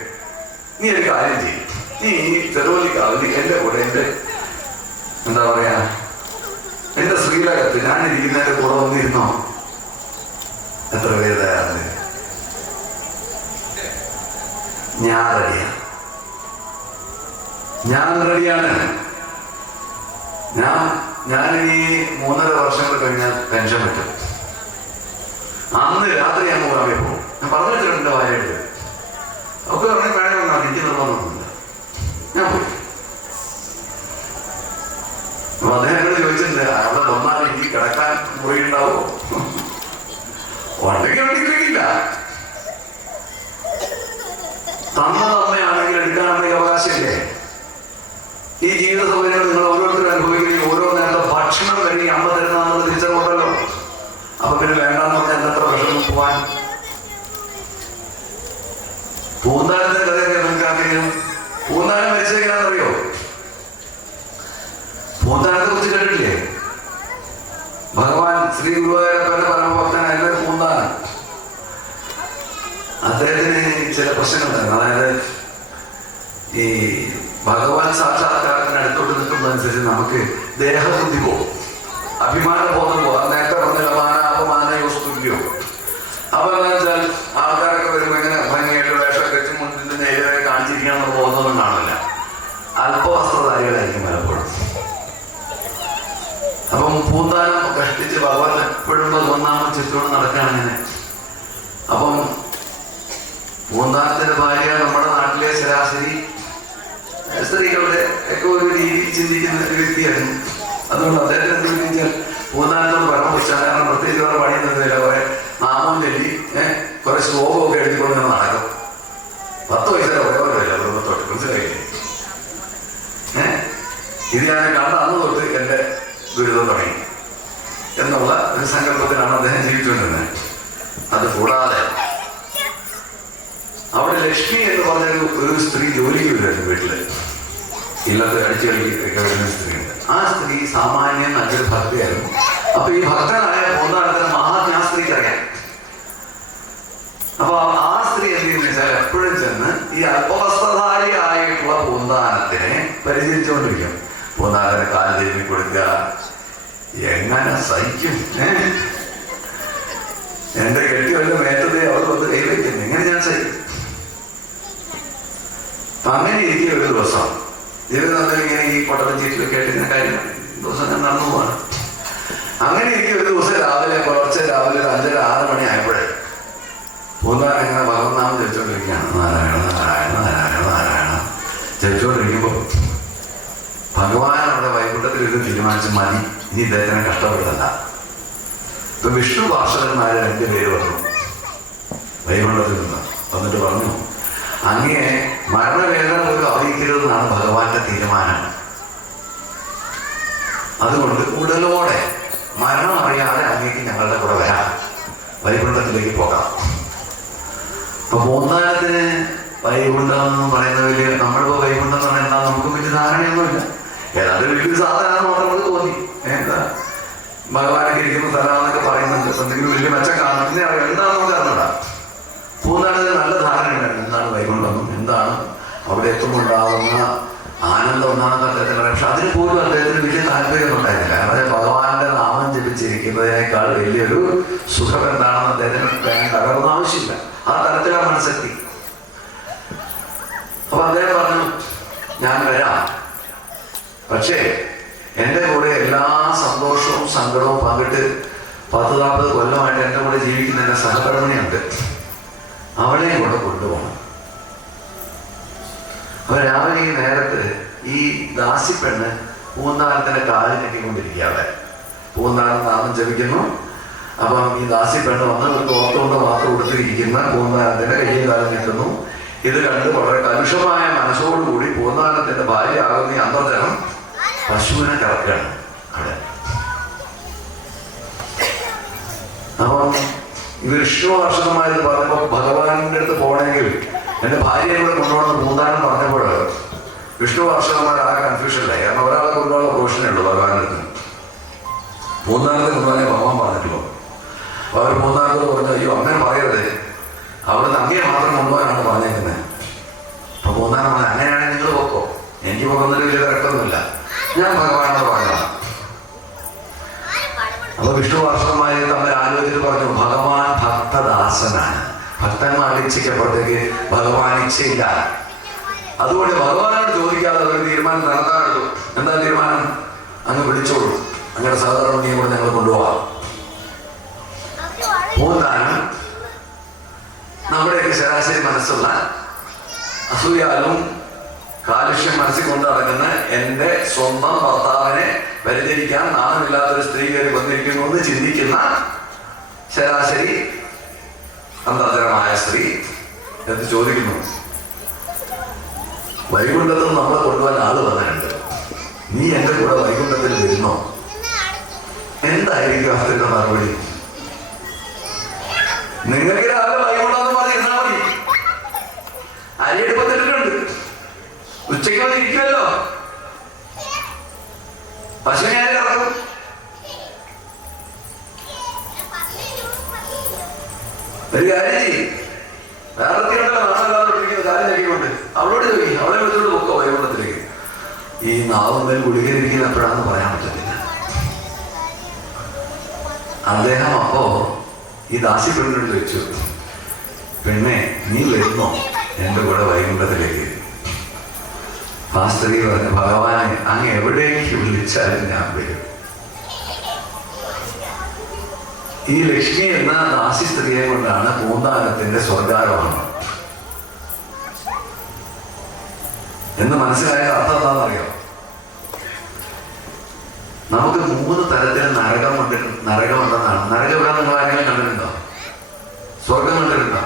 നീ ഒരു കാര്യം ചെയ്യും, നീ ചെറുവല്ലിക്കാവില്ല എന്റെ കൂടെ, എന്റെ എന്താ പറയാ, എന്റെ ശ്രീലകത്ത് ഞാൻ ഇരിക്കുന്നതിന്റെ കൂടെ വന്നിരുന്നോ? എത്ര പേര് തയ്യാറുണ്ട്? ഞാൻ റെഡിയാണ്. ഞാനിനി 3.5 വർഷങ്ങൾ കഴിഞ്ഞാൽ പെൻഷൻ പറ്റും. അന്ന് രാത്രി ഞാൻ മുഖാമേ പോകും. ഞാൻ പറഞ്ഞു വെച്ചിട്ടുണ്ട് ഭാര്യയോട്. ഒക്കെ പറഞ്ഞ വേണമെന്നാണ്, എനിക്ക് നിർബന്ധമൊന്നുമില്ല, ഞാൻ പോയി. അപ്പൊ അദ്ദേഹം എന്നോട് ചോദിച്ചിട്ടുണ്ട്, അവിടെ വന്നാൽ എനിക്ക് കിടക്കാൻ മുറി ഉണ്ടാവോ? ഉണ്ടെങ്കിൽ ഉണ്ടെങ്കിലില്ല. തന്നതമ്മയാണെങ്കിൽ എടുക്കാനുണ്ടെങ്കിൽ അവകാശമില്ലേ? ഈ ജീവിത സൗകര്യങ്ങൾ നിങ്ങൾ ഓരോരുത്തരും അനുഭവിക്കുകയും ഓരോ നേരത്തെ ഭക്ഷണം കഴിഞ്ഞ് അമ്മ തരുന്നതെന്ന് തിരിച്ചറിവുണ്ടല്ലോ. അപ്പൊ പിന്നെ വേണ്ടാന്ന് പറഞ്ഞാൽ എത്ര വിഷമം പോവാൻ. പൂന്താനത്തിന്റെ കഥയൊക്കെ നിങ്ങൾക്ക് അറിയാം. പൂന്താനം മരിച്ചെങ്ങനെയാണെന്നറിയോ? പൂന്താനത്തെ കുറിച്ച് കേട്ടിട്ടില്ലേ? ഭഗവാൻ ശ്രീ ഗുരുവായൂരപ്പന്റെ പരമഭക്തനായ പൂന്താനം, അദ്ദേഹത്തിന് ചില പ്രശ്നങ്ങളുണ്ടായിരുന്നു. അതായത് ഈ ഭഗവാൻ സാക്ഷാത്കാരത്തിന് അടുത്തോട്ട് നിൽക്കുന്നതനുസരിച്ച് നമുക്ക് ദേഹബുദ്ധി പോകും, അഭിമാനബോധം പോകും. നേരത്തെ പറഞ്ഞ മാനാപമാനയോസ്തുല്യോ. അപ്പൊ എന്താ വെച്ചാൽ ആൾക്കാരൊക്കെ വരുമ്പോൾ ഇങ്ങനെ ഭംഗിയായിട്ട് വേഷം കെട്ടി മുന്നിട്ട് നേരെ കാണിച്ചിരിക്കാന്ന് പോകുന്നതൊന്നും കാണില്ല. അല്പവസ്ത്രധാരികളായിരിക്കും പലപ്പോഴും. അപ്പം പൂന്താനം കഷ്ടിച്ച് ഭഗവാൻ എപ്പോഴും 11 ചുറ്റോട് നടക്കുകയാണ്. അപ്പം പൂന്താനത്തിന്റെ ഭാര്യ നമ്മുടെ നാട്ടിലെ ശരാശരി സ്ത്രീകളുടെ ഒക്കെ ഒരു രീതിയിൽ ചിന്തിക്കുന്ന ഒരു വ്യക്തിയായിരുന്നു. അതുകൊണ്ട് അദ്ദേഹത്തെ എന്ത് ചിന്തിച്ചാൽ പൂന്താനത്തോട് പരമപുരുഷാരണം പ്രത്യേകിച്ച് വേറെ പണിയുന്നില്ല. കുറെ നാമം ചൊല്ലി കുറെ ശ്ലോകമൊക്കെ എഴുതിക്കൊണ്ട് നടക്കും. 10 വയസ്സിലെ പ്രയോജനമില്ല കുടുംബത്തോട്ട്, മനസ്സിലായില്ലേ? ഇത് ഞാൻ കണ്ട അന്ന് തൊട്ട് എന്റെ ദുരിതം തുടങ്ങി എന്നുള്ള ഒരു സങ്കല്പത്തിലാണ് അദ്ദേഹം ജീവിച്ചുകൊണ്ടിരുന്നത്. അത് കൂടാതെ അവിടെ ലക്ഷ്മി എന്ന് പറഞ്ഞൊരു സ്ത്രീ ജോലിക്ക് വരുമായിരുന്നു വീട്ടില്. ഇല്ലത്തെ അടിച്ചു കളിക്കൊക്കെ വരുന്ന സ്ത്രീയുണ്ട്. ആ സ്ത്രീ സാമാന്യം നല്ലൊരു ഭക്തിയായിരുന്നു. അപ്പൊ ഈ ഭക്തനായ പൂന്താനത്തിന് മഹാജ്ഞാ സ്ത്രീക്ക് അറിയാം. അപ്പൊ ആ സ്ത്രീ എന്ത് ചെയ്യുന്ന വെച്ചാൽ എപ്പോഴും ചെന്ന് ഈ അല്പവസ്ത്രധാരിയായിട്ടുള്ള പൂന്താനത്തിനെ പരിചരിച്ചുകൊണ്ടിരിക്കും. പൂന്താനത്തിന് കാല് തിരുമ്മി കൊടുക്കുക. എങ്ങനെ സഹിക്കും? എന്റെ കെട്ടിയവരുടെ മേറ്റതേ അവർ വന്ന് കൈവയ്ക്കുന്നു, എങ്ങനെ ഞാൻ സഹിക്കും? അങ്ങനെ ഇരിക്കുക ഒരു ദിവസം ജീവിതത്തിൽ ഇങ്ങനെ ഈ പൊട്ടലും ചീറ്റിലൊക്കെ ആയിട്ട് ഇങ്ങനെ കാര്യം ദിവസം ഞാൻ നടന്നു പോവാണ്. അങ്ങനെ ഇരിക്കുക ഒരു ദിവസം രാവിലെ പുലർച്ചെ രാവിലെ 5:30-6 മണി ആയപ്പോഴേ പൂന്താനം ഇങ്ങനെ ഭഗവന്നാമം ജപിച്ചുകൊണ്ടിരിക്കുകയാണ്. നാരായണ നാരായണ നാരായണ നാരായണ ജപിച്ചുകൊണ്ടിരിക്കുമ്പോൾ ഭഗവാൻ അവിടെ വൈകുണ്ഠത്തിൽ ഇത് തീരുമാനിച്ച് മതി, ഇനി ഇദ്ദേഹത്തിനെ കഷ്ടപ്പെടല്ല. ഇപ്പൊ വിഷ്ണു പാർഷകന്മാരെ 2 പേര് വന്നു വൈകുണ്ഠത്തിൽ നിന്ന്. വന്നിട്ട് പറഞ്ഞു, അങ്ങേ മരണവേദന പോലും അറിയിക്കരുതെന്നാണ് ഭഗവാന്റെ തീരുമാനം. അതുകൊണ്ട് ഉടലോടെ മരണം അറിയാതെ അങ്ങേക്ക് ഞങ്ങളുടെ കൂടെ വരാം, വൈകുണ്ഠത്തിലേക്ക് പോകാം. അപ്പൊ പൂന്താനത്തിന് വൈകുണ്ഠം എന്ന് പറയുന്ന വലിയ, നമ്മളിപ്പോ വൈകുണ്ഠം എന്ന് പറഞ്ഞാൽ എന്താ നമുക്ക് വലിയ ധാരണയൊന്നുമില്ല. ഏതാണ്ട് വലിയൊരു സാധനം മാത്രം നമുക്ക് തോന്നി. എന്താ ഭഗവാനൊക്കെ ഇരിക്കുന്ന സ്ഥലമാണെന്നൊക്കെ പറയുന്നുണ്ട്. എന്തെങ്കിലും വലിയ മെച്ചം കാണുന്നതിനെ അറിയാം, എന്താണ് നമുക്ക് അറിഞ്ഞൂടാ. പൂന്താനത്തിന് നല്ല ധാരണയുണ്ടായിരുന്നു എന്താണ് വൈകുണ്ഠം, എന്താണ് അവിടെ എത്തുമ്പോണ്ടാവുന്ന ആനന്ദം ഒന്നാമത്തെ അദ്ദേഹത്തിന് പറയാം. പക്ഷെ അതിന് പോലും അദ്ദേഹത്തിന് വലിയ താല്പര്യമൊന്നും ഉണ്ടായിരുന്നില്ല. കാരണം ഭഗവാന്റെ നാമം ജപിച്ചിരിക്കുന്നതിനേക്കാൾ വലിയൊരു സുഖം എന്താണെന്ന് അദ്ദേഹത്തിന് കടമൊന്നും ആവശ്യമില്ല. ആ തരത്തിലാണ് മനസ്സെത്തി. അപ്പൊ അദ്ദേഹം പറഞ്ഞു, ഞാൻ വരാം, പക്ഷേ എൻ്റെ കൂടെ എല്ലാ സന്തോഷവും സങ്കടവും പങ്കിട്ട് 10-40 കൊല്ലമായിട്ട് എൻ്റെ കൂടെ ജീവിക്കുന്ന എൻ്റെ സഹകർമ്മിണിയുണ്ട്, അവളെയും കൂടെ കൊണ്ടുപോകണം. അപ്പൊ രാവിലെ ഈ നേരത്ത് ഈ ദാസിപ്പെണ്ണ് പൂന്താനത്തിന്റെ കാല് ഞെക്കിക്കൊണ്ടിരിക്കുകയാണ്. പൂന്താനം നാമം ജപിക്കുന്നു. അപ്പം ഈ ദാസിപ്പെണ്ണ് വന്ന് ഒരു തോർത്തുകൊണ്ട് മാത്രം കൊടുത്തിരിക്കുന്ന പൂന്താനത്തിന്റെ കയ്യും കാലം ഞെക്കുന്നു. ഇത് കണ്ട് വളരെ കലുഷമായ മനസ്സോടുകൂടി പൂന്താനത്തിന്റെ ഭാര്യയാകുന്ന ഈ അന്തർജനം പശുവിനെ കറക്കുകയാണ് അവിടെ. അപ്പം ഇത് വിഷ്ണു വർഷമായത് പറഞ്ഞപ്പോൾ ഭഗവാന്റെ അടുത്ത് പോകണമെങ്കിൽ എൻ്റെ ഭാര്യയെ കൂടെ കൊണ്ടുപോകണം പൂന്താനം പറഞ്ഞപ്പോൾ വിഷ്ണു വർഷമാർ ആ കൺഫ്യൂഷനിലായി. കാരണം ഒരാളെ കൊണ്ടുപോകാനുള്ള പ്രൊഫഷനേ ഉള്ളൂ ഭഗവാന്റെ അടുത്ത്. പൂന്താനത്തെ കൊണ്ടുപോകാനേ ഭഗവാൻ പറഞ്ഞിട്ടുള്ളൂ. അപ്പൊ അവർ പൂന്താനത്തോട് പറഞ്ഞു, അയ്യോ അങ്ങനെ പറയരുത്, അവിടുന്ന് അങ്ങേ മാത്രം കൊണ്ടുപോകാനാണ് പറഞ്ഞേക്കുന്നത്. അപ്പൊ പൂന്താനം പറഞ്ഞു, അങ്ങനെയാണെങ്കിൽ നിങ്ങൾ പോക്കോ, എനിക്ക് പോകുന്നതിൽ വലിയ തിരക്കൊന്നുമില്ല, ഞാൻ ഭഗവാനോട് പറഞ്ഞതാണ്. അപ്പൊ വിഷ്ണു വർഷമായി തമ്മിൽ ആലോചിച്ച് പറഞ്ഞു, ഭഗവാൻ ഭക്തദാസനാണ്, ഭക്തന്മാർ ഇച്ഛിക്കപ്പോഴത്തേക്ക് ഭഗവാൻ ഇച്ഛയില്ല. അതുകൊണ്ട് ഭഗവാനോട് ചോദിക്കാതെ ഒരു തീരുമാനം നടത്താറുള്ളൂ. എന്താ തീരുമാനം? അങ്ങ് വിളിച്ചോളൂ, അങ്ങനെ സഹകരണീയം കൂടെ ഞങ്ങൾ കൊണ്ടുപോകാം. പൂന്താനം നമ്മുടെയൊക്കെ ശരാശരി മനസ്സുള്ള അസൂയാലും കാലുഷ്യം മനസ്സിൽ കൊണ്ട് നടക്കുന്ന എൻ്റെ സ്വന്തം ഭർത്താവിനെ പരിചരിക്കാൻ നാണമില്ലാത്തൊരു സ്ത്രീ കയറി വന്നിരിക്കുന്നു എന്ന് ചിന്തിക്കുന്ന ശരാശരി അന്തർജനമായ സ്ത്രീ എന്ന് ചോദിക്കുന്നു, വൈകുണ്ഠത്തിൽ നമ്മളെ കൊണ്ടുപോകാൻ ആള് വന്നിട്ടുണ്ട്, നീ എൻ്റെ കൂടെ വൈകുണ്ഠത്തിൽ വരുന്നോ? എന്തായിരിക്കും അവരുടെ മറുപടി? നിങ്ങൾക്ക് രാവിലെ വൈകുണ്ഠം എന്ന് പറഞ്ഞിരുന്നാൽ മതി, അരിയെടുപ്പത്തിട്ടുണ്ട്, ഉച്ചയ്ക്ക് വന്ന് ഇരിക്കുമല്ലോ, പശുവിനെ ആര് കറക്കും? ഒരു കാര്യം ചെയ്യും, വേറെ ഉണ്ടല്ലോ നാളെ കാര്യം ഞെക്കിക്കൊണ്ട് അവളോട് ചോദിക്കും, അവളെ വിളിച്ചോണ്ട് പൊക്കോ വൈകുണ്ഠത്തിലേക്ക്. ഈ നാവുമ്മേൽ ഗുളികരിക്കുന്ന എപ്പോഴാണെന്ന് പറയാൻ പറ്റത്തില്ല. അദ്ദേഹം അപ്പോ ഈ ദാസി പെണ്ണിനോട് ചോദിച്ചു, പെണ്ണെ നീ വരുന്നോ എൻ്റെ കൂടെ വൈകുണ്ഠത്തിലേക്ക്? ആ സ്ത്രീ പറഞ്ഞു, ഭഗവാനെ അങ്ങ് എവിടേക്ക് വിളിച്ചാലും ഞാൻ വരും. ഈ ലക്ഷ്മി എന്ന ദാസി സ്ത്രീയെ കൊണ്ടാണ് പൂന്താനത്തിന്റെ സ്വർഗാരോഹണം എന്ന് മനസ്സിലായ അർത്ഥം എന്താണെന്നറിയോ? നമുക്ക് 3 തരത്തിൽ നരകമുണ്ടെന്നാണ്. നരകം ഇവിടെ നിങ്ങൾ ആരെങ്കിലും കണ്ടിട്ടുണ്ടോ? സ്വർഗം കണ്ടിട്ടുണ്ടോ?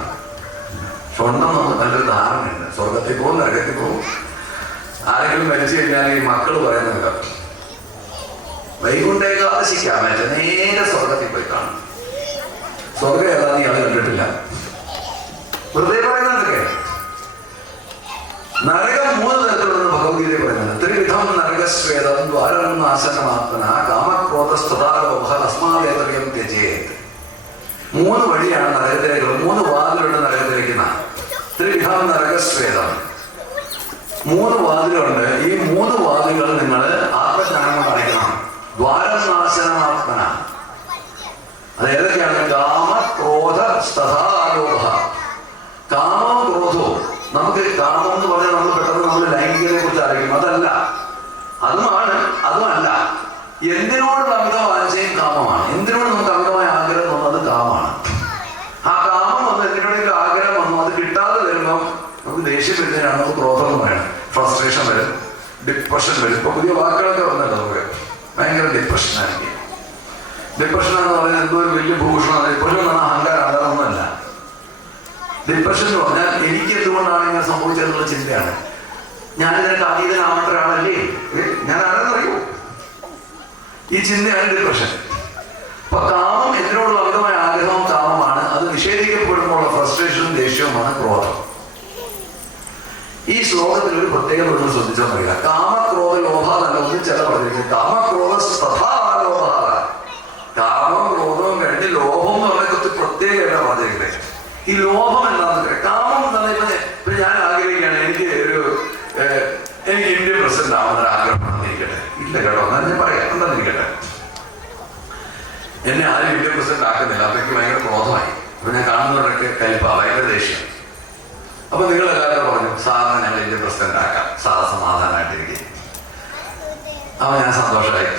സ്വന്തം നമുക്ക് നല്ലൊരു ധാരണയുണ്ട്, സ്വർഗത്തിൽ പോകും നരകത്തിൽ പോകും. ആരെങ്കിലും മരിച്ചു കഴിഞ്ഞാൽ ഈ മക്കൾ പറയുന്നത് വൈകുണ്ഠ ഏകാദശിക്കാമറ്റ നേരെ സ്വർഗത്തിൽ പോയി കാണും. സ്വർഗം ഏതാന്ന് ഇയാൾ കണ്ടിട്ടില്ല, വെറുതെ പറയുന്നതൊക്കെ. നരകം 3 തരത്തിലുള്ള ഭഗവത്ഗീതയിൽ പറയുന്നത്. ത്രിവിധം നരകശ്വേതം ദ്വാരം നാശനമാത്മന കാമക്രോധസ്തദാരോഹസ്മാദേതര്യം ത്യജേത്. 3 വഴിയാണ് നരകത്തിലേക്ക്, 3 വാതിലുണ്ട് നരകത്തിലേക്കുന്ന. ത്രിവിധം നരകശ്വേതം, 3 വാതിലുണ്ട്. ഈ 3 വാതിലുകൾ നിങ്ങൾ ആത്മജ്ഞാനം കൊണ്ട് അടയ്ക്കണം. ദ്വാരം നാശനമാത്മന, അത് ഏതൊക്കെയാണ്? കാമ ക്രോധ സ്തദാരോഹ. കാമവും ക്രോധവും. നമുക്ക് കാമം എന്ന് പറഞ്ഞാൽ നമ്മൾ പെട്ടെന്ന് നമ്മൾ ലൈംഗികതയെ കുറിച്ച് അറിയിക്കും, അതല്ല. അതുമല്ല. എന്തിനോടുള്ള അമിതവാഞ്ചയും കാമമാണ്. എന്തിനോട് നമുക്ക് അമിതമായ ആഗ്രഹം വന്നു, അത് കാമമാണ്. ആ കാമം വന്ന് എന്തിനോടെങ്കിലും ആഗ്രഹം വന്നു, അത് കിട്ടാതെ വരുമ്പോൾ നമുക്ക് ദേഷ്യം വരുന്നതിനാണ് നമുക്ക് ക്രോധം എന്ന് പറയുന്നത്. ഫ്രസ്ട്രേഷൻ വരും, ഡിപ്രഷൻ വരും. ഇപ്പൊ പുതിയ വാക്കുകളൊക്കെ വന്നല്ലോ നമുക്ക്. ഭയങ്കര ഡിപ്രഷനായിരിക്കും. ഡിപ്രഷൻ എന്ന് പറയുന്നത് എന്തോ ഒരു വലിയ ഭൂഷണമാണ്. ഡിപ്രഷൻ എന്ന് പറഞ്ഞാൽ അഹങ്കാരം, അതൊന്നുമല്ല. ഡിപ്രഷൻ എന്ന് പറഞ്ഞാൽ എനിക്ക് എന്തുകൊണ്ടാണ് ഇങ്ങനെ സംഭവിച്ചതെന്നുള്ള ചിന്തയാണ്. ഞാനിതിനൊക്കെ അതീതനാവേണ്ട ഒരാളല്ലേ, ഞാൻ ആരെന്നറിയോ? ഈ ചിന്തയാണ് ഡിപ്രഷൻ. അപ്പൊ കാമം, എന്തിനോടുള്ള അമിതമായ ആഗ്രഹവും കാമമാണ്. അത് നിഷേധിക്കപ്പെടുമ്പോഴുള്ള ഫ്രസ്ട്രേഷനും ദേഷ്യവുമാണ് ക്രോധം. ഈ ശ്ലോകത്തിൽ ഒരു പ്രത്യേകത ഒന്ന് ശ്രദ്ധിച്ചാൽ അറിയില്ല. കാമക്രോധ ലോഭാതല്ല ഒന്നിച്ചല്ല പറഞ്ഞിരിക്കുന്നത്. കാമക്രോധ സ്തഥാലോഭ. കാമം ക്രോധവും കഴിഞ്ഞ് ലോഭം എന്ന് പറയുന്നത് പ്രത്യേകമായിട്ടാണ് പറഞ്ഞിരിക്കുന്നത്. ഈ ലോഭം എന്താണെന്ന് കാമം എന്ന് പറയുന്നത്, ഇപ്പൊ ഞാൻ ആഗ്രഹിക്കുകയാണ് എനിക്ക് ഇന്ത്യൻ പ്രസിഡന്റ് ആവുന്ന ഇല്ല കേട്ടോ, എന്നാൽ ഞാൻ പറയാം, എന്താന്നിരിക്കട്ടെ. എന്നെ ആരും ഇന്ത്യൻ പ്രസിഡന്റ് ആക്കുന്നില്ല. അപ്പൊ എനിക്ക് ഭയങ്കര ക്രോധമായി. അപ്പൊ ഞാൻ കാണുന്നവരൊക്കെ കലിപ്പ, ഭയങ്കര ദേഷ്യം. അപ്പൊ നിങ്ങൾ എല്ലാവരും പറഞ്ഞു, സാറിനെ ഞങ്ങൾ ഇന്ത്യൻ പ്രസിഡന്റ് ആക്കാം, സാറ് സമാധാനമായിട്ടിരിക്കും. അപ്പൊ ഞാൻ സന്തോഷമായി.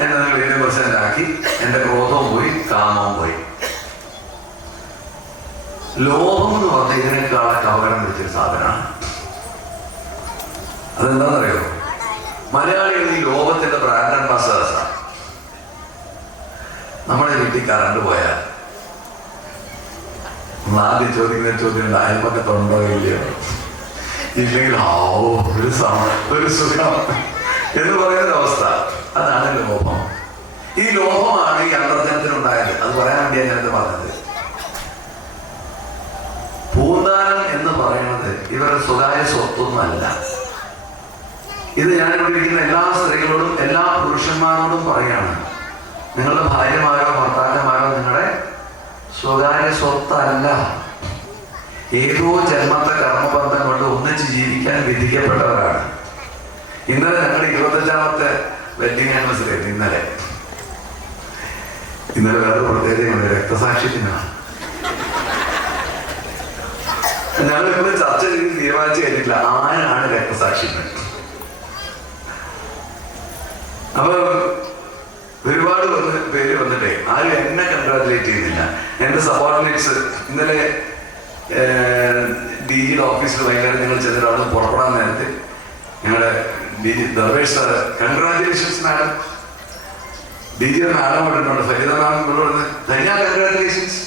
എന്നെ നിങ്ങൾ ഇന്ത്യൻ പ്രസിഡന്റ് ആക്കി. എന്റെ ക്രോധവും പോയി, കാമവും പോയി. ലോകം എന്ന് പറഞ്ഞ ഇതിനേക്കാളൊക്കെ അപകടം പിടിച്ചൊരു സാധനമാണ്. അതെന്താണെന്നറിയോ? മലയാളികൾ ഈ ലോകത്തിന്റെ ബ്രാൻഡ് അംബാസഡേഴ്സാണ്. നമ്മുടെ വീട്ടിൽ കറണ്ട് പോയാൽ ആദ്യം ചോദിക്കുന്ന ചോദ്യം അയൽപ്പക്കത്തുണ്ടോ ഇല്ലയോ, ഇല്ലെങ്കിൽ ഒരു സുഖം എന്ന് പറയുന്ന അവസ്ഥ. അതാണ് ലോഭം. ഈ ലോഭമാണ് ഈ അന്തർജനത്തിനുണ്ടായത്. അത് പറയാൻ വേണ്ടിയാണ് ഞാനത് പറഞ്ഞത്. പൂന്താനം എന്ന് പറയുന്നത് ഇവരുടെ സ്വകാര്യ സ്വത്തൊന്നുമല്ല. ഇത് ഞാനിവിടെ ഇരിക്കുന്ന എല്ലാ സ്ത്രീകളോടും എല്ലാ പുരുഷന്മാരോടും പറയാണ്, നിങ്ങളുടെ ഭാര്യമാരോ ഭർത്താക്കന്മാരോ നിങ്ങളുടെ സ്വകാര്യ സ്വത്തല്ല. ഏതോ ജന്മത്തെ കർമ്മബന്ധം കൊണ്ട് ഒന്നിച്ച് ജീവിക്കാൻ വിധിക്കപ്പെട്ടവരാണ്. ഇന്നലെ ഞങ്ങളുടെ 25ാമത്തെ വെഡിങ് ആനിവേഴ്സറി ആയിരുന്നു. ഇന്നലെ വേറെ പ്രത്യേകതയുണ്ട്, രക്തസാക്ഷി ദിനമാണ്. ഞങ്ങൾ ഇന്ന് ചർച്ച ചെയ്ത് തീരുമാനിച്ചു കഴിഞ്ഞിട്ടില്ല ആരാണ് രക്തസാക്ഷികൾ. അപ്പൊ ഒരുപാട് പേര് വന്നിട്ടേ ആരും എന്നെ കൺഗ്രാജുലേറ്റ് ചെയ്യുന്നില്ല. എന്റെ സബോർഡിനേറ്റ്സ് ഇന്നലെ DG ഓഫീസിൽ വൈകുന്നേരം ഞങ്ങൾ ചെന്നിട്ടാണ് പുറപ്പെടാൻ നേരത്തെ ഞങ്ങളുടെ DG Darvesh sir, congratulations madam. DG madam പറഞ്ഞിട്ടുണ്ട്, ഫരീദ മാം ധന്യ കൺഗ്രാജുലേഷൻസ്.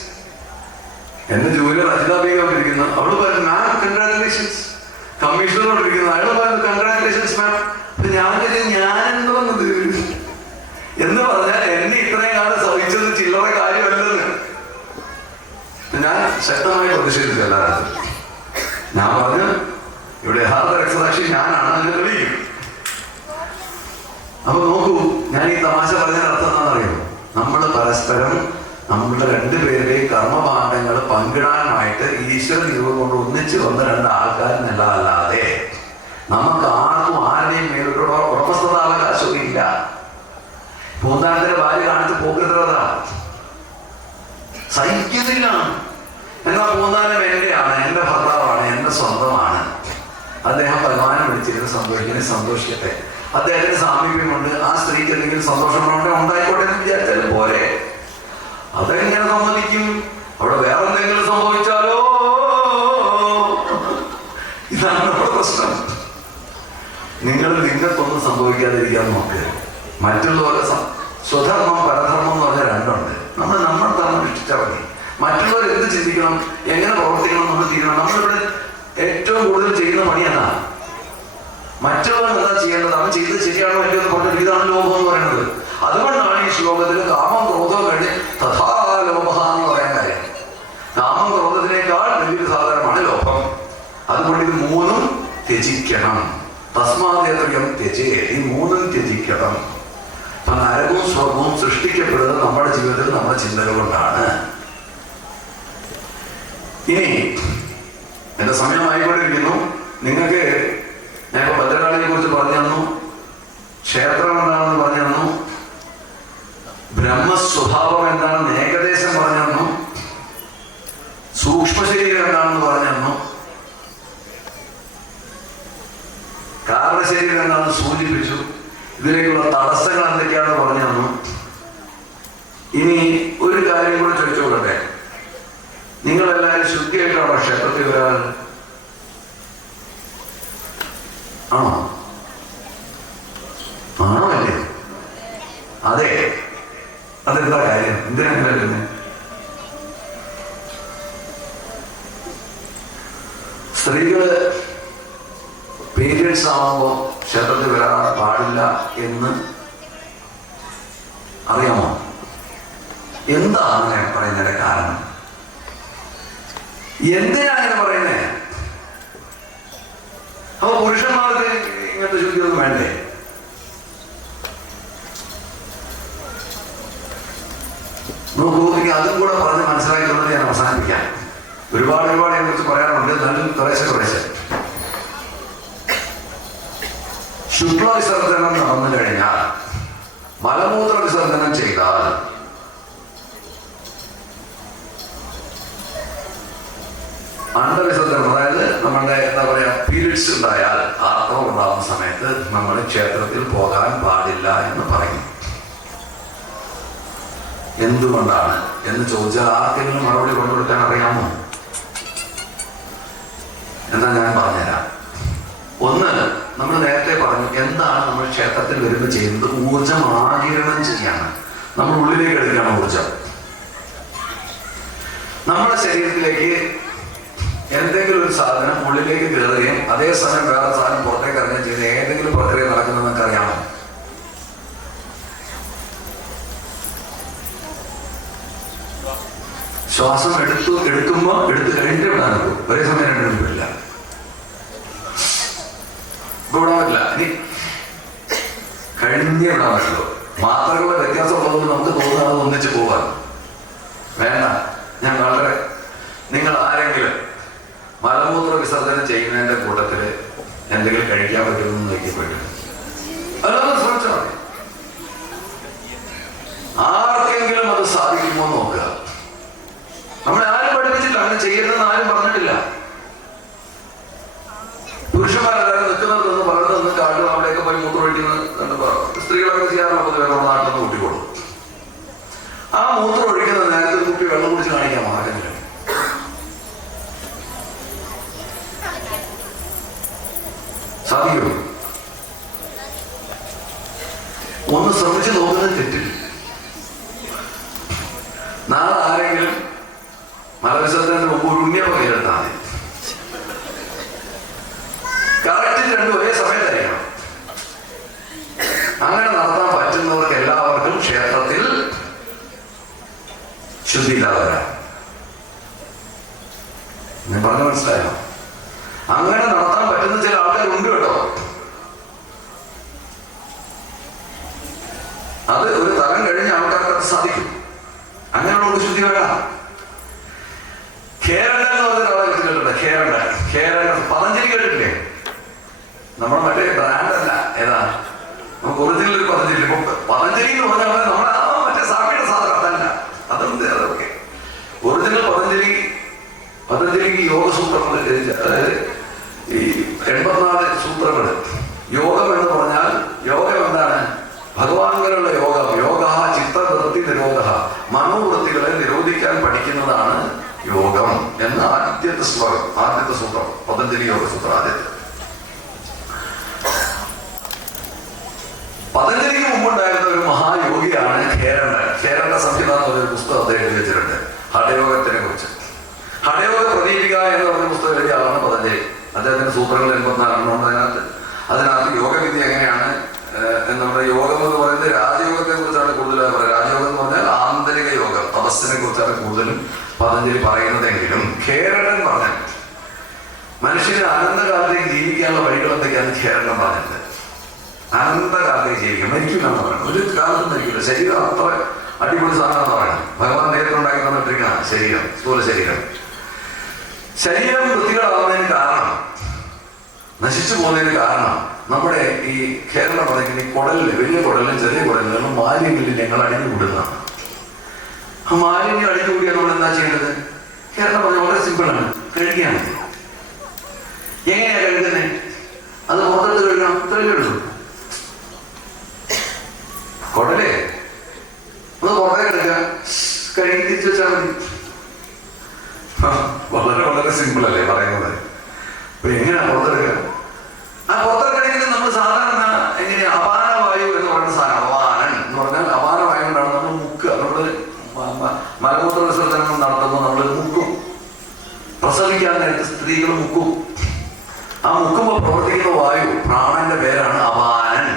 എന്റെ ജൂനിയർ അജിത ബീഗം ഇരിക്കുന്നു, അവള് പറഞ്ഞു മാം കൺഗ്രാജുലേഷൻസ്. കമ്മീഷണറോട് ഇരിക്കുന്നു, അയാൾ പറഞ്ഞു കൺഗ്രാജുലേഷൻസ് മാം. ഞാനെന്ത് വന്നത് എന്ന് പറഞ്ഞാൽ എന്നെ ഇത്രയും കാലം സഹിച്ചത് ചില്ലറ കാര്യമല്ലെന്ന് ഞാൻ ശക്തമായി പ്രതിഷേധിച്ചു എല്ലാവരും. ഞാൻ പറഞ്ഞു ഇവിടെ യഥാർത്ഥ രക്തസാക്ഷി ഞാനാണ് എന്ന് തെളിയിക്കും. അപ്പൊ നോക്കൂ, ഞാൻ ഈ തമാശ പറഞ്ഞ അർത്ഥം എന്താണെന്നറിയോ? നമ്മൾ പരസ്പരം നമ്മളുടെ രണ്ടുപേരുടെയും കർമ്മഭാണ്ഡങ്ങൾ പങ്കിടാനായിട്ട് ഈശ്വര ദൈവം കൊണ്ട് ഒന്നിച്ച് വന്ന രണ്ട് ആൾക്കാരെന്നല്ലാതെ നമുക്ക് ആർക്കും ആരുടെയും മേലുള്ള ഉടമസ്ഥതാവകാശവും ഇല്ല. പൂന്താനത്തിന്റെ ഭാര്യ കാണിച്ച് പോക്കുന്നതാണ്, സഹിക്കുന്നില്ല. എന്നാൽ പൂന്താനം എന്റെയാണ്, എന്റെ ഭർത്താവാണ്, എന്റെ സ്വന്തമാണ്. അദ്ദേഹം ഭഗവാനെ വിളിച്ചിരുന്ന് സന്തോഷിക്കട്ടെ. അദ്ദേഹത്തിന് സാമീപ്യമുണ്ട്. ആ സ്ത്രീക്ക് എന്തെങ്കിലും സന്തോഷമുണ്ടോ ഉണ്ടായിക്കോട്ടെ എന്ന് വിചാരിച്ചാലും പോരെ. അതെങ്ങനെ സമ്മതിക്കും? അവിടെ വേറെ എന്തെങ്കിലും സംഭവിച്ചാലോ? ഇതാണ് നമ്മുടെ പ്രശ്നം. നിങ്ങൾക്കൊന്നും സംഭവിക്കാതിരിക്കാൻ നോക്ക്. മറ്റുള്ളവരെ സ്വധർമ്മം പരധർമ്മം എന്ന് പറഞ്ഞാൽ രണ്ടുണ്ട്. നമ്മൾ ധർമ്മം ഇഷ്ടിച്ചാൽ മതി. മറ്റുള്ളവർ എന്ത് ചിന്തിക്കണം, എങ്ങനെ പ്രവർത്തിക്കണം നമ്മൾ തീരണം. നമ്മളിവിടെ ഏറ്റവും കൂടുതൽ ചെയ്യുന്ന പണി എന്നാണ് മറ്റുള്ളവർ എന്താ ചെയ്യേണ്ടത്, അവൻ ചെയ്തത് ശരിയാണോ അല്ലയോ എന്ന് പറഞ്ഞിട്ട് ഇതാണ് ലോഭം എന്ന് പറയുന്നത്. അതുകൊണ്ടാണ് ഈ ശ്ലോകത്തിൽ കാമം ക്രോധം കഴിഞ്ഞ് തഥാ ലോഭ എന്ന് പറയാൻ കാര്യം. കാമം ക്രോധത്തിനേക്കാൾ വലിയൊരു സാധനമാണ് ലോഭം. അതുകൊണ്ട് ഇത് മൂന്നും ത്യജിക്കണം. തസ്മാദേത്രിയം ത്യജേ, ഈ മൂന്നും ത്യജിക്കണം. അപ്പൊ നരകവും സ്വർഗവും സൃഷ്ടിക്കപ്പെടുന്നത് നമ്മുടെ ജീവിതത്തിൽ നമ്മുടെ ചിന്തകൾ കൊണ്ടാണ്. ഇനി എന്റെ സമയമായിക്കൊണ്ടിരിക്കുന്നു. നിങ്ങൾക്ക് ഞാനിപ്പോ ഭദ്രകാളിയെ കുറിച്ച് പറഞ്ഞു തന്നു, ക്ഷേത്രം എന്താണെന്ന് പറഞ്ഞു തന്നു, ബ്രഹ്മസ്വഭാവം എന്താണെന്ന് ഏകദേശം പറഞ്ഞു തന്നു, സൂക്ഷ്മശരീരം എന്താണെന്ന് പറഞ്ഞു തന്നു, കാരണശരീരം എന്താണെന്ന് സൂചിപ്പിച്ചു. ഇതിലേക്കുള്ള തടസ്സങ്ങൾ എന്തൊക്കെയാണെന്ന് പറഞ്ഞു തന്നു. ഇനി ഒരു കാര്യം കൂടെ ചോദിച്ചുകൊള്ളട്ടെ, നിങ്ങളെല്ലാവരും ശുദ്ധിയായിട്ടാണോ ക്ഷേത്രത്തിൽ വരാൻ? ആണോ? ആണോ അല്ലേ? അതെ. അതെന്താ കാര്യം? എന്തിനാണ് വരുന്നത്? സ്ത്രീകള് പീരിയഡ്സ് ആവുമ്പോൾ ക്ഷേത്രത്തിൽ വരാൻ പാടില്ല എന്ന് അറിയാമോ? എന്താണ് ഞാൻ പറയുന്നതിന്റെ കാരണം? എന്തിനാ അങ്ങനെ പറയുന്നേ? അപ്പൊ പുരുഷന്മാർക്ക് ഇങ്ങനത്തെ ശുദ്ധിയൊന്നും വേണ്ടേ? നോക്കൂ, എനിക്ക് അതും കൂടെ പറഞ്ഞ് മനസ്സിലാക്കുന്നത് ഞാൻ അവസാനിപ്പിക്കാം. ഒരുപാട് അതിനെ കുറിച്ച് പറയാനുണ്ട്. എന്നാലും കുറേശ്ശെ ശുക്ല വിസർജനം നടന്നു കഴിഞ്ഞാൽ, മലമൂത്ര വിസർജനം ചെയ്താൽ അണ്ടവിസർജനം, അതായത് നമ്മളുടെ എന്താ പറയാ പീരിയഡ്സ് ഉണ്ടായാൽ, ആർത്തവം ഉണ്ടാകുന്ന സമയത്ത് നമ്മൾ ക്ഷേത്രത്തിൽ പോകാൻ പാടില്ല എന്ന് പറയും. എന്തുകൊണ്ടാണ് എന്ന് ചോദിച്ചാൽ ആർക്കെങ്കിലും മറുപടി കൊണ്ടുകൊടുക്കാൻ അറിയാമോ? എന്നാ ഞാൻ പറഞ്ഞുതരാം. ഒന്ന്, നമ്മൾ നേരത്തെ പറഞ്ഞു എന്താണ് നമ്മൾ ക്ഷേത്രത്തിൽ വരുമ്പോൾ ചെയ്യുന്നത്? ഊർജം ആഗിരണം ചെയ്യാണ്. നമ്മൾ ഉള്ളിലേക്ക് എടുക്കുകയാണ് ഊർജം. നമ്മുടെ ശരീരത്തിലേക്ക് എന്തെങ്കിലും ഒരു സാധനം ഉള്ളിലേക്ക് കയറുകയും അതേസമയം വേറെ സാധനം പുറത്തേക്ക് ഇറങ്ങുകയും ചെയ്യുന്ന ഏതെങ്കിലും പ്രക്രിയ നടക്കുന്നത് നമുക്ക് അറിയാമോ? ശ്വാസം എടുക്കുമ്പോ എടുത്ത് കഴിഞ്ഞിട്ട് വിടാൻ നിൽക്കും. ഒരേ സമയം രണ്ടും വിടില്ല, ഇപ്പൊ വിടാൻ പറ്റില്ല. ഇനി കഴിഞ്ഞേ വിടാൻ പറ്റുള്ളൂ. മാത്രകളുടെ വ്യത്യാസമുള്ളതുകൊണ്ട് നമുക്ക് തോന്നുന്നത് ഒന്നിച്ച് പോകാൻ വേണ്ട. ഞാൻ വളരെ, നിങ്ങൾ ആരെങ്കിലും മലമൂത്ര വിസർജനം ചെയ്യുന്നതിന്റെ കൂട്ടത്തില് എന്തെങ്കിലും കഴിക്കാൻ പറ്റുമെന്ന് നോക്കിപ്പോയിട്ട് അതൊന്ന് ശ്രമിച്ചാൽ മതി. ആർക്കെങ്കിലും അത് സാധിക്കുമോ നോക്കുക. നമ്മളെ ആരും പഠിപ്പിച്ചില്ല, അങ്ങനെ ചെയ്യരുതെന്ന് ആരും പറഞ്ഞിട്ടില്ല. പുരുഷന്മാരെല്ലാവരും നിൽക്കുന്നതെന്ന് പറയുന്നതെന്ന് കാട്ടിൽ അവിടെയൊക്കെ പോയി മൂത്ര ഒഴിക്കുന്നത് സ്ത്രീകളൊക്കെ ചെയ്യാറുള്ള പൊതുവെ നമ്മുടെ നാട്ടിൽ നിന്ന് കൂട്ടിക്കൊള്ളു. ആ മൂത്രം ഒഴിക്കുന്ന നേരത്തെ കുട്ടി വെള്ളം കുടിച്ച് കാണിക്കാൻ ആരെങ്കിലും സാധിക്കുമോ? ഒന്ന് ശ്രമിച്ചു നോക്കുന്നത് തെറ്റില്ല. നാളെ ആരെങ്കിലും മലവിസർജനത്തിന് മുമ്പ് ഒരു ഉണ്ണിയപ്പം കയ്യിലെടുത്താൽ മതി. കറക്റ്റ് രണ്ടും ഒരേ സമയത്തായിരിക്കണം. അങ്ങനെ നടത്താൻ പറ്റുന്നവർക്ക് എല്ലാവർക്കും ക്ഷേത്രത്തിൽ ശുദ്ധിയില്ലാതെ വരാം. ഞാൻ പറഞ്ഞ മനസ്സിലായോ? അങ്ങനെ നടത്താൻ പറ്റുന്ന ചില ആൾക്കാരുണ്ട് കേട്ടോ. അത് ഒരു തലം കഴിഞ്ഞ ആൾക്കാർക്ക് അത് സാധിക്കും. അങ്ങനെയുള്ള ശുദ്ധി വേണം. കേരള എന്ന് പറഞ്ഞ ഒരാളെ കേട്ടിട്ടുണ്ട്. കേരള പതഞ്ജലി കേട്ടിട്ടില്ലേ? നമ്മുടെ മറ്റേ ബ്രാൻഡ് അല്ല, ഏതാ നമുക്ക് ഒറിജിനൽ ഒരു പതഞ്ജലി. പതഞ്ജലി എന്ന് പറഞ്ഞാൽ നമ്മുടെ മറ്റേ സാമിയുടെ സാധനം അതല്ല, അതെന്ത് അതൊക്കെ ഒറിജിനൽ പതഞ്ജലിക്ക് യോഗസൂത്രങ്ങൾ, അതായത് ഈ 84 സൂത്രങ്ങൾ. യോഗം എന്ന് പറഞ്ഞാൽ, യോഗം എന്താണ്? ഭഗവാൻകളുടെ യോഗം. യോഗ ചിത്തവൃത്തി നിരോധ, മനോവൃത്തികളെ നിരോധിക്കാൻ പഠിക്കുന്നതാണ് യോഗം എന്ന ആദ്യത്തെ സൂത്രം പതഞ്ജലി യോഗസൂത്രം. ആദ്യത്തെ പതഞ്ജലിക്ക് മുമ്പുണ്ടായിരുന്ന ഒരു മഹായോഗിയാണ് കേരള സംഹിത എന്ന് പറഞ്ഞൊരു പുസ്തകം അദ്ദേഹം എഴുതി വെച്ചിട്ടുണ്ട് ഹഠയോഗത്തിനെ കുറിച്ച്. ഹഠയോഗ പ്രദീപിക എന്ന് പറഞ്ഞ പുസ്തകം എഴുതിയ ആളാണ് പതഞ്ജലി. അദ്ദേഹത്തിന്റെ സൂത്രങ്ങൾ 84 അതിനകത്ത് യോഗവിദ്യ എങ്ങനെയാണ് നമ്മുടെ യോഗം എന്ന് പറയുന്നത് രാജയോഗത്തെ കുറിച്ചാണ് കൂടുതലായി പറയുന്നത്. രാജയോഗം എന്ന് പറഞ്ഞാൽ ആന്തരിക യോഗം, തപസ്സിനെ കുറിച്ചാണ് കൂടുതലും പതഞ്ജലി പറയുന്നതെങ്കിലും കേരളൻ പറഞ്ഞു മനുഷ്യന് അനന്തകാലത്തേക്ക് ജീവിക്കാനുള്ള വഴികൾ എന്തൊക്കെയാണ് കേരളം പറഞ്ഞത്. അനന്തകാലത്തേക്ക് ജീവിക്കും, മരിക്കില്ലെന്ന് പറയുന്നത്. ഒരു കാലത്തും മരിക്കില്ല. ശരീരം അത്ര അടിപൊളി സാധനം പറയണം. ഭഗവാൻ നേരിട്ടുണ്ടാക്കി തന്നിട്ടിരിക്കുന്ന ശരീരം, സ്ഥൂല ശരീരം വൃത്തികളാവുന്നതിന് കാരണം, നശിച്ചു പോകുന്നതിന് കാരണം നമ്മുടെ ഈ കേരളം പറയുന്ന ഈ കുടലില്, വലിയ കുടലിലും ചെറിയ കുടലിലും മാലിന്യങ്ങളിൽ ഞങ്ങൾ അടിഞ്ഞു കൂടുന്നതാണ്. ആ മാലിന്യം അടിഞ്ഞു കൂടിയാൽ നമ്മൾ എന്താ ചെയ്യേണ്ടത്? കേരളം പറഞ്ഞാൽ വളരെ സിമ്പിളാണ്, കഴുകിയാൽ മതി. എങ്ങനെയാ കഴുകുന്നത്? അത് പുറത്തെടുത്ത് കഴുകണം, കഴുകുള്ളൂ. കുടലേ ഒന്ന് പുറത്തേക്ക് എടുക്കുക, കഴുകി തിരിച്ചു വെച്ചാൽ മതി. വളരെ വളരെ സിമ്പിൾ അല്ലേ പറയുന്നത്? അപ്പൊ എങ്ങനെയാ പുറത്തെടുക്കുക? ആ പുറത്തെടുക്കണമെങ്കിൽ നമ്മൾ സാധാരണ എങ്ങനെയാ അപാനവായു എന്ന് പറയുന്ന സാധനം, അപാനൻ എന്ന് പറഞ്ഞാൽ അപാനവായു കൊണ്ടാണ് നമ്മൾ മുക്കുക. നമ്മള് മലമൂത്ര വിസർജനം നടത്തുമ്പോൾ നമ്മൾ മുക്കും. പ്രസവിക്കാൻ നേരത്തെ സ്ത്രീകൾ മുക്കും. ആ മുക്കുമ്പോൾ പ്രവർത്തിക്കുന്ന വായു, പ്രാണന്റെ പേരാണ് അപാനൻ.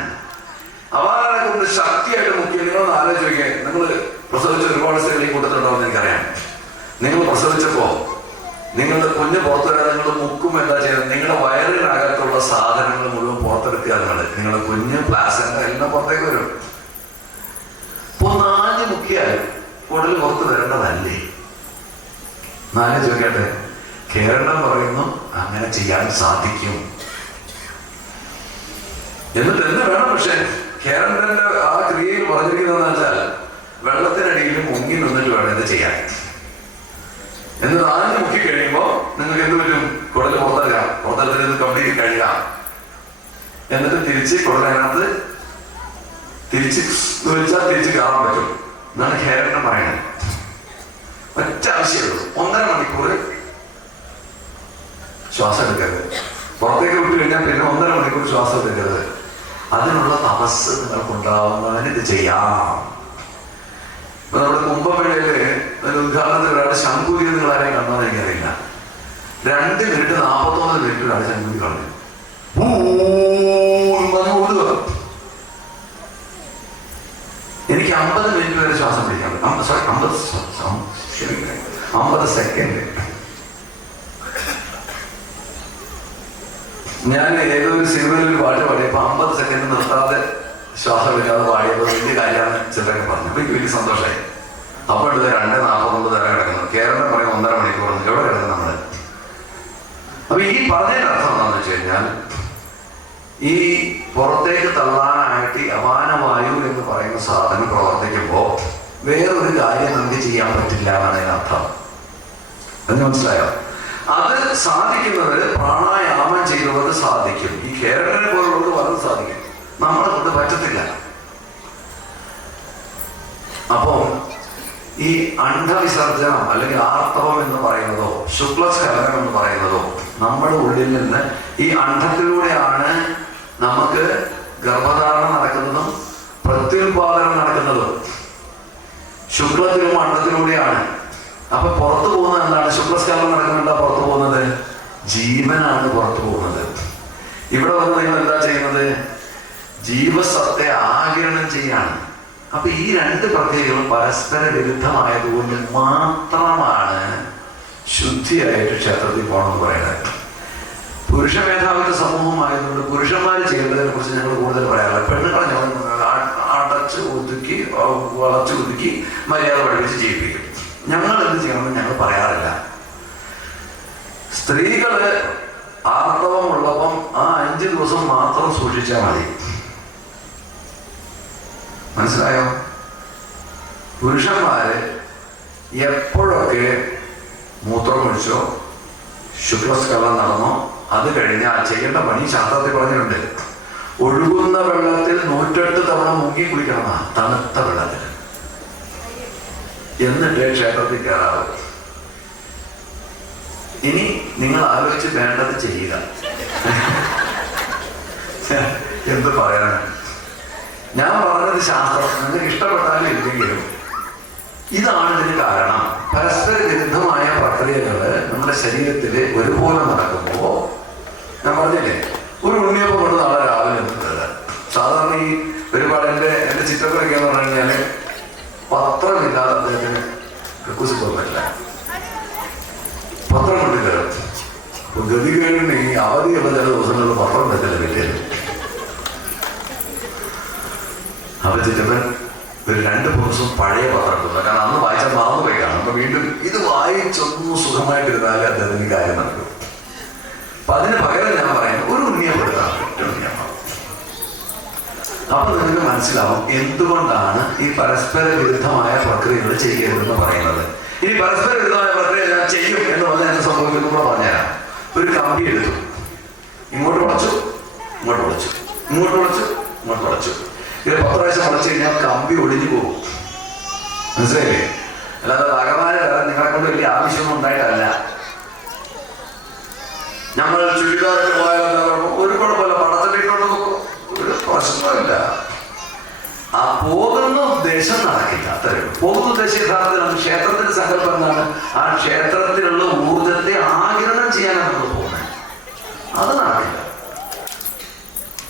അപാനനെ കൊണ്ട് ശക്തിയായിട്ട് മുക്കിയ നിങ്ങളൊന്ന് ആലോചിച്ച് നോക്കിയേ. നിങ്ങൾ പ്രസവിച്ച ഒരുപാട് സ്ത്രീകൾ ഈ കൂട്ടത്തിലുണ്ടാവുമെന്ന് എനിക്കറിയാം. നിങ്ങൾ പ്രസവിച്ചപ്പോ നിങ്ങളുടെ കുഞ്ഞ് പുറത്തു വരാൻ നിങ്ങൾ മുക്കും എന്താ ചെയ്യുന്നത്? നിങ്ങളുടെ വയറിനകത്തുള്ള സാധനങ്ങൾ മുഴുവൻ പുറത്തെടുക്കുക. നിങ്ങളുടെ കുഞ്ഞ് പ്ലാസന്റ എല്ലാം പുറത്തേക്ക് വരും. ഇപ്പൊ 4 മുക്കിയാൽ കുടൽ പുറത്ത് വരേണ്ടതല്ലേ? 4 ചോദിക്കട്ടെ. കേരളം പറയുന്നു അങ്ങനെ ചെയ്യാൻ സാധിക്കും. എന്നിട്ട് എന്ത് വേണം? പക്ഷെ കേരളത്തിന്റെ ആ ക്രിയയിൽ പറഞ്ഞിരിക്കുന്നതെന്ന് വെച്ചാൽ വെള്ളത്തിനടിയിൽ മുങ്ങി നിന്നിട്ട് വേണം ഇത് ചെയ്യാൻ. എന്നിട്ട് ആദ്യം മുക്കി കഴിയുമ്പോൾ നിങ്ങൾക്ക് എന്ത് പറ്റും? കുടല് പുറത്തെടുക്കാം, പുറത്തെടുത്തിട്ട് ഇത് കംപ്ലീറ്റ് കഴുകാം. എന്നിട്ട് തിരിച്ച് കുടലതിനകത്ത് തിരിച്ച് വിളിച്ചാൽ തിരിച്ച് കയറാൻ പറ്റും എന്നാണ് കേരളം പറയുന്നത്. ഒറ്റ ആവശ്യമുള്ളൂ, 1.5 മണിക്കൂർ ശ്വാസം എടുക്കരുത്. പുറത്തേക്ക് വിട്ടു കഴിഞ്ഞാൽ പിന്നെ 1.5 മണിക്കൂർ ശ്വാസം എടുക്കരുത്. അതിനുള്ള തപസ് നിങ്ങൾക്കുണ്ടാവുന്നതിന് ഇത് ചെയ്യാം. ഇപ്പൊ നമ്മുടെ കുംഭമേളയില് ഒരു ഉദ്ഘാടനത്തിൽ ഒരാൾ ശംഖുരി നിങ്ങൾ ആരെയും കണ്ടോന്ന് എനിക്കറിയില്ല. 2 മിനിറ്റ് 49 മിനിറ്റ് ഒരാൾ ശംഖുരി കളഞ്ഞു. എനിക്ക് 50 മിനിറ്റ് വരെ ശ്വാസം പിടിക്കാൻ 50 സെക്കൻഡ്. ഞാൻ ഏതൊരു സിനിമയിൽ ഒരു പാട്ട് പാടിയപ്പോ 50 സെക്കൻഡ് നിർത്താതെ ശ്വാസം എടുക്കാതെ പാടിയപ്പോൾ വലിയ കാര്യമാണ് ചിലരൊക്കെ പറഞ്ഞു. അപ്പൊ എനിക്ക് വലിയ സന്തോഷമായി. അപ്പോൾ 2:49 വരെ കിടക്കുന്നു. കേരളം പറയും 1.5 മണിക്കൂർ. എവിടെ കിടക്കുന്നു നമ്മള്? അപ്പൊ ഈ പറഞ്ഞതിന്റെ അർത്ഥം എന്താണെന്ന് വെച്ച് കഴിഞ്ഞാൽ ഈ പുറത്തേക്ക് തള്ളാനായിട്ട് ഈ അപാനവായു എന്ന് പറയുന്ന സാധനം പ്രവർത്തിക്കുമ്പോൾ വേറൊരു കാര്യം നമുക്ക് ചെയ്യാൻ പറ്റില്ല എന്നാണ് അതിനർത്ഥം. അത് മനസ്സിലായോ? അത് സാധിക്കുന്നത് പ്രാണായാമം ചെയ്യുന്നവർക്ക് സാധിക്കും. ഈ കേരളനെ പോലുള്ളവർക്ക് വളരെ സാധിക്കും, നമ്മളെ കൊണ്ട് പറ്റത്തില്ല. അപ്പം ഈ അണ്ഡവിസർജനം അല്ലെങ്കിൽ ആർത്തവം എന്ന് പറയുന്നതോ ശുക്ലസ്ഖലനം എന്ന് പറയുന്നതോ നമ്മുടെ ഉള്ളിൽ നിന്ന് ഈ അണ്ഡത്തിലൂടെയാണ് നമുക്ക് ഗർഭധാരണം നടക്കുന്നതും പ്രത്യുൽപാദനം നടക്കുന്നതും. ശുക്ലത്തിലും അണ്ഡത്തിലൂടെയാണ്. അപ്പൊ പുറത്തു പോകുന്നത് എന്താണ്? ശുക്ലസ്ഖലനം നടക്കുന്നുണ്ടോ? പുറത്തു പോകുന്നത് ജീവനാണ് പുറത്തു പോകുന്നത്. ഇവിടെ വന്ന് നിങ്ങൾ എന്താ ചെയ്യുന്നത്? ജീവസത്തെ ആഗിരണം ചെയ്യാണ്. അപ്പൊ ഈ 2 പ്രക്രിയകളും പരസ്പര വിരുദ്ധമായതുകൊണ്ട് മാത്രമാണ് ശുദ്ധിയായിട്ട് ക്ഷേത്രത്തിൽ പോകണമെന്ന് പറയുന്നത്. പുരുഷ മേധാവിത്വ സമൂഹമായതുകൊണ്ട് പുരുഷന്മാർ ചെയ്യേണ്ടതിനെ കുറിച്ച് ഞങ്ങൾ കൂടുതൽ പറയാറില്ല. പെണ്ണുങ്ങളെ ഞങ്ങൾ അടച്ച് ഒതുക്കി വളച്ച് ഒതുക്കി മര്യാദ പഠിപ്പിച്ച് ജീവിപ്പിക്കും. ഞങ്ങൾ എന്ത് ചെയ്യണമെന്ന് ഞങ്ങൾ പറയാറില്ല. സ്ത്രീകള് ആർത്തവം ഉള്ളപ്പം ആ 5 ദിവസം മാത്രം സൂക്ഷിച്ചാൽ മതി. മനസ്സിലായോ? പുരുഷന്മാര് എപ്പോഴൊക്കെ മൂത്രമൊഴിച്ചോ ശുക്ലസ്ഖലനം നടന്നോ അത് കഴിഞ്ഞാൽ ചെയ്യേണ്ട പണി ശാസ്ത്രത്തിൽ പറഞ്ഞിട്ടുണ്ട്. ഒഴുകുന്ന വെള്ളത്തിൽ 108 തവണ മുങ്ങി കുളിക്കണം, തണുത്ത വെള്ളത്തിൽ. എന്നിട്ട് ക്ഷേത്രത്തിൽ കയറാറ്. ഇനി നിങ്ങൾ ആലോചിച്ച് വേണ്ടത് ചെയ്യുക. എന്ത് പറയാനാണ്? ഞാൻ പറഞ്ഞത് ശാസ്ത്രം നിങ്ങൾക്ക് ഇഷ്ടപ്പെട്ടാലും ഇല്ലെങ്കിലും ഇതാണ് ഇതിന് കാരണം. പരസ്പര വിരുദ്ധമായ പ്രക്രിയകള് നമ്മുടെ ശരീരത്തിൽ ഒരുപോലെ നടക്കുമ്പോ ഞാൻ പറഞ്ഞില്ലേ, ഒരു ഉണ്ണിയപ്പം കൊണ്ട് നാളെ രാവിലെ എത്തുന്നത്. സാധാരണ ഈ ഒരുപാട് എന്റെ ചിത്രത്തിലൊക്കെ എന്ന് പറഞ്ഞു കഴിഞ്ഞാല് പത്രമില്ലാതെ അദ്ദേഹത്തിന് കക്കൂസ് പോകാൻ പറ്റില്ല. പത്രം കൊണ്ടില്ല. ഗതികേടിന് ഈ അവധിയുള്ള ചില ദിവസങ്ങളിൽ പത്രം പറ്റില്ല കിട്ടിയത്. അപ്പൊ ചിറ്റപ്പൻ ഒരു 2 ദിവസം പഴയ പത്രം എടുത്തു. കാരണം അന്ന് വായിച്ചാൽ മറന്നു പോയി കാണും. അപ്പൊ വീണ്ടും ഇത് വായിച്ചൊന്നും സുഖമായിട്ടിരുന്നാലേ അദ്ദേഹത്തിന് കാര്യം നടക്കും. അപ്പൊ അതിന് പകരം ഞാൻ പറയുന്നത് ഒരു ഉണ്ണിയപ്പെടുത്താണ്. അപ്പൊ നിങ്ങൾക്ക് മനസ്സിലാവും എന്തുകൊണ്ടാണ് ഈ പരസ്പര വിരുദ്ധമായ പ്രക്രിയകൾ ചെയ്യരുതെന്ന് പറയുന്നത്. ഇനി പരസ്പര വിരുദ്ധമായ പ്രക്രിയ ഞാൻ ചെയ്യും എന്ന് പറഞ്ഞാൽ എന്ത് സംഭവിക്കുന്നു കൂടെ പറഞ്ഞുതരാം. ഒരു കമ്പി എടുത്തു, ഇങ്ങോട്ട് വളച്ചു, ഇങ്ങോട്ട് വളച്ചു, ഇങ്ങോട്ട് വളച്ചു, ഇങ്ങോട്ട് വളച്ചു. ഇത് 10 പ്രാവശ്യം വളച്ചു കഴിഞ്ഞാൽ കമ്പി ഒടിഞ്ഞു പോകും. മനസ്സിലായില്ലേ? അല്ലാതെ ഭഗവാന് നിങ്ങളെ കൊണ്ട് വലിയ ആവശ്യമൊന്നും ഉണ്ടായിട്ടല്ല. ഞങ്ങൾ ചുരിദാറൊക്കെ പോയാൽ ഒരു കുഴപ്പമില്ല, പടത്തിലിട്ടോണ്ട് ഒരു പ്രശ്നമില്ല. ആ പോകുന്ന ഉദ്ദേശം നടക്കില്ല. അത്രയും പോകുന്ന ഉദ്ദേശം യഥാർത്ഥത്തിലാണ് ക്ഷേത്രത്തിന്റെ സങ്കല്പം എന്താണ്? ആ ക്ഷേത്രത്തിലുള്ള ഊർജത്തെ ആഗിരണം ചെയ്യാനാണ് നമ്മൾ പോകുന്നത്. അത് നടക്കില്ല.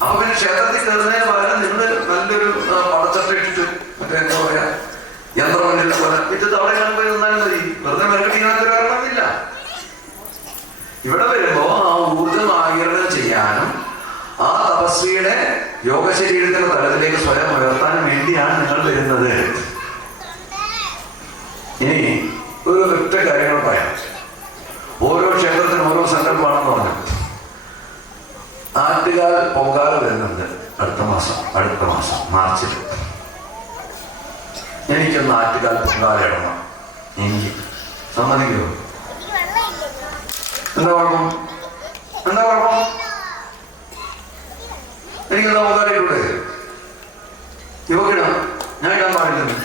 അപ്പൊ പിന്നെ ക്ഷേത്രത്തിൽ കയറുന്നതിന് പകരം നിങ്ങൾ നല്ലൊരു പടച്ചട്ട ഇട്ടിട്ട് മറ്റേ എന്താ പറയാ യന്ത്രമണ്ണിലെ പോലെ ഇട്ടിട്ട് അവിടെ കാണുമ്പോൾ നിന്നാലും മതി. വെറുതെ മെരക്കട്ടിനകത്ത് കയറണമെന്നില്ല. ഇവിടെ വരുമ്പോ ആ ഊർജം ആഗിരണം ചെയ്യാനും ആ തപസ്വിയുടെ യോഗശരീരത്തിന്റെ തലത്തിലേക്ക് സ്വയം ഉയർത്താനും വേണ്ടിയാണ് നിങ്ങൾ വരുന്നത്. ഇനി ഒരു ഒറ്റ കാര്യങ്ങൾ പറയാം. ഓരോ ക്ഷേത്രത്തിനും ഓരോ സങ്കല്പമാണെന്ന് പറഞ്ഞു. ആറ്റുകാൽ പൊങ്കാല വരുന്നുണ്ട്. എനിക്കൊന്ന് ആറ്റുകാൽ പൊങ്കാലയിടണം. എനിക്ക് സമ്മതിക്കുമോ? എന്താ കുഴപ്പം? എന്താ കുഴപ്പം? എനിക്കെന്താ പൊങ്കാലയിലൂടെ യുവക്കിടാം? ഞാൻ ഇടാൻ പാടില്ലെന്ന്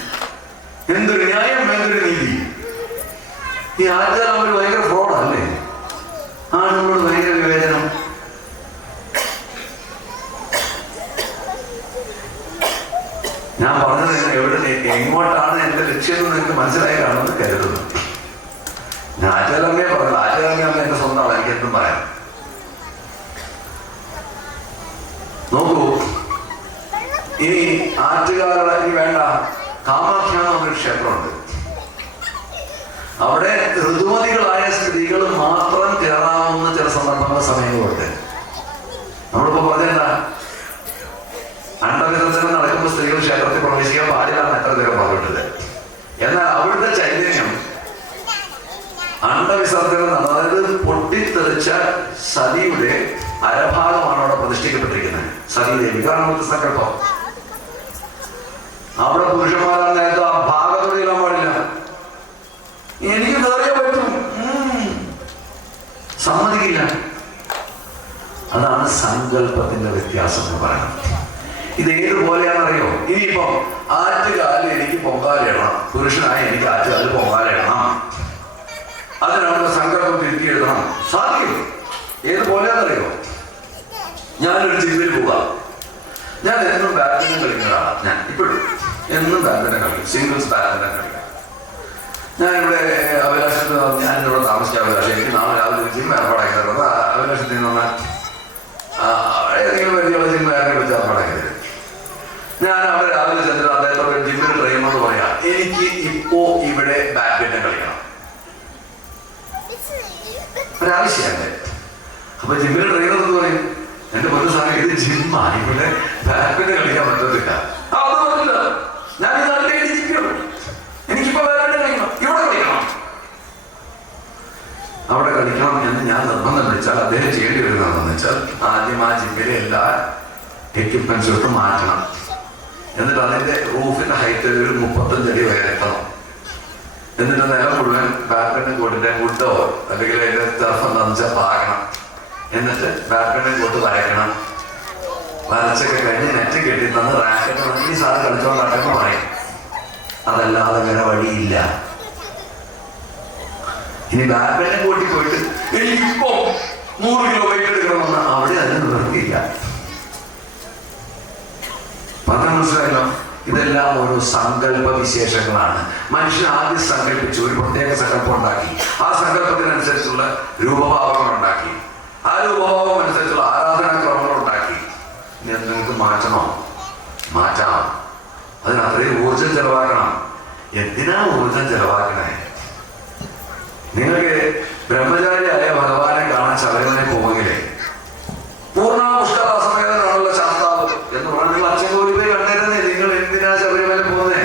എന്തൊരു ന്യായം, എന്തൊരു നീതി! ഈ ആറ്റുകാൽ അവർ ഭയങ്കര ഫ്രോഡല്ലേ? ആണുങ്ങളോട് ഭയങ്കര വിവേചനം. ഞാൻ പറഞ്ഞത് എങ്ങോട്ടാണ് എന്റെ ലക്ഷ്യം എന്ന് നിങ്ങൾക്ക് മനസ്സിലായി കാണുമെന്ന് കരുതുന്നു. ഞാൻ ആറ്റുകാലമ്മയെ പറഞ്ഞത്, ആറ്റുകാലമ്മ എന്റെ സ്വന്തമാണ്, എനിക്ക് എന്തും പറയാം. നോക്കൂ, ഇനി ആറ്റുകാല ഇനി വേണ്ട, കാമാഖ്യ എന്ന് പറഞ്ഞൊരു ക്ഷേത്രമുണ്ട്. അവിടെ ഋതുമതികളായ സ്ത്രീകൾ മാത്രം കയറാവുന്ന ചില സന്ദർഭങ്ങൾ സമയങ്ങളുണ്ട്. നമ്മളിപ്പോ പറഞ്ഞെന്താ, അണ്ടവിസർജനം നടക്കുമ്പോൾ സ്ത്രീകൾ ക്ഷേത്രത്തിൽ പ്രവേശിക്കാൻ പാടില്ലാന്ന് എത്ര പേര് പറഞ്ഞിട്ടില്ല. എന്നാൽ അവിടുത്തെ ചൈതന്യം അണ്ടവിസർജനം, അതായത് പൊട്ടിത്തെറിച്ച സതിയുടെ അരഭാഗമാണ് അവിടെ പ്രതിഷ്ഠിക്കപ്പെട്ടിരിക്കുന്നത്. സതീദേവി, കാരണം സങ്കല്പം. അവിടെ പുരുഷന്മാരാണ് നേരത്തെ ആ ഭാഗത്തുള്ളിലാൻ പാടില്ല. എനിക്ക് കയറിയാൻ പറ്റും, സമ്മതിക്കില്ല. അതാണ് സങ്കല്പത്തിന്റെ വ്യത്യാസം എന്ന് പറയുന്നത്. ഇത് ഏതുപോലെയാണെന്നറിയോ? ഇനിയിപ്പോ ആറ്റുകാലിൽ എനിക്ക് പൊങ്കാലയിടണം, പുരുഷനായി എനിക്ക് ആറ്റുകാലിൽ പൊങ്കാലയിടണം, അതിനവിടെ സങ്കല്പം തിരുത്തി എഴുതണം. സാധിക്കും. ഏതുപോലെയാണെന്നറിയോ? ഞാനൊരു ജിമ്മിൽ പോവാം. ഞാൻ എന്നും ബാഡ്മിന്റൺ കളിക്കുന്നതാണ്. ഞാൻ ഇപ്പോഴും എന്നും ബാഡ്മിന്റൺ കളിക്കും, സിംഗിൾസ് ബാഡ്മിന്റൺ കളിക്കും. ഞാനിവിടെ അഭിലാഷത്തിൽ, ഞാനിവിടെ താമസിച്ച അഭിലാഷം, എനിക്ക് നാളെ രാവിലെ ജിം ഏർപ്പാടാക്കി തരുന്നത്. അഭിലാഷത്തിൽ നിന്ന് ഏതെങ്കിലും വലിയ ജിം വിളിച്ച് ഏർപ്പാടാക്കി തരും. ഞാൻ അവിടെ രാവിലെ ചെന്നിട്ട് അദ്ദേഹത്തോട് ജിമ്മിൽ ട്രെയിനറോട് പറയാം, എനിക്ക് ഇപ്പോ ഇവിടെ ബാഡ്മിന്റൺ കളിക്കണം, ഒരാവശ്യമല്ലേ. അപ്പൊ ജിമ്മിൽ ട്രെയിനർ എന്ന് പറയും, എന്റെ പൊതു സമയം ഇത് ജിമ്മാണ്, ഇവിടെ ബാഡ്മിന്റൺ കളിക്കാൻ പറ്റത്തില്ല. അത് പറ്റില്ല, ഞാൻ എനിക്കിപ്പോ ബാഡ്മിന്റൺ കളിക്കണം, ഇവിടെ കളിക്കണം. അവിടെ കളിക്കണം എന്ന് ഞാൻ നിർബന്ധം വിളിച്ചാൽ അദ്ദേഹം ചെയ്യേണ്ടി വരുന്നതെന്ന് വെച്ചാൽ ആദ്യം ആ ജിമ്മിലെ എല്ലാ എക്യുപ്മെന്റ്സും ഇട്ട് മാറ്റണം. എന്നിട്ട് അതിന്റെ റൂഫിന്റെ ഹൈറ്റ് ഒരു 35 അടി ഉയർത്തണം. എന്നിട്ട് നേരം മുഴുവൻ ബാഡ്മിന്റൺ കോർട്ടിന്റെ വുഡോ അല്ലെങ്കിൽ അതിന്റെ ടർഫ് എന്താണെന്ന് വെച്ചാൽ പാകണം. എന്നിട്ട് ബാഡ്മിന്റൺ കോർട്ട് വരയ്ക്കണം. വരച്ചൊക്കെ കഴിഞ്ഞ് നെറ്റ് കെട്ടി തന്ന് റാക്കറ്റ് ഈ സാധനം കളിച്ചോണ്ടാട്ടെന്ന് പറയും. അതല്ലാതെ വേറെ വഴിയില്ല. ഇനി ബാഡ്മിന്റൺ കോർട്ടിൽ പോയിട്ട് എനിക്കിപ്പോ 100 കിലോമീറ്റർ എടുക്കണമെന്ന് അവിടെ അതിന് നിവർത്തിയില്ല. പറഞ്ഞ മനസ്സിലായല്ലോ? ഇതെല്ലാം ഓരോ സങ്കല്പ വിശേഷങ്ങളാണ്. മനുഷ്യൻ ആദ്യം സങ്കല്പിച്ചു, ഒരു പ്രത്യേക സങ്കല്പം ഉണ്ടാക്കി, ആ സങ്കല്പത്തിനനുസരിച്ചുള്ള രൂപഭാവങ്ങൾ ഉണ്ടാക്കി, ആ രൂപഭാവം അനുസരിച്ചുള്ള ആരാധനാക്രമങ്ങൾ ഉണ്ടാക്കി. നിങ്ങൾക്ക് മാറ്റണോ? മാറ്റാം. അതിന് അത്രയും ഊർജം ചെലവാക്കണം. എന്തിനാ ഊർജം ചെലവാക്കണേ? നിങ്ങൾക്ക് ബ്രഹ്മചാരിയായ ഭഗവാനെ കാണാൻ ശബരിമല പോവെങ്കിലേ പൂർണ്ണാപുഷ്കരാസമേതനാണല്ലോ ശാസ്താവ് എന്ന് പറഞ്ഞാൽ നിങ്ങൾ അച്ഛൻ കോടി പോയി കണ്ടിരുന്നേ. നിങ്ങൾ എന്തിനാ ശബരിമല പോകുന്നേ?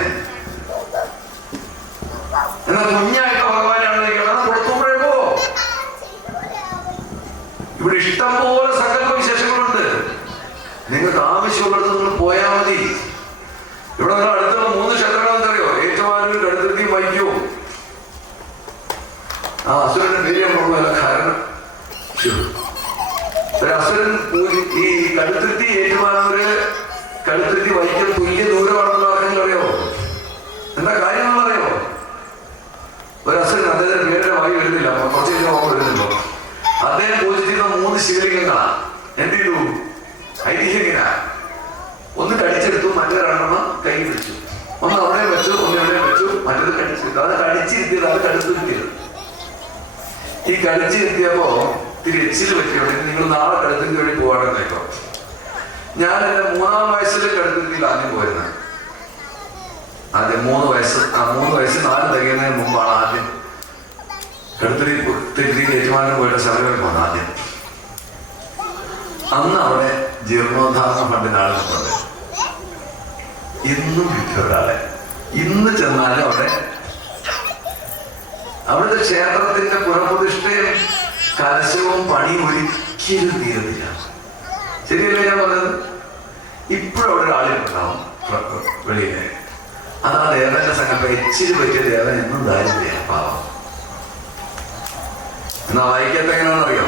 എന്നാൽ കുഞ്ഞായിട്ട് ഭഗവാനാണ് കൊടുത്തുമ്പോഴേ പോ. ഇവിടെ ഇഷ്ടം പോലെ സങ്കല്പ വിശേഷങ്ങളുണ്ട്. നിങ്ങൾക്ക് ആവശ്യമുള്ളിടത്ത് നിങ്ങൾ പോയാൽ മതി. ഇവിടെ നിങ്ങൾ അടുത്തുള്ള 3 ക്ഷേത്രങ്ങൾ എന്തറിയോ? ഏറ്റുമാനൂർ, കടുത്തുരുത്തി, വൈക്കവും. ആ അസുരന്റെ പേര് കാരണം ഒരു അസുരൻ ഈ കടുത്തുരുത്തി, ഏറ്റുമാനൂര്, കടുത്തുരുത്തി, വൈക്കം തുല്യ ദൂരമാണെന്ന് പറഞ്ഞെങ്കിൽ അറിയോ? എന്താ കാര്യം എന്നറിയോ? ഒരു അസുരൻ, അദ്ദേഹത്തിന്റെ പേരുടെ വായി വരുന്നില്ല, കുറച്ച് കഴിഞ്ഞാൽ വരുന്നുണ്ടോ, അദ്ദേഹം പൂജിച്ചിരുന്ന 3 ശിവലിംഗങ്ങളാണ്. എന്ത് ചെയ്തു? ഐതിഹ്യങ്ങന ഒന്ന് കടിച്ചെടുത്തു, മറ്റേ 2 കൈ പിടിച്ചു. ഒന്ന് അവിടെ വെച്ചു, ഒന്ന് എവിടെ വെച്ചു, മറ്റേത് കടിച്ചെടുത്തു. അത് കടിച്ചിരുത്തിയത്, അത് കടുത്തുരുത്തിയത്. ഈ കടിച്ചിരുത്തിയപ്പോ ഇത്തിരി എച്ചില് പറ്റിയുണ്ടെങ്കിൽ നിങ്ങൾ നാളെ കടുത്തുരുത്തി വഴി പോവാണെന്ന് കേട്ടോ. ഞാൻ എന്റെ 3-ാം വയസ്സിൽ കടുത്തുരുത്തിയിൽ ആദ്യം പോയിരുന്നത്. ആദ്യം 3 വയസ്സ് 4 തികയുന്നതിന് മുമ്പാണ് ആദ്യം കടുത്തുരുത്തി ഏറ്റുമാനം പോയിട്ട് ശബരിമല പോകുന്നത്. ആദ്യം അന്ന് അവിടെ ജീർണോദ്ധാരണ ഫണ്ടിന് ആളുകളുണ്ട്. ഇന്നും ഒരാളെ ഇന്ന് ചെന്നാലും അവിടുത്തെ ക്ഷേത്രത്തിന്റെ പുനഃപ്രതിഷ്ഠയും കലശവും പണിയും ഒരിക്കലും തീരുന്നില്ല. ശരിയല്ലേ ഞാൻ പറഞ്ഞത്? ഇപ്പോഴും അവിടെ ഒരാളുണ്ടാവും വെളിയിലെ. അതാ ദേവന്റെ സങ്കല്പം. ഇച്ചിരി പറ്റിയ ദേവൻ എന്നും ദാരിദ്ര്യ പാവം. എന്നാ വായിക്കാത്ത എങ്ങനെയാണെന്നറിയോ?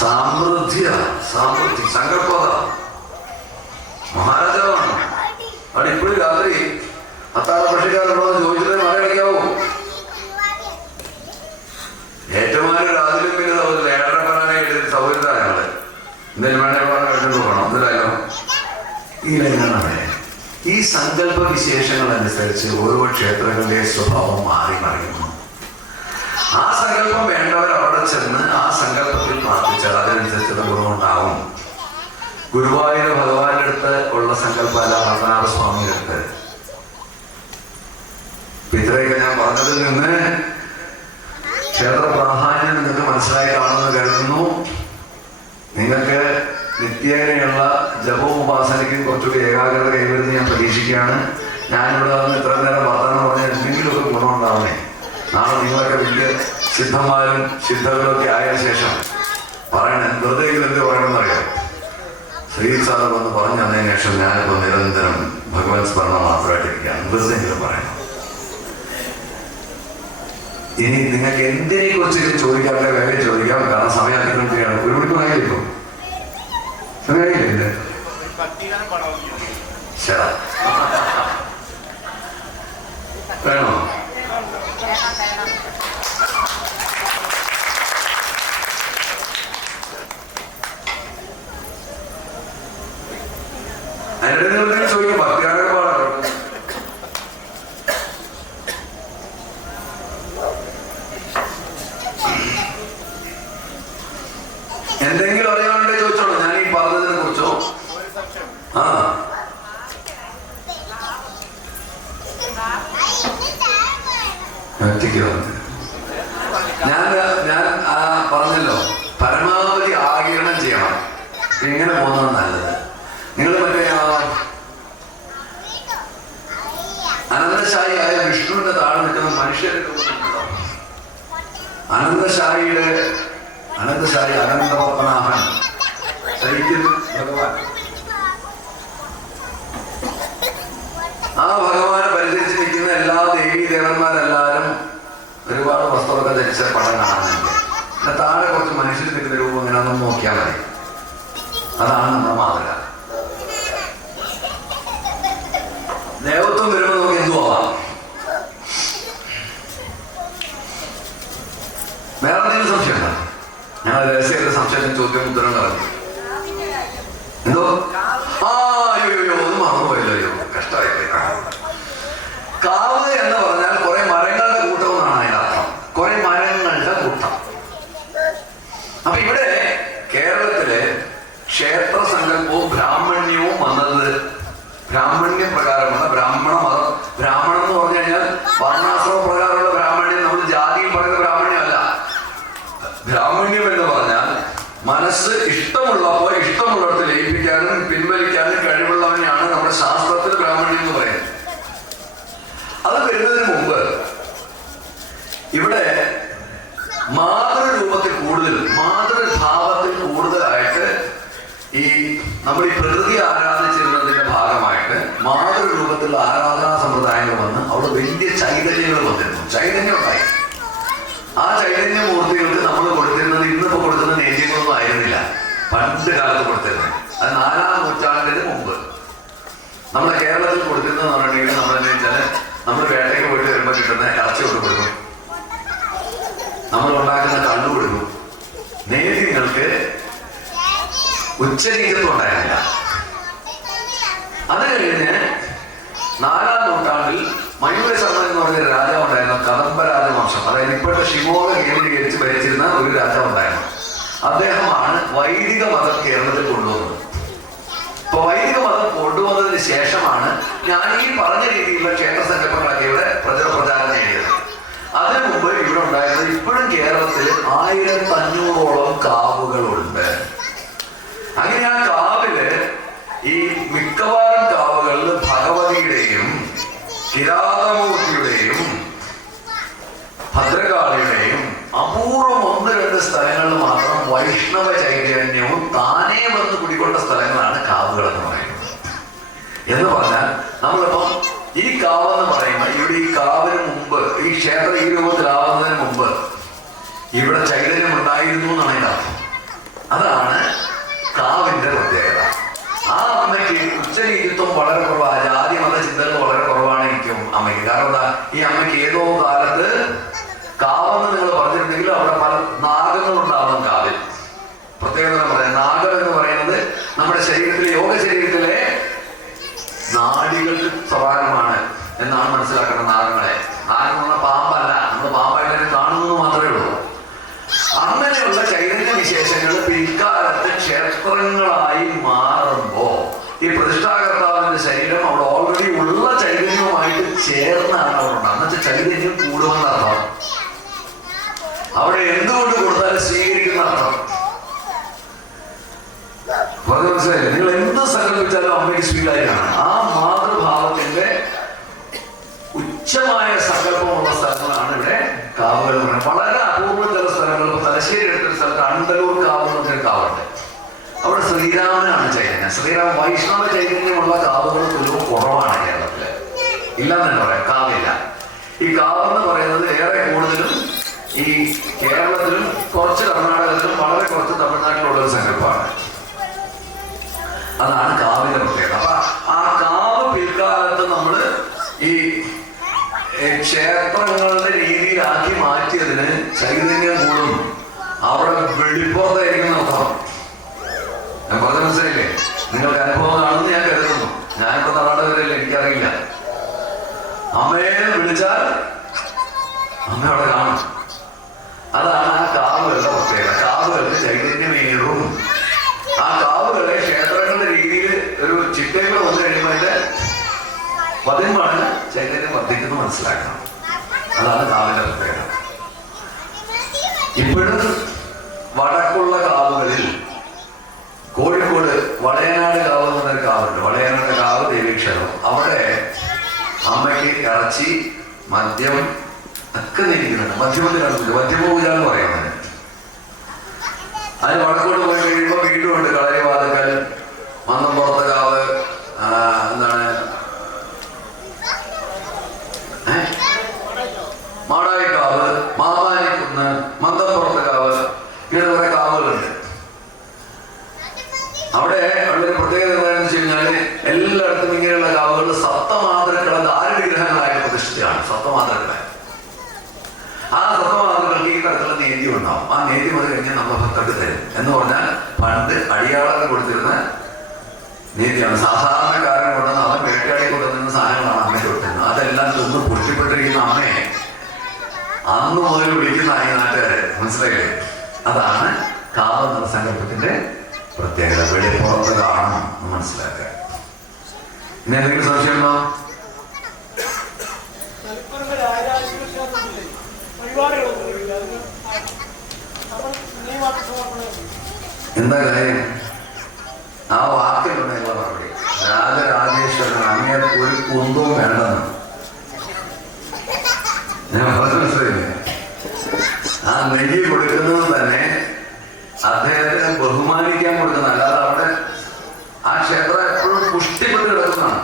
സമൃദ്ധി സങ്കല്പത മഹാരാജാവാണ്. അവിടെ ഇപ്പോഴും രാത്രി അത്താഴ പക്ഷിക്കാരുണ്ടോ എന്ന് ചോദിച്ചിട്ട് മഴ കളിക്കാവോ? ഏറ്റവും അതിലും പിന്നെ ഏഴര പറയാനായിട്ട് സൗകര്യമാണ് ഞങ്ങള്. എന്തെങ്കിലും വേണേ കഴിച്ചു പോകണം. എന്തിനായാലും ഈ ലൈനാണ്. ഈ സങ്കല്പ വിശേഷങ്ങൾ അനുസരിച്ച് ഓരോ ക്ഷേത്രങ്ങളുടെ സ്വഭാവം മാറി മറിയുന്നു. ആ സങ്കല്പം വേണ്ടവർ അവിടെ ചെന്ന് ആ സങ്കല്പത്തിൽ പ്രാർത്ഥിച്ചാൽ അതിനനുസരിച്ചുള്ള ഗുണമുണ്ടാവും. ഗുരുവായൂർ ഭഗവാന്റെ അടുത്ത് ഉള്ള സങ്കല്പമല്ല പത്മനാഭ സ്വാമിയുടെ അടുത്ത്. ഇത്രയൊക്കെ ഞാൻ പറഞ്ഞതിൽ നിന്ന് ക്ഷേത്ര പ്രാധാന്യം നിങ്ങൾക്ക് മനസ്സിലായി കാണുമെന്ന് കരുതുന്നു. നിങ്ങൾക്ക് നിത്യേനയുള്ള ജപവും ഉപാസനയ്ക്കും കുറച്ചുകൂടി ഏകാഗ്രത കൈവരുന്ന ഞാൻ പ്രതീക്ഷിക്കുകയാണ്. ഞാനിവിടെ വന്ന് ഇത്ര നേരം വർത്തമാനം പറഞ്ഞാൽ എന്തെങ്കിലുമൊക്കെ ഗുണമുണ്ടാവുന്നേ. നാളെ നിങ്ങളൊക്കെ വലിയ സിദ്ധന്മാരും സിദ്ധകളും ഒക്കെ ആയ ശേഷം പറയണേ, വെറുതെ എന്ത് പറയണമെന്നറിയാം. ശ്രീ സാർ വന്ന് പറഞ്ഞു തന്നതിന് ശേഷം ഞാനിപ്പോൾ നിരന്തരം ഭഗവത് സ്മരണം മാത്രമായിട്ടിരിക്കുകയാണ്. വെറുതെങ്കിലും പറയണം. ഇനി നിങ്ങൾക്ക് എന്തിനെ കുറിച്ച് ചോദിക്കാതെ വേഗം ചോദിക്കാം. കാരണം സമയം അതിനൊക്കെയാണ്. ഒരു മണിക്കൂറായില്ലോ, സമയമായില്ലേ? വേണോ? അതിനിടെ ചോദിക്കും. ഭക്തിയാണ് പാടാണ്. എന്തെങ്കിലും അറിയാനുണ്ടെ ചോദിച്ചോളൂ. ഞാൻ ഈ പറഞ്ഞതിനെ കുറിച്ചോ? ആ ഞാൻ പറഞ്ഞല്ലോ, പരമാവധി ആഗിരണം ചെയ്യണം. ഇങ്ങനെ പോകുന്നത് നല്ലത്. നിങ്ങൾ മറ്റേ അനന്തശായിയായ വിഷ്ണുവിന്റെ താഴെ നിൽക്കുന്ന മനുഷ്യരുടെ രൂപത്തിലുണ്ടോ? അനന്തശായി അനന്തപത്മനാഭൻ ശരിക്കും ഭഗവാൻ. ആ ഭഗവാനെ പരിചരിച്ച് നിൽക്കുന്ന എല്ലാ ദേവീ ദേവന്മാരെല്ലാവരും ഒരുപാട് വസ്ത്രമൊക്കെ ധരിച്ച പടം കാണാനുണ്ട്. പിന്നെ താഴെ കുറച്ച് മനുഷ്യർ നിൽക്കുന്ന രൂപം ഇങ്ങനെയൊന്നും നോക്കിയാൽ മതി. അതാണ് നമ്മുടെ മാതൃക. ദേവത്വം വരുമ്പോൾ നമുക്ക് എന്തു ആവാം. വേറെ എന്തെങ്കിലും സംശയമുണ്ടോ? ഞങ്ങൾ രഹസ്യ സംശയത്തിന് ചോദ്യം ഉത്തരം പറഞ്ഞു. എന്തോ അയ്യോ ഒന്നും മറന്നുപോയല്ലോ. അയ്യോ കഷ്ടമായില്ലേ. കാവ് എന്ന് പറഞ്ഞാൽ കുറെ മരങ്ങളുടെ കൂട്ടം എന്നാണ് അതിന്റെ അർത്ഥം. കുറെ മരങ്ങളുടെ കൂട്ടം. അപ്പൊ ഇവിടെ കേരളത്തിലെ ക്ഷേത്ര സങ്കല്പവും ബ്രാഹ്മണ്യവും വന്നത് ബ്രാഹ്മണ്യ പ്രകാരമാണ്. ബ്രാഹ്മണ മതം, ബ്രാഹ്മണം എന്ന് പറഞ്ഞു കഴിഞ്ഞാൽ വർണ്ണാശ്രമ പ്രകാരമുള്ള ബ്രാഹ്മണ്യം, നമ്മൾ ജാതിയിൽ പറയുന്ന ബ്രാഹ്മണ്യമല്ല. ബ്രാഹ്മണ്യം എന്ന് പറഞ്ഞാൽ മനസ്സ് ഇഷ്ടമുള്ളപ്പോൾ ഇഷ്ടമുള്ളിടത്ത് ലയിപ്പിക്കാനും പിൻവലിക്കാനും കഴിവുള്ളവനെയാണ് നമ്മുടെ ശാസ്ത്രത്തിൽ ബ്രാഹ്മണ്യം എന്ന് പറയുന്നത്. അത് വരുന്നതിന് മുമ്പ് ഇവിടെ മാതൃരൂപത്തിൽ കൂടുതൽ, മാതൃഭാവത്തിൽ കൂടുതലായിട്ട് ഈ നമ്മൾ ഈ പ്രകൃതി ആരാധിച്ചിരുന്നതിന്റെ ഭാഗമായിട്ട് മാതൃരൂപത്തിലുള്ള ആരാധനാ സമ്പ്രദായങ്ങൾ വന്ന് അവിടെ വലിയ ചൈതന്യങ്ങൾ വന്നിരുന്നു. ചൈതന്യം ഉണ്ടായി. ആ ചൈതന്യ മൂർത്തികൾക്ക് നമ്മൾ കൊടുത്തിരുന്നത് ഇന്നിപ്പോ കൊടുക്കുന്ന നേദ്യങ്ങളൊന്നും ആയിരുന്നില്ല. പണ്ട് കാലത്ത് കൊടുത്തിരുന്നത് അത് 4-ാം നൂറ്റാണ്ടിന് മുമ്പ് നമ്മുടെ കേരളത്തിൽ കൊടുത്തിരുന്നതെന്ന് പറഞ്ഞിട്ടുണ്ടെങ്കിൽ നമ്മൾ എന്താ വെച്ചാല് നമ്മൾ വേട്ടയ്ക്ക് പോയിട്ട് വരുമ്പോൾ കിട്ടുന്ന ഇറച്ചി കൊണ്ട് കൊടുക്കും, നമ്മൾ ഉണ്ടാക്കുന്ന കണ്ണു കൊടുക്കും. നേദ്യങ്ങൾക്ക് ഉച്ചനീചത്വം ഉണ്ടായിരുന്നില്ല. അത് കഴിഞ്ഞ് 4-ാം നൂറ്റാണ്ടിൽ മയൂര ശർമ്മ എന്ന് പറഞ്ഞ രാജാവ് ഉണ്ടായിരുന്നു. കദംബ രാജവംശം, അതായത് ഇപ്പോഴത്തെ ഷിമോഗ കേന്ദ്രീകരിച്ച് ഭരിച്ചിരുന്ന ഒരു രാജാവ് ഉണ്ടായിരുന്നു. അദ്ദേഹമാണ് വൈദിക മതം കേരളത്തിൽ കൊണ്ടുവന്നത്. അപ്പൊ വൈദിക മതം കൊണ്ടുവന്നതിന് ശേഷമാണ് ഞാൻ ഈ പറഞ്ഞ രീതിയിലുള്ള ക്ഷേത്ര സങ്കല്പങ്ങളൊക്കെ ഇവിടെ പ്രചാരം നേടിയത്. അതിനു മുമ്പ് ഇവിടെ ഉണ്ടായിരുന്നത് ഇപ്പോഴും കേരളത്തിൽ 1500ഓളം കാവുകളുണ്ട്. അങ്ങനെ ആ കാവില് ഈ മിക്കവാറും കാവുകളിൽ ഭഗവതിയുടെയും കിരാതമൂർത്തിയുടെയും ഭദ്രകാളിയുടെയും അപൂർവം 1-2 സ്ഥലങ്ങളിൽ മാത്രം വൈഷ്ണവ ചൈതന്യവും താനേ വന്ന് കുടികൊണ്ട സ്ഥലങ്ങളാണ് കാവുകൾ എന്ന് പറയുന്നത്. എന്ന് പറഞ്ഞാൽ നമ്മളിപ്പം ഈ കാവെന്ന് പറയുമ്പോൾ ഇവിടെ ഈ കാവിന് മുമ്പ്, ഈ ക്ഷേത്രം ഈ രൂപത്തിലാവുന്നതിന് മുമ്പ് ഇവിടെ ചൈതന്യം ഉണ്ടായിരുന്നു എന്നാണ് അതിന്റെ അർത്ഥം. അതാണ് കാവിന്റെ പ്രത്യേകത. ആ അമ്മയ്ക്ക് ഉച്ചനീതിത്വം വളരെ കുറവാണ്, ജാതി മത ചിന്തകൾ വളരെ കുറവാണെങ്കിലും അമ്മയ്ക്ക്. കാരണം എന്താ, ഈ അമ്മയ്ക്ക് ഏതോ കാലത്ത് കാവെന്ന് നിങ്ങൾ പറഞ്ഞിട്ടുണ്ടെങ്കിൽ അവിടെ പല നാഗങ്ങൾ ഉണ്ടാവണം കാവിൽ. പ്രത്യേകത പറയാം, നാഗം എന്ന് പറയുന്നത് നമ്മുടെ ശരീരത്തിലെ, യോഗ ശരീരത്തിലെ നാഡികൾക്ക് സമാനമാണ് എന്നാണ് മനസ്സിലാക്കേണ്ടത് നാഗങ്ങളെ. നാഗം എന്ന് പറഞ്ഞാൽ പാമ്പല്ല, നമ്മൾ പാമ്പായിട്ട് കാണുന്നത് മാത്രമേ ഉള്ളൂ. അങ്ങനെയുള്ള ചൈതന്യ വിശേഷങ്ങൾ പിൽക്കാലത്ത് ക്ഷേത്രങ്ങളായി മാറുമ്പോ ഈ പ്രതിഷ്ഠാകർത്താവിന്റെ ശരീരം അവിടെ ഓൾറെഡി ഉള്ള ചൈതന്യവുമായിട്ട് ചേർന്നാണ് അവിടെ ഉണ്ടാകുന്നത്. എന്നുവെച്ചാൽ ചൈതന്യം കൂടുമെന്നർത്ഥം. അവിടെ എന്തുകൊണ്ട് കൊടുത്താലും സ്വീകരിക്കുന്ന അർത്ഥം. മനസ്സിലായില്ലേ? നിങ്ങൾ എന്ത് സങ്കല്പിച്ചാലും അമ്മയ്ക്ക് സ്വീകാര്യമാണ്. ആ മാതൃഭാവത്തിന്റെ ഉച്ചമായ സങ്കല്പമുള്ള സ്ഥലങ്ങളാണ് ഇവിടെ കാവുകൾ. വളരെ അപൂർവ ചില സ്ഥലങ്ങൾ, ഇപ്പൊ തലശ്ശേരി എടുത്തൊരു സ്ഥലത്ത് അണ്ടലൂർ കാവ് എന്നൊരു കാവുണ്ട്. അവിടെ ശ്രീരാമനാണ് ചൈതന്യം. ശ്രീരാമ വൈഷ്ണവ ചൈതന്യമുള്ള കാവുകൾ തുലവും കുറവാണ് കേരളത്തില്. ഇല്ലെന്ന് തന്നെ പറയാം, കാവില്ല. ഈ കാവെന്ന് പറയുന്നത് ഏറെ കൂടുതലും ഈ കേരളത്തിലും കുറച്ച് കർണാടകത്തിലും വളരെ കുറച്ച് തമിഴ്നാട്ടിലുള്ള ഒരു സങ്കല്പമാണ്. അതാണ് കാവിന്റെ പ്രത്യേകത. അപ്പൊ ആ കാവ് പിൽക്കാലത്ത് നമ്മള് ഈ ക്ഷേത്രങ്ങളുടെ രീതിയിലാക്കി മാറ്റിയതിന് ചൈതന്യം കൂടും, അവിടെ വെളിപ്പുറത്തായിരിക്കും നോക്കാം. ഞാൻ പറഞ്ഞ മനസ്സിലായില്ലേ? നിങ്ങൾക്ക് അനുഭവമാണെന്ന് ഞാൻ കരുതുന്നു. ഞാനിപ്പോ കർണാടകത്തിലല്ലേ, എനിക്കറിയില്ല. അമ്മയെ വിളിച്ചാൽ അമ്മ അവിടെ കാണും. അതാണ് ആ കാവുകളുടെ പ്രത്യേകത. കാവുകൾക്ക് ചൈതന്യമേറും. ആ കാവുകളെ ക്ഷേത്രങ്ങളുടെ രീതിയിൽ ഒരു ചിട്ടകൾ വന്നു കഴിയുമ്പോൾ അതിന്റെ 10 മടങ്ങ് ചൈതന്യം വർദ്ധിക്കുന്നു മനസ്സിലാക്കണം. അതാണ് കാവിന്റെ പ്രത്യേകത. ഇപ്പോഴും വടക്കുള്ള കാവുകളിൽ കോഴിക്കോട് വളയനാട് കാവ് എന്ന് പറഞ്ഞൊരു കാവുണ്ട്. വളയനാട് കാവ് ദേവീക്ഷേത്രം. അവിടെ അമ്മയ്ക്ക് ഇറച്ചി, മദ്യം ഒക്കെ നിൽക്കുന്നുണ്ട്. മദ്യമത്തിലാണ് മദ്യമപൂജ എന്ന് പറയുന്നത്. അതിന് വടക്കോട്ട് പോയി കഴിയുമ്പോൾ വീണ്ടും ഉണ്ട് കളരിവാതക്കൽ, മന്നംപുറത്ത് കാവ്, എന്താണ് മാടായിക്കാവ്, മാമാനിക്കുന്ന്, മന്നംപുറത്ത് കാവ്, ഇങ്ങനെ കുറെ കാവുകളുണ്ട്. അവിടെ ഉള്ളൊരു പ്രത്യേകത എന്താണെന്ന് വെച്ച് കഴിഞ്ഞാല് എല്ലായിടത്തും ഇങ്ങനെയുള്ള കാവുകൾ സപ്തമാതൃക്കളുടെ ആരുടെ വിഗ്രഹങ്ങളായിട്ട് പ്രതിഷ്ഠിച്ചാണ്. സപ്തമാതൃക്കളെ, ആ സപ്തമാതൃക്കൾക്ക് ഈ തരത്തിലുള്ള നീതി ഉണ്ടാവും. ആ നീതി അത് കഴിഞ്ഞാൽ നമ്മൾ ഭക്തർക്ക് തരും എന്ന് പറഞ്ഞാൽ പണ്ട് അടിയാളങ്ങൾ കൊടുത്തിരുന്ന നീതിയാണ്. സാധാരണക്കാരൻ കൊണ്ടുവന്ന് അവൻ വേട്ടയാടി കൊണ്ടുവന്ന സാധനങ്ങളാണ് അമ്മ കൊടുത്തിരുന്നത്. അതെല്ലാം തിന്ന് പുഷ്ടിപ്പെട്ടിരിക്കുന്ന അമ്മയെ അന്ന് മുതൽ വിളിക്കുന്ന ഈ നാട്ടുകാരെ. മനസ്സിലായില്ലേ? അതാണ് കാവ് എന്ന സങ്കല്പത്തിന്റെ പ്രത്യേകത. വെളിപ്പുറത്ത് കാണണം എന്ന് മനസ്സിലാക്കുക. ഇനി എന്തെങ്കിലും സംശയമുണ്ടോ? എന്താ കാര്യം? ആ വാക്കിലുള്ള മറുപടി രാജരാജേശ്വരൻ അങ്ങനെ ഒരു കുന്തവും വേണ്ടെന്ന് ഞാൻ മനസ്സിലായില്ലേ? ആ നെയ്യ് കൊടുക്കുന്നത് തന്നെ അദ്ദേഹത്തിന് ബഹുമാനിക്കാൻ കൊടുക്കുന്ന, അല്ലാതെ അവിടെ ആ ക്ഷേത്രം എപ്പോഴും പുഷ്ടിപ്പെട്ട് കിടക്കുന്നതാണ്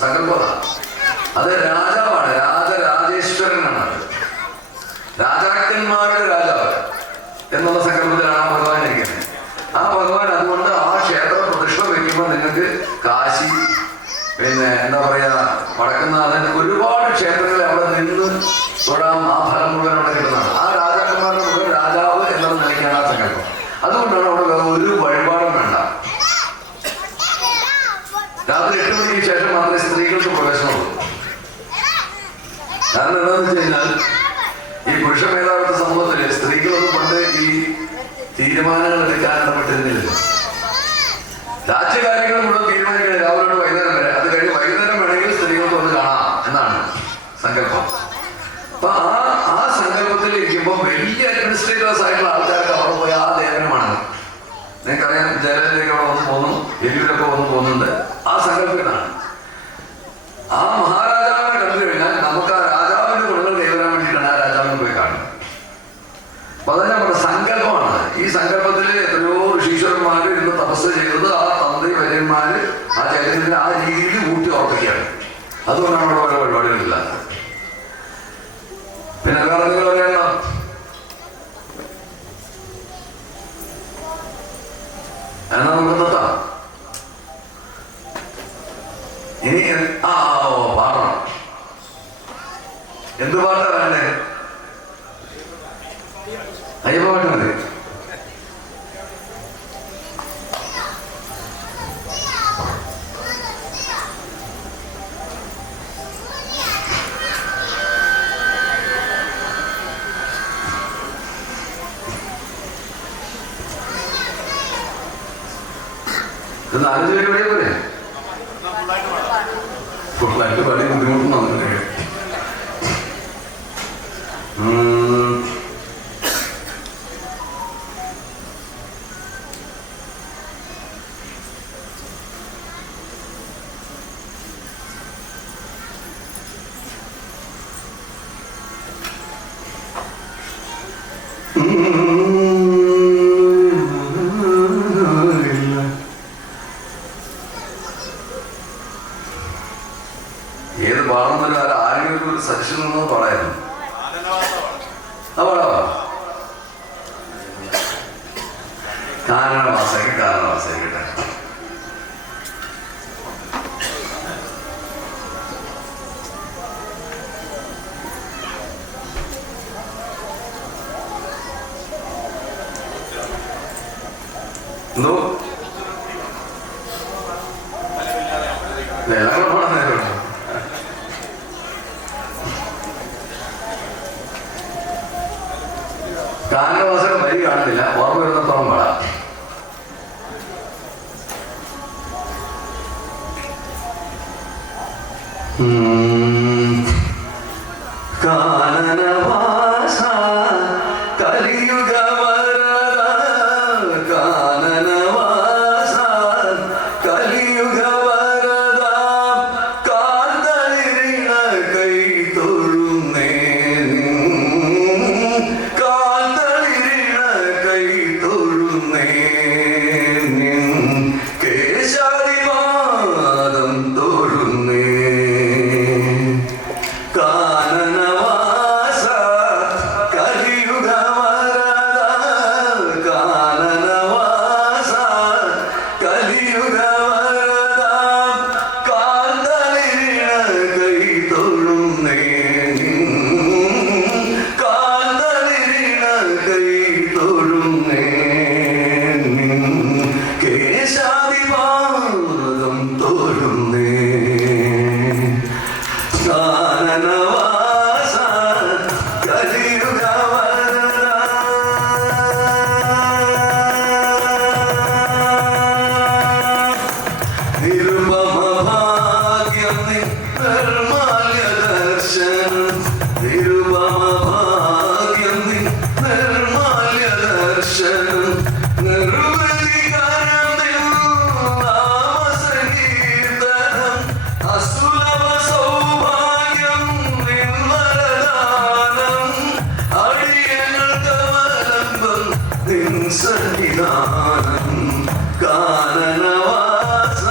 സങ്കല്പത. അത് രാജാവാണ്, രാജരാജേശ്വരനാണ്. അത് രാജാക്കന്മാരുടെ രാജാവ് എന്നുള്ള സങ്കല്പത്തിലാണ് ആ ഭഗവാൻ ഇരിക്കുന്നത്. ആ ഭഗവാൻ അതുകൊണ്ട് ആ ക്ഷേത്ര പ്രതിഷ്ഠ വയ്ക്കുമ്പോൾ നിങ്ങൾക്ക് കാശി, പിന്നെ എന്താ പറയാ വടക്കുന്നാഥൻ, ഒരുപാട് ക്ഷേത്രങ്ങളിൽ അവിടെ നിന്ന് തൊഴാം. ആ ഫലം മുഴുവൻ അവിടെ കിട്ടുന്നതാണ്. ആ രാജാക്കന്മാരുടെ മുഴുവൻ രാജാവ് എന്നുള്ള നിലയ്ക്കാണ് ആ സങ്കല്പം. അതുകൊണ്ടാണ് അവിടെ വേറെ ഒരു വഴിപാടും വേണ്ട. രാത്രി 8 മണിക്ക് ശേഷം മാത്രമേ സ്ത്രീകൾക്ക് പ്രവേശനമുള്ളൂ. കാരണം എന്താണെന്ന് വെച്ച് കഴിഞ്ഞാൽ ഈ പുരുഷ മേധാവിത്വ സമൂഹത്തില് സ്ത്രീകളൊന്നും പണ്ട് ഈ തീരുമാനങ്ങൾ എടുക്കാൻ ഇടപെട്ടിരുന്നില്ലല്ലോ. രാജ്യകാര്യങ്ങൾ മുഴുവൻ തീരുമാനിക്കുന്നത് രാവിലെ വൈകുന്നേരം വരെ. അത് കഴിഞ്ഞ് വൈകുന്നേരം വേണമെങ്കിൽ സ്ത്രീകൾക്ക് വന്ന് കാണാം എന്നാണ് സങ്കല്പം. അപ്പൊ ആ സങ്കല്പത്തിൽ ഇരിക്കുമ്പോൾ വലിയ അഡ്മിനിസ്ട്രേറ്റേഴ്സ് ആയിട്ടുള്ള ആൾക്കാർക്ക് അവിടെ പോയി ആ ദേവനമാണ്. നിങ്ങൾക്കറിയാം, ജയലളിതയൊക്കെ അവിടെ വന്ന് പോകുന്നു, യെദ്യൂരൊക്കെ വന്ന് പോകുന്നുണ്ട്. ആ സങ്കല്പത്തിനാണ്. ആ മഹാരാജാവിനെ കണ്ടു കഴിഞ്ഞാൽ നമുക്ക് ആ രാജാവിന്റെ ഗുണങ്ങൾ കൈവരാൻ വേണ്ടിയിട്ടാണ് ആ രാജാവിനെ പോയി കാണുന്നത്. അപ്പൊ അതാ നമ്മുടെ സങ്കല്പമാണ്. ഈ സങ്കല്പത്തിൽ എത്രയോ ഋഷീശ്വരന്മാര് ഇരുന്ന് തപസ് ചെയ്തത് ആ തന്ത്രി വര്യന്മാര് ആ ചൈതന്യത്തിന് ആ രീതിയിൽ ഊട്ടി ഉറപ്പിക്കുകയാണ്. അതുകൊണ്ടാണ് അവിടെ വേറെ പറയണ്ട. എന്നാ നമുക്ക് നിർത്താം. ഇനി പാടണം. എന്ത് പാട്ടാ വേണ്ടേ? അയ്യപ്പ പാട്ട് മതി. ഇത് 4 പേര് വഴിയെ പോലെ ഫുള്ളായിട്ട് പണി ബുദ്ധിമുട്ടുണ്ടെന്നല്ലേ. ഏത് പാടുന്നല്ല ആരെങ്കിലും ഒരു സജഷൻ ഉണ്ടെന്ന് പറയായിരുന്നു. കാരണവാസായിക്കട്ടെ. എന്തോ കാരണവാസകം വരി കാണുന്നില്ല. ഓർമ്മ വരുന്നത്തോളം പാടാം. കാനനവാസ കലിയുഗ വരദ, കാനനവാസ കലിയുഗ വരദ, കാന്തളിരിണ കൈ തൊഴുന്നേ, കാന്തളിരിണ കൈ തൊഴുന്നേ, കേശാദിപാദം തൊഴുന്നേ. കാനനവാസ കലിയുഗ വരദ, കാനനവാസ കലിയുഗ വരദ, കാന്തളിരിണ കൈ തൊഴുന്നേ, കാന്തളിരിണ കൈ തൊഴുന്നേ, കേശാദിപാദം തൊഴുന്നേ. കാനനവാസ കലിയുഗ വരദ, നിരുപമ ഭാഗ്യം നിർമാല്യ ദർശനം, നിരുപമ ഭാഗ്യം നിർമാല്യ ദർശനം, നിർവൃതികരത്തിൽ നാമസങ്കീർത്തനം, അസുലഭ സൗഭാഗ്യം നിർമ്മലദാനം, അടിയങ്ങൾക്ക് അവലംബം നിൻ സന്നിധാനം. കാനനവാസ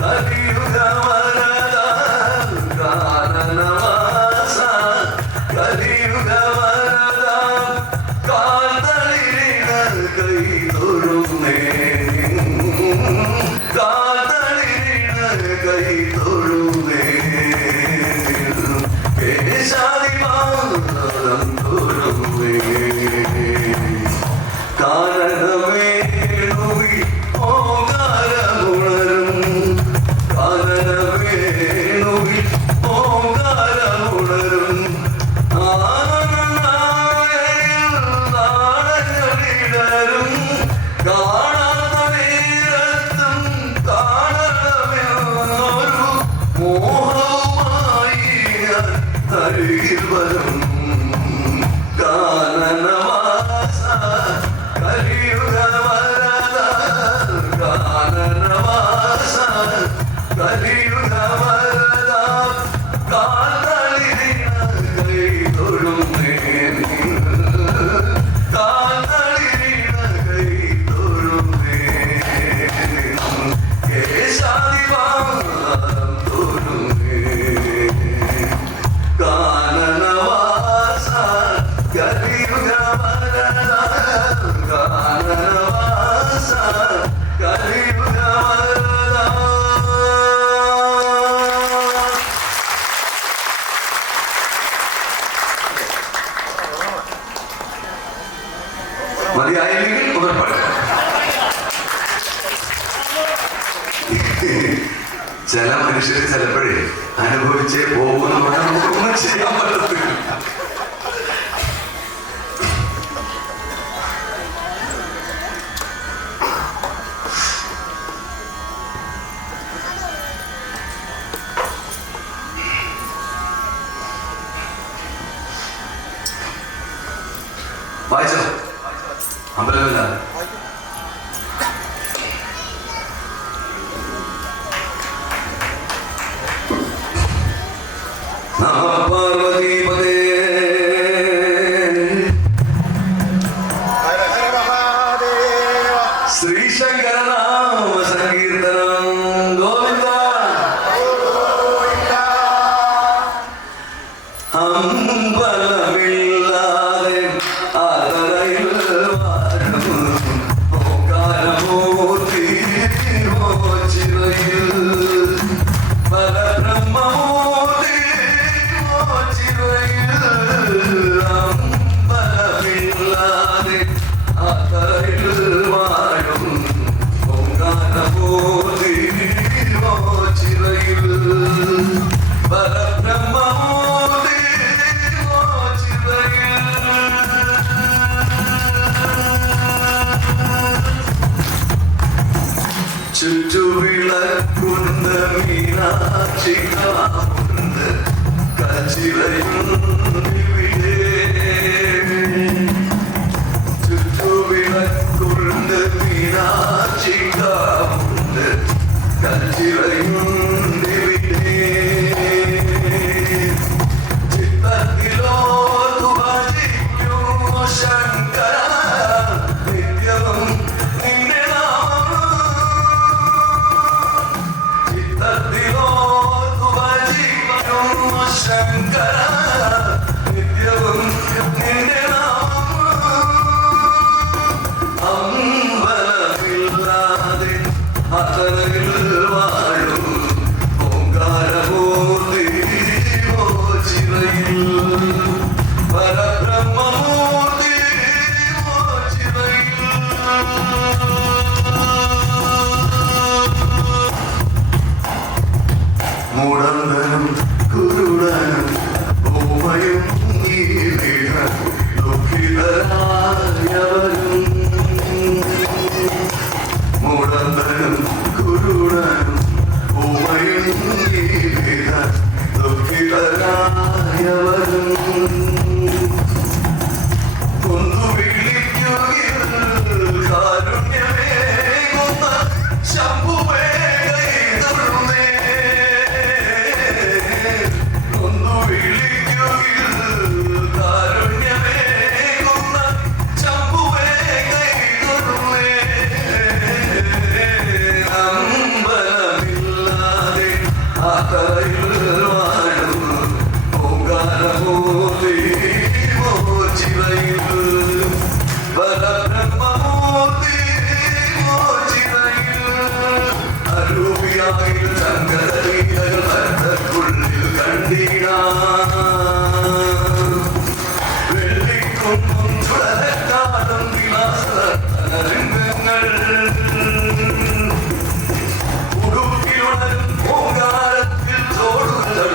കലിയുഗ വരദ, കാനനവാസ കലിയുഗ വരദ, കാന്തളിരിണ കൈ തൊഴുന്നേ, കാന്തളിരിണ കൈ തൊഴുന്നേ, കേശാദിപാദം തൊഴുന്നേ. കാനനവേണുവിൽ ഓങ്കാരമുണരും, കാനനവേണുവിൽ ഓങ്കാരമുണരും, ആനന്ദനാളയിൽ നാളങ്ങളിടരും, കാണാത്ത നേരത്തും കാണണമെന്നൊരു മോഹവുമായി അരികിൽ വരും. കാനനവാസ കലിയുഗ വരദ, കാനനവാസ കലിയുഗ വരദ, കാന്തളിരിണ കൈ തൊഴുന്നേ, കാന്തളിരിണ കൈ തൊഴുന്നേ, കേശാദിപാദം തൊഴുന്നേ. കാനനവാസ ചോദിച്ചേ പോകുമെന്ന് പറഞ്ഞാൽ നമുക്കൊന്നും ചെയ്യാൻ പറ്റത്തില്ല. വായിച്ചോ അമ്പലമില്ല. പാർവതീപതേ ശ്രീശങ്കരനാമ സങ്കീർത്തനം ഗോവിന്ദ. അമ്പലമില്ലാതെ അതറയിൽ ഓകാരമൂർത്തി ചിറയിൽ പരബ്രഹ്മമൂർത്തി ചിറയിൽ അമ്പലമില്ലാതെ അതറയിൽ വാഴും ഓകാരമൂർത്തി ചിറയിൽ പരബ്രഹ്മമൂർത്തി ചുറ്റുവിളക്കുന്ന മീനാക്ഷികാവുണ്ട് കച്ചിറയുന്നിവിടെ. ചുറ്റുവിളക്കുന്ന മീനാക്ഷികാവുണ്ട് കച്ചിറയുന്നിവിടെ. ചിത്തത്തിലോ തുഭജിക്കൂ ശങ്കര നിത്യവും നിന്നെ നാമം. ചിത്തത്തിലോ തുഭജിക്കൂ ശങ്കര നിത്യവും നിന്നെ നാമം. അമ്പലമില്ലാതെ അതറയിൽ വാഴും ഓംകാരമൂർത്തി ചിറയിൽ പരബ്രഹ്മമൂർത്തി ചിറയിൽ. മുടന്തനും കുരുടനും ഓമയും ദുഃഖിതരായവരും. മുടന്തനും കുരുടനും ഓമയും ദുഃഖിതരായവരും. കൊന്നു വിളിക്കുകയിൽ കാരുണ്യമേകുന്ന ശംഭുവേ കൈതൊഴുന്നേ. കൊന്നു വിളിക്കുകയിൽ കാരുണ്യമേകുന്ന ശംഭുവേ കൈതൊഴുന്നേ. അമ്പലമില്ലാതെ അതറയിൽ വാഴും ഓംകാരമൂർത്തി ചിറയിൽ പരബ്രഹ്മമൂർത്തി ചിറയിൽ. അരൂപിയായി ശങ്കരീകൾ ഭക്തക്കുള്ളിൽ കണ്ടീന. വെള്ളിക്കൊന്നും ചുടലക്കാലം വിലാസങ്ങൾ ഉടുപ്പിലുണരും ഓങ്കാരത്തിൽ ചോടുന്നു.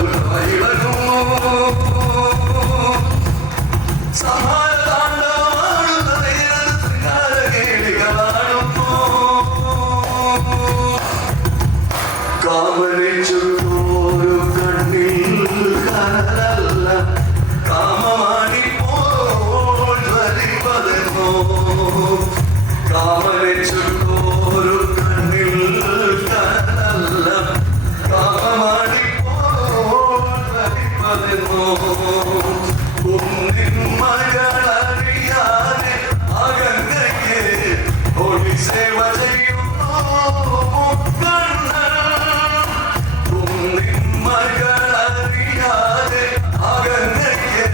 സമാധാനമാടുന്ന നേരത്തിനാരകേളികളാടുന്നു. കാമനിച്ചൊരു കണ്ണിൽ കനലല്ല കാമമാണിപ്പോൾ ധരിപ്പതെന്നോ. കാമനിച്ചൊരു കണ്ണിൽ കനലല്ല കാമമാണിപ്പോൾ ധരിപ്പതെന്നോ. മകളറിയാതെ അകന്നയ്ക്ക് ഒളി സേവ ചെയ്യുന്നു മകളറിയാതെ അകന്നയ്ക്ക്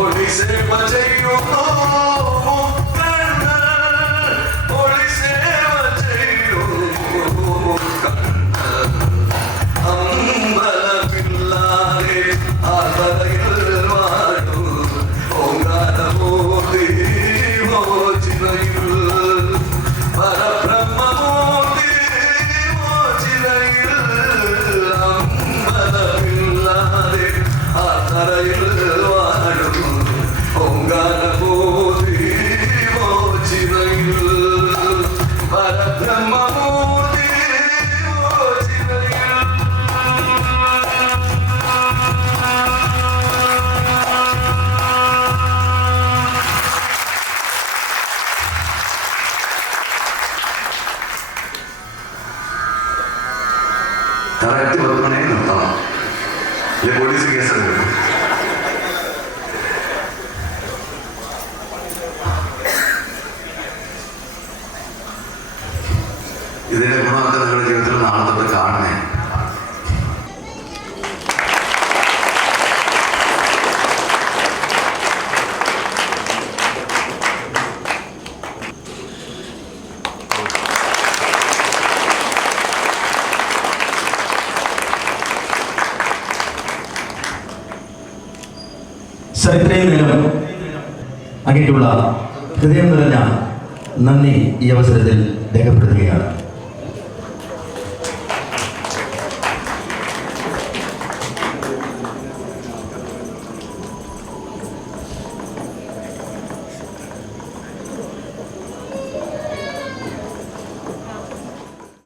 ഒളി സേവ ചെയ്യുന്നു. ഒളി സേവ ചെയ്യുന്നു. അമ്പലമില്ലാതെ അതറയിൽ വാഴും ഓങ്കാരമൂർത്തി ചിറയിൽ പരബ്രഹ്മമൂർത്തി ചിറയിൽ. അമ്പലമില്ലാതെ വരുന്നു. ഇതിന്റെ ഗുണമൊക്കെ നിങ്ങളുടെ ജീവിതത്തിൽ നാളെ തൊട്ട് കാണണേ. സർ, ഇത്രയും നേരം അങ്ങേക്കുള്ള ഹൃദയം നിറഞ്ഞ നന്ദി ഈ അവസരത്തിൽ രേഖപ്പെടുത്തുകയാണ്.